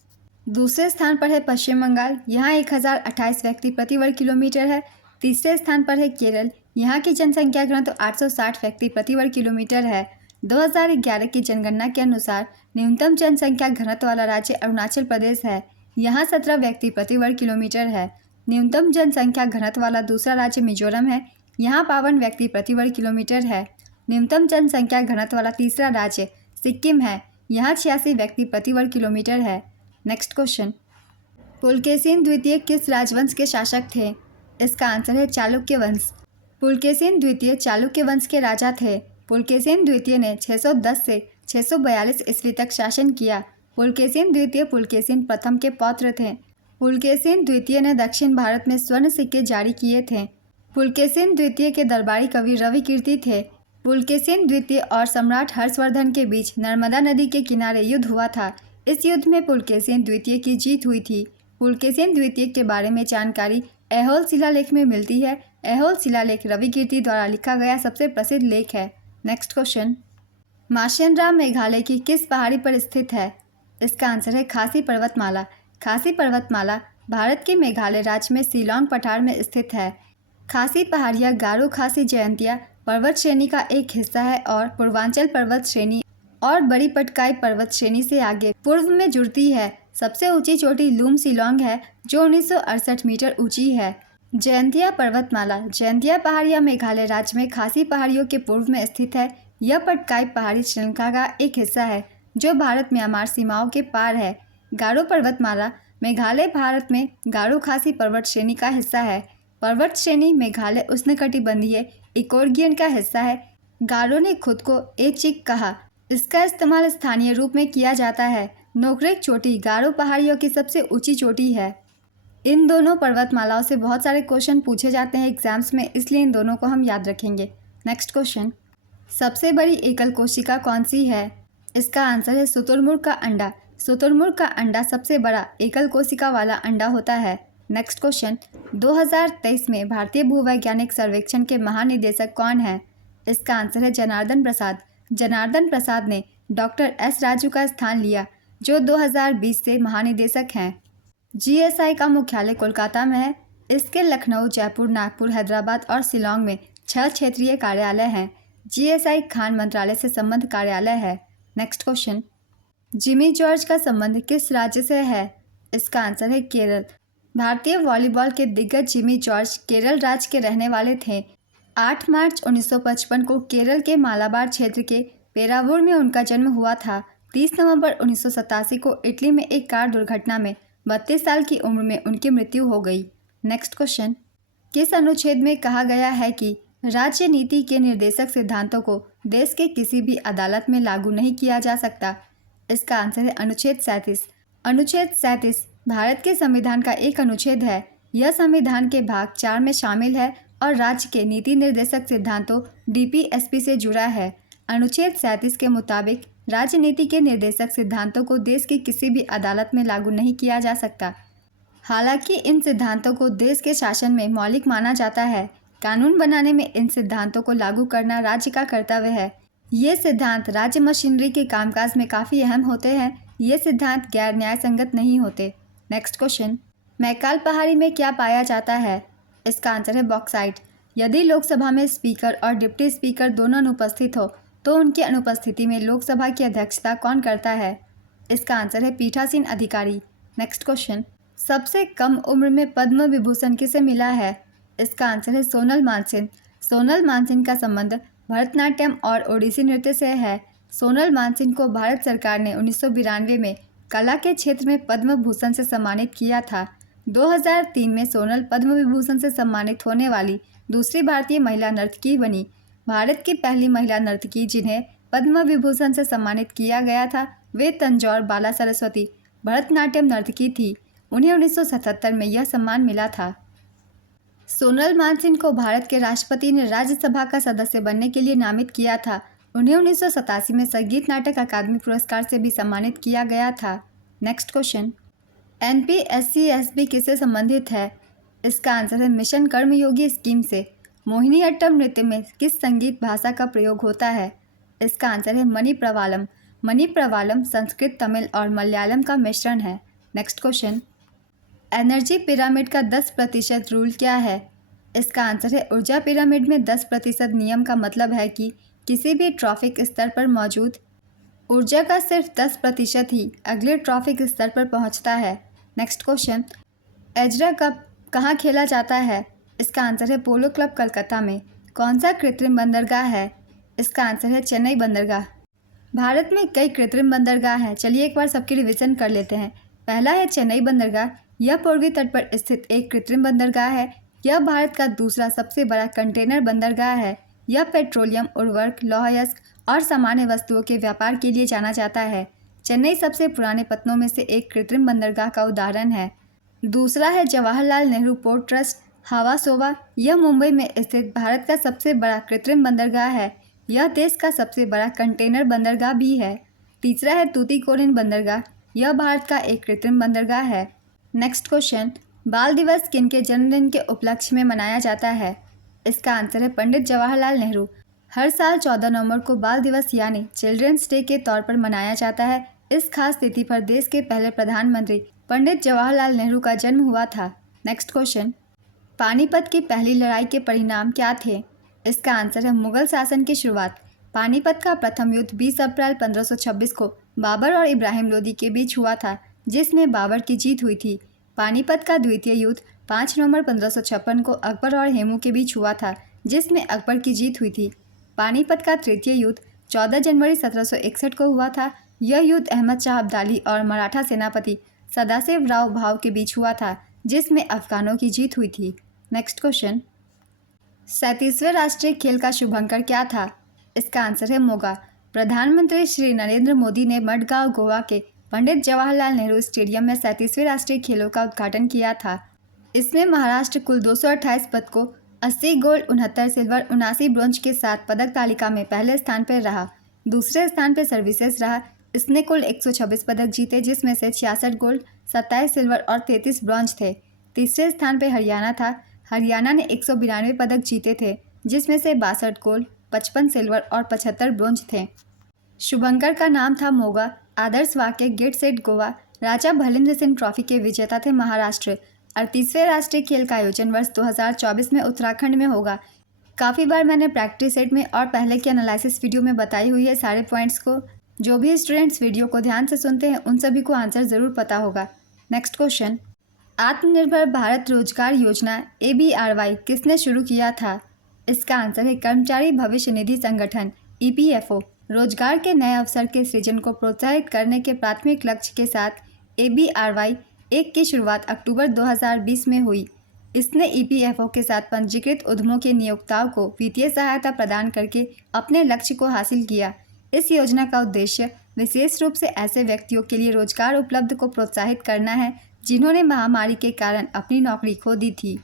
दूसरे स्थान पर है पश्चिम बंगाल, यहाँ 1028 व्यक्ति प्रति वर्ग किलोमीटर है। तीसरे स्थान पर है केरल, यहाँ की जनसंख्या घनत्व 860 व्यक्ति प्रति वर्ग किलोमीटर है। 2011 की जनगणना के अनुसार न्यूनतम जनसंख्या घनत्व वाला राज्य अरुणाचल प्रदेश है, यहाँ 17 व्यक्ति प्रति वर्ग किलोमीटर है। न्यूनतम जनसंख्या घनत्व वाला दूसरा राज्य मिजोरम है, यहाँ 52 व्यक्ति प्रति वर्ग किलोमीटर है। न्यूनतम जनसंख्या घनत्व वाला तीसरा राज्य सिक्किम है, यहाँ 86 व्यक्ति प्रति वर्ग किलोमीटर है। नेक्स्ट क्वेश्चन, पुलकेशिन द्वितीय किस राजवंश के शासक थे? इसका आंसर है चालुक्य वंश। पुलकेशिन द्वितीय चालुक्य वंश के राजा थे। पुलकेशिन द्वितीय ने 610 से 642 ईस्वी तक शासन किया। पुलकेशिन द्वितीय पुलकेशिन प्रथम के पौत्र थे। पुलकेशिन द्वितीय ने दक्षिण भारत में स्वर्ण सिक्के जारी किए थे। पुलकेशिन द्वितीय के दरबारी कवि रवि कीर्ति थे। पुलकेशिन द्वितीय और सम्राट हर्षवर्धन के बीच नर्मदा नदी के किनारे युद्ध हुआ था। इस युद्ध में पुलकेशिन द्वितीय की जीत हुई थी। पुलकेशिन द्वितीय के बारे में जानकारी ऐहोल शिलालेख में मिलती है। ऐहोल शिलालेख रवि कीर्ति द्वारा लिखा गया सबसे प्रसिद्ध लेख है। नेक्स्ट क्वेश्चन, माशेनराम मेघालय की किस पहाड़ी पर स्थित है? इसका आंसर है खासी पर्वतमाला। खासी पर्वतमाला भारत के मेघालय राज्य में शिलांग पठार में स्थित है। खासी पहाड़ियाँ गारो खासी जयंतिया पर्वत श्रेणी का एक हिस्सा है और पूर्वांचल पर्वत श्रेणी और बड़ी पटकाई पर्वत श्रेणी से आगे पूर्व में जुड़ती है। सबसे ऊंची चोटी लूम शिलांग है जो 1968 मीटर ऊंची है। जयंतिया पर्वतमाला जयंतिया पहाड़ियाँ मेघालय राज्य में खासी पहाड़ियों के पूर्व में स्थित है। यह पटकाई पहाड़ी श्रृंखला का एक हिस्सा है जो भारत म्यांमार सीमाओं के पार है। गारो पर्वतमाला मेघालय भारत में गारो खासी पर्वत श्रेणी का हिस्सा है। पर्वत श्रेणी मेघालय उष्णकटिबंधीय इकोर्गियन का हिस्सा है। गारो ने खुद को एचिक कहा। इसका इस्तेमाल स्थानीय रूप में किया जाता है। नोकरेक चोटी गारो पहाड़ियों की सबसे ऊंची चोटी है। इन दोनों पर्वतमालाओं से बहुत सारे क्वेश्चन पूछे जाते हैं एग्जाम्स में, इसलिए इन दोनों को हम याद रखेंगे। नेक्स्ट क्वेश्चन, सबसे बड़ी एकल कोशिका कौन सी है? इसका आंसर है शुतुरमुर्ग का अंडा। शुतुरमुर्ग का अंडा सबसे बड़ा एकल कोशिका वाला अंडा होता है। नेक्स्ट क्वेश्चन, 2023 में भारतीय भूवैज्ञानिक सर्वेक्षण के महानिदेशक कौन है? इसका आंसर है जनार्दन प्रसाद। जनार्दन प्रसाद ने डॉक्टर एस राजू का स्थान लिया जो 2020 से महानिदेशक हैं। जीएसआई का मुख्यालय कोलकाता में है। इसके लखनऊ, जयपुर, नागपुर, हैदराबाद और शिलांग में 6 क्षेत्रीय कार्यालय हैं। जीएसआई खान मंत्रालय से संबद्ध कार्यालय है। नेक्स्ट क्वेश्चन, जिमी जॉर्ज का संबंध किस राज्य से है? इसका आंसर है केरल। भारतीय वॉलीबॉल के दिग्गज जिमी जॉर्ज केरल राज्य के रहने वाले थे। 8 मार्च 1955 को केरल के मालाबार क्षेत्र के पेरावूर में उनका जन्म हुआ था। 30 नवंबर 1987 को इटली में एक कार दुर्घटना में 32 साल की उम्र में उनकी मृत्यु हो गई। नेक्स्ट क्वेश्चन, किस अनुच्छेद में कहा गया है कि राज्य नीति के निर्देशक सिद्धांतों को देश के किसी भी अदालत में लागू नहीं किया जा सकता? इसका आंसर है अनुच्छेद 37। अनुच्छेद 37 भारत के संविधान का एक अनुच्छेद है। यह संविधान के भाग 4 में शामिल है और राज्य के नीति निर्देशक सिद्धांतों डीपीएसपी से जुड़ा है। अनुच्छेद 37 के मुताबिक राज्य नीति के निर्देशक सिद्धांतों को देश की किसी भी अदालत में लागू नहीं किया जा सकता। हालांकि इन सिद्धांतों को देश के शासन में मौलिक माना जाता है। कानून बनाने में इन सिद्धांतों को लागू करना राज्य का कर्तव्य है। ये सिद्धांत राज्य मशीनरी के कामकाज में काफ़ी अहम होते हैं। ये सिद्धांत गैर न्याय संगत नहीं होते। नेक्स्ट क्वेश्चन, मैकाल पहाड़ी में क्या पाया जाता है? इसका आंसर है बॉक्साइट। यदि लोकसभा में स्पीकर और डिप्टी स्पीकर दोनों अनुपस्थित हो तो उनकी अनुपस्थिति में लोकसभा की अध्यक्षता कौन करता है? इसका आंसर है पीठासीन अधिकारी। नेक्स्ट क्वेश्चन, सबसे कम उम्र में पद्म विभूषण किसे मिला है? इसका आंसर है सोनल मानसिंह। सोनल मानसिंह का संबंध भरतनाट्यम और ओडिसी नृत्य से है। सोनल मानसिंह को भारत सरकार ने 1992 में कला के क्षेत्र में पद्म भूषण से सम्मानित किया था। 2003 में सोनल पद्म विभूषण से सम्मानित होने वाली दूसरी भारतीय महिला नर्तकी बनी। भारत की पहली महिला नर्तकी जिन्हें पद्म विभूषण से सम्मानित किया गया था वे तंजौर बाला सरस्वती भरतनाट्यम नर्तकी थी। उन्हें 1977 में यह सम्मान मिला था। सोनल मानसिंह को भारत के राष्ट्रपति ने राज्यसभा का सदस्य बनने के लिए नामित किया था। उन्हें 1987 में संगीत नाटक अकादमी पुरस्कार से भी सम्मानित किया गया था। नेक्स्ट क्वेश्चन, NPSCSB किससे संबंधित है? इसका आंसर है मिशन कर्मयोगी स्कीम से। मोहिनीअट्टम नृत्य में किस संगीत भाषा का प्रयोग होता है? इसका आंसर है मणिप्रवालम। मणिप्रवालम संस्कृत, तमिल और मलयालम का मिश्रण है। नेक्स्ट क्वेश्चन, एनर्जी पिरामिड का 10% रूल क्या है? इसका आंसर है ऊर्जा पिरामिड में 10% नियम का मतलब है कि किसी भी ट्रॉफिक स्तर पर मौजूद ऊर्जा का सिर्फ 10% ही अगले ट्रॉफिक स्तर पर पहुंचता है। नेक्स्ट क्वेश्चन, एजरा कप कहाँ खेला जाता है? इसका आंसर है पोलो क्लब कलकत्ता में। कौन सा कृत्रिम बंदरगाह है? इसका आंसर है चेन्नई बंदरगाह। भारत में कई कृत्रिम बंदरगाह हैं। चलिए एक बार सबकी रिवीजन कर लेते हैं। पहला है चेन्नई बंदरगाह। यह पूर्वी तट पर स्थित एक कृत्रिम बंदरगाह है। यह भारत का दूसरा सबसे बड़ा कंटेनर बंदरगाह है। यह पेट्रोलियम, उर्वरक, लौह अयस्क और सामान्य वस्तुओं के व्यापार के लिए जाना जाता है। चेन्नई सबसे पुराने पत्तनों में से एक कृत्रिम बंदरगाह का उदाहरण है। दूसरा है जवाहरलाल नेहरू पोर्ट ट्रस्ट, हावासोवा। यह मुंबई में स्थित भारत का सबसे बड़ा कृत्रिम बंदरगाह है। यह देश का सबसे बड़ा कंटेनर बंदरगाह भी है। तीसरा है तूतीकोरिन बंदरगाह। यह भारत का एक कृत्रिम बंदरगाह है। नेक्स्ट क्वेश्चन, बाल दिवस किनके जन्मदिन के उपलक्ष्य में मनाया जाता है? इसका आंसर है पंडित जवाहरलाल नेहरू। हर साल 14 नवंबर को बाल दिवस यानी चिल्ड्रंस डे के तौर पर मनाया जाता है। इस खास तिथि पर देश के पहले प्रधानमंत्री पंडित जवाहरलाल नेहरू का जन्म हुआ था। नेक्स्ट क्वेश्चन, पानीपत की पहली लड़ाई के परिणाम क्या थे? इसका आंसर है मुगल शासन की शुरुआत। पानीपत का प्रथम युद्ध 20 अप्रैल 1526 को बाबर और इब्राहिम लोदी के बीच हुआ था, जिसमें बाबर की जीत हुई थी। पानीपत का द्वितीय युद्ध 5 नवंबर 1556 को अकबर और हेमू के बीच हुआ था, जिसमें अकबर की जीत हुई थी। पानीपत का तृतीय युद्ध 14 जनवरी 1761 को हुआ था। यह युद्ध अहमद शाह अब्दाली और मराठा सेनापति सदाशिव राव भाव के बीच हुआ था, जिसमें अफगानों की जीत हुई थी। नेक्स्ट क्वेश्चन, 37वें राष्ट्रीय खेल का शुभंकर क्या था? इसका आंसर है मोगा। प्रधानमंत्री श्री नरेंद्र मोदी ने मडगांव, गोवा के पंडित जवाहरलाल नेहरू स्टेडियम में 37वें राष्ट्रीय खेलों का उद्घाटन किया था। इसमें महाराष्ट्र कुल 228 पदकों, 80 गोल्ड, 69 सिल्वर, 79 ब्रोंज के साथ पदक तालिका में पहले स्थान पर रहा। दूसरे स्थान पर सर्विसेज रहा। इसने कुल 126 पदक जीते, जिसमें से 66 गोल्ड, 27 सिल्वर और 33 ब्रोंज थे। तीसरे स्थान पर हरियाणा था। हरियाणा ने 192 पदक जीते थे, जिसमें से 62 गोल्ड, 55 सिल्वर और 75 ब्रोंज थे। शुभंकर का नाम था मोगा। आदर्श वाक्य गेट सेट गोवा। राजा भलेंद्र सिंह ट्रॉफी के विजेता थे महाराष्ट्र। 38वें राष्ट्रीय खेल का आयोजन वर्ष 2024 में उत्तराखंड में होगा। काफ़ी बार मैंने प्रैक्टिस सेट में और पहले के एनालिसिस वीडियो में बताई हुई है सारे पॉइंट्स को। जो भी स्टूडेंट्स वीडियो को ध्यान से सुनते हैं उन सभी को आंसर ज़रूर पता होगा। नेक्स्ट क्वेश्चन, आत्मनिर्भर भारत रोजगार योजना ABRY किसने शुरू किया था? इसका आंसर है कर्मचारी भविष्य निधि संगठन EPFO। रोजगार के नए अवसर के सृजन को प्रोत्साहित करने के प्राथमिक लक्ष्य के साथ ABRY 1 की शुरुआत अक्टूबर 2020 में हुई। इसने EPFO के साथ पंजीकृत उद्यमों के नियोक्ताओं को वित्तीय सहायता प्रदान करके अपने लक्ष्य को हासिल किया। इस योजना का उद्देश्य विशेष रूप से ऐसे व्यक्तियों के लिए रोजगार उपलब्ध को प्रोत्साहित करना है जिन्होंने महामारी के कारण अपनी नौकरी खो दी थी।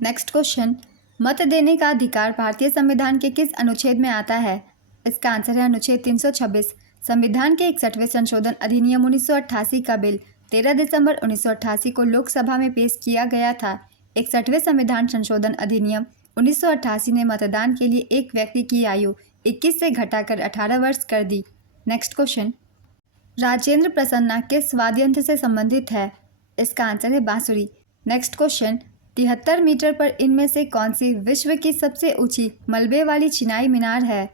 नेक्स्ट क्वेश्चन, मत देने का अधिकार भारतीय संविधान के किस अनुच्छेद में आता है? इसका आंसर है अनुच्छेद 326। संविधान के 61वें संशोधन अधिनियम 1988 का बिल 13 दिसंबर 1988 को लोकसभा में पेश किया गया था। 61वें संविधान संशोधन अधिनियम 1988 ने मतदान के लिए एक व्यक्ति की आयु 21 से घटाकर 18 वर्ष कर दी। नेक्स्ट क्वेश्चन, राजेंद्र प्रसन्ना किस वाद्य यंत्र से संबंधित है? इसका आंसर है बांसुरी। नेक्स्ट क्वेश्चन, 73 मीटर पर इनमें से कौन सी विश्व की सबसे ऊंची मलबे वाली चिनाई मीनार है?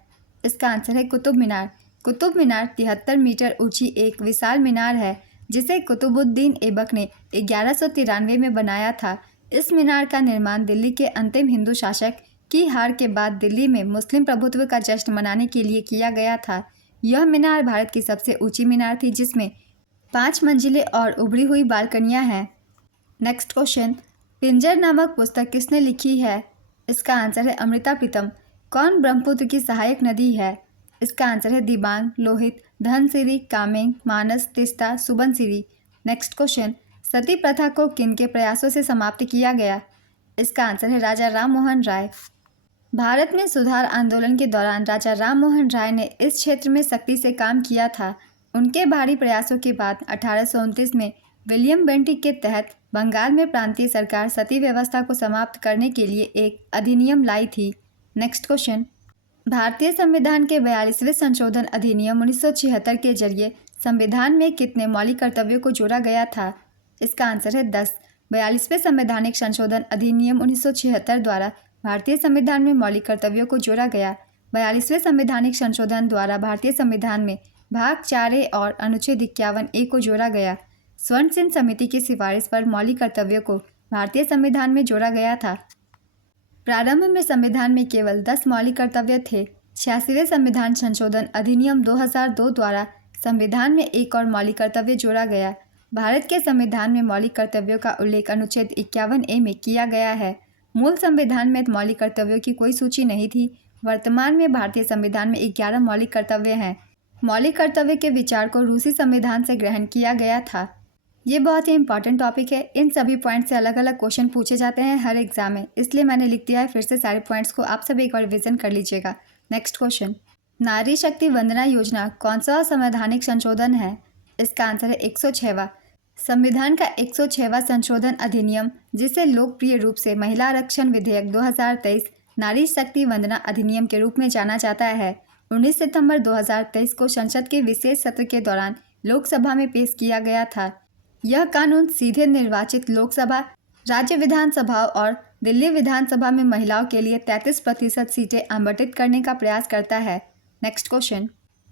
इसका आंसर है कुतुब मीनार। कुतुब मीनार 73 मीटर ऊंची एक विशाल मीनार है, जिसे कुतुबुद्दीन ऐबक ने 1193 में बनाया था। इस मीनार का निर्माण दिल्ली के अंतिम हिंदू शासक की हार के बाद दिल्ली में मुस्लिम प्रभुत्व का जश्न मनाने के लिए किया गया था। यह मीनार भारत की सबसे ऊंची मीनार थी, जिसमें 5 मंजिलें और उभरी हुई बालकनियां हैं। नेक्स्ट क्वेश्चन, पिंजर नामक पुस्तक किसने लिखी है? इसका आंसर है अमृता प्रीतम। कौन ब्रह्मपुत्र की सहायक नदी है? इसका आंसर है दिबांग, लोहित, धनसिरी, कामेंग, मानस, तीस्ता, सुबनसिरी। नेक्स्ट क्वेश्चन, सती प्रथा को किन के प्रयासों से समाप्त किया गया? इसका आंसर है राजा राम मोहन राय। भारत में सुधार आंदोलन के दौरान राजा राम मोहन राय ने इस क्षेत्र में सख्ती से काम किया था। उनके भारी प्रयासों के बाद 1829 में विलियम बेंटिक के तहत बंगाल में प्रांतीय सरकार सती व्यवस्था को समाप्त करने के लिए एक अधिनियम लाई थी। नेक्स्ट क्वेश्चन, भारतीय संविधान के 42वें संशोधन अधिनियम 1976 के जरिए संविधान में कितने मौलिक कर्तव्यों को जोड़ा गया था? इसका आंसर है 10। 42वें संवैधानिक संशोधन अधिनियम 1976 द्वारा भारतीय संविधान में मौलिक कर्तव्यों को जोड़ा गया। 42वें संवैधानिक संशोधन द्वारा भारतीय संविधान में भाग 4A और अनुच्छेद 51A को जोड़ा गया। स्वर्ण सिंह समिति की सिफारिश पर मौलिक कर्तव्यों को भारतीय संविधान में जोड़ा गया था। प्रारंभ में संविधान में केवल 10 मौलिक कर्तव्य थे। 86वें संविधान संशोधन अधिनियम 2002 द्वारा संविधान में एक और मौलिक कर्तव्य जोड़ा गया। भारत के संविधान में मौलिक कर्तव्यों का उल्लेख अनुच्छेद 51A में किया गया है। मूल संविधान में मौलिक कर्तव्यों की कोई सूची नहीं थी। वर्तमान में भारतीय संविधान में 11 मौलिक कर्तव्य हैं। मौलिक कर्तव्य के विचार को रूसी संविधान से ग्रहण किया गया था। ये बहुत ही इंपॉर्टेंट टॉपिक है। इन सभी पॉइंट से अलग अलग क्वेश्चन पूछे जाते हैं हर एग्जाम में, इसलिए मैंने लिख दिया है। फिर से सारे पॉइंट्स को आप सब एक बार रिविजन कर लीजिएगा। नेक्स्ट क्वेश्चन, नारी शक्ति वंदना योजना कौन सा संवैधानिक संशोधन है? इसका आंसर है 106वां। संविधान का 106वां संशोधन अधिनियम, जिसे लोकप्रिय रूप से महिला आरक्षण विधेयक 2023 नारी शक्ति वंदना अधिनियम के रूप में जाना जाता है, 19 सितंबर 2023 को संसद के विशेष सत्र के दौरान लोकसभा में पेश किया गया था। यह कानून सीधे निर्वाचित लोकसभा, राज्य विधानसभा और दिल्ली विधानसभा में महिलाओं के लिए 33% सीटें आवंटित करने का प्रयास करता है। नेक्स्ट क्वेश्चन,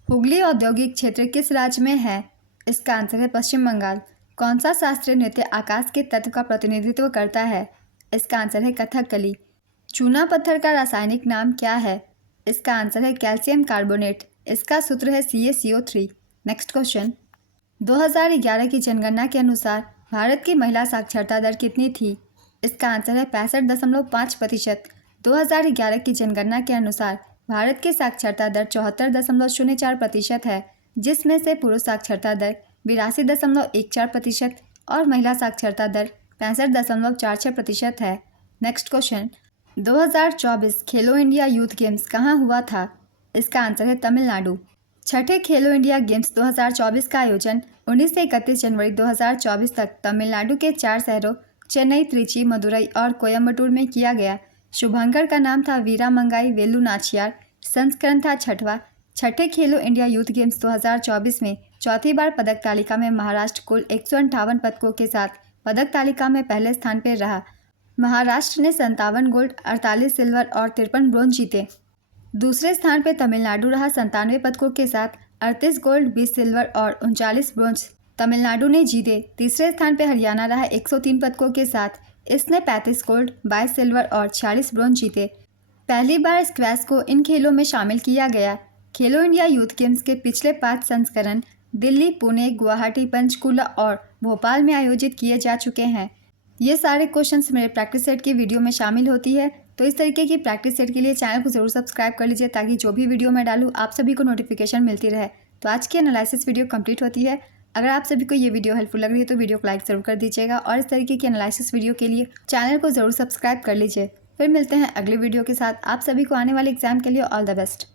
हुगली औद्योगिक क्षेत्र किस राज्य में है? इसका आंसर है पश्चिम बंगाल। कौन सा शास्त्रीय नृत्य आकाश के तत्व का प्रतिनिधित्व करता है? इसका आंसर है कथकली। चूना पत्थर का रासायनिक नाम क्या है? इसका आंसर है कैल्शियम कार्बोनेट। इसका सूत्र है CaCO3। नेक्स्ट क्वेश्चन, 2011 की जनगणना के अनुसार भारत की महिला साक्षरता दर कितनी थी? इसका आंसर है 65.5%। 2011 की जनगणना के अनुसार भारत की साक्षरता दर 74.04% है, जिसमें से पुरुष साक्षरता दर 82.14% और महिला साक्षरता दर 65.46% है। नेक्स्ट क्वेश्चन, 2024 खेलो इंडिया यूथ गेम्स कहाँ हुआ था? इसका आंसर है तमिलनाडु। छठे खेलो इंडिया गेम्स 2024 का आयोजन 19 से 31 जनवरी 2024 तक तमिलनाडु के 4 शहरों चेन्नई, त्रिची, मदुरई और कोयम्बटूर में किया गया। शुभांकर का नाम था वीरा मंगाई वेलु नाचियार। संस्करण था 6वां। छठे खेलो इंडिया यूथ गेम्स 2024 में चौथी बार पदक तालिका में महाराष्ट्र कुल 158 पदकों के साथ पदक तालिका में पहले स्थान पर रहा। महाराष्ट्र ने 57 गोल्ड, 48 सिल्वर और 53 ब्रोंज जीते। दूसरे स्थान पर तमिलनाडु रहा 97 पदकों के साथ 38 गोल्ड, 20 सिल्वर और 39 ब्रोंज तमिलनाडु ने जीते। तीसरे स्थान पर हरियाणा रहा 103 पदकों के साथ। इसने 35 गोल्ड, 22 सिल्वर और 46 ब्रोंज जीते। पहली बार स्क्वैश को इन खेलों में शामिल किया गया। खेलो इंडिया यूथ गेम्स के पिछले 5 संस्करण दिल्ली, पुणे, गुवाहाटी, पंचकुला और भोपाल में आयोजित किए जा चुके हैं। ये सारे क्वेश्चंस मेरे प्रैक्टिस सेट की वीडियो में शामिल होती है, तो इस तरीके की प्रैक्टिस सेट के लिए चैनल को ज़रूर सब्सक्राइब कर लीजिए, ताकि जो भी वीडियो मैं डालूँ आप सभी को नोटिफिकेशन मिलती रहे। तो आज की एनालिसिस वीडियो कंप्लीट होती है। अगर आप सभी को ये वीडियो हेल्पफुल लग रही है तो वीडियो को लाइक ज़रूर कर दीजिएगा और इस तरीके की एनालिसिस वीडियो के लिए चैनल को ज़रूर सब्सक्राइब कर लीजिए। फिर मिलते हैं अगले वीडियो के साथ। आप सभी को आने वाले एग्जाम के लिए ऑल द बेस्ट।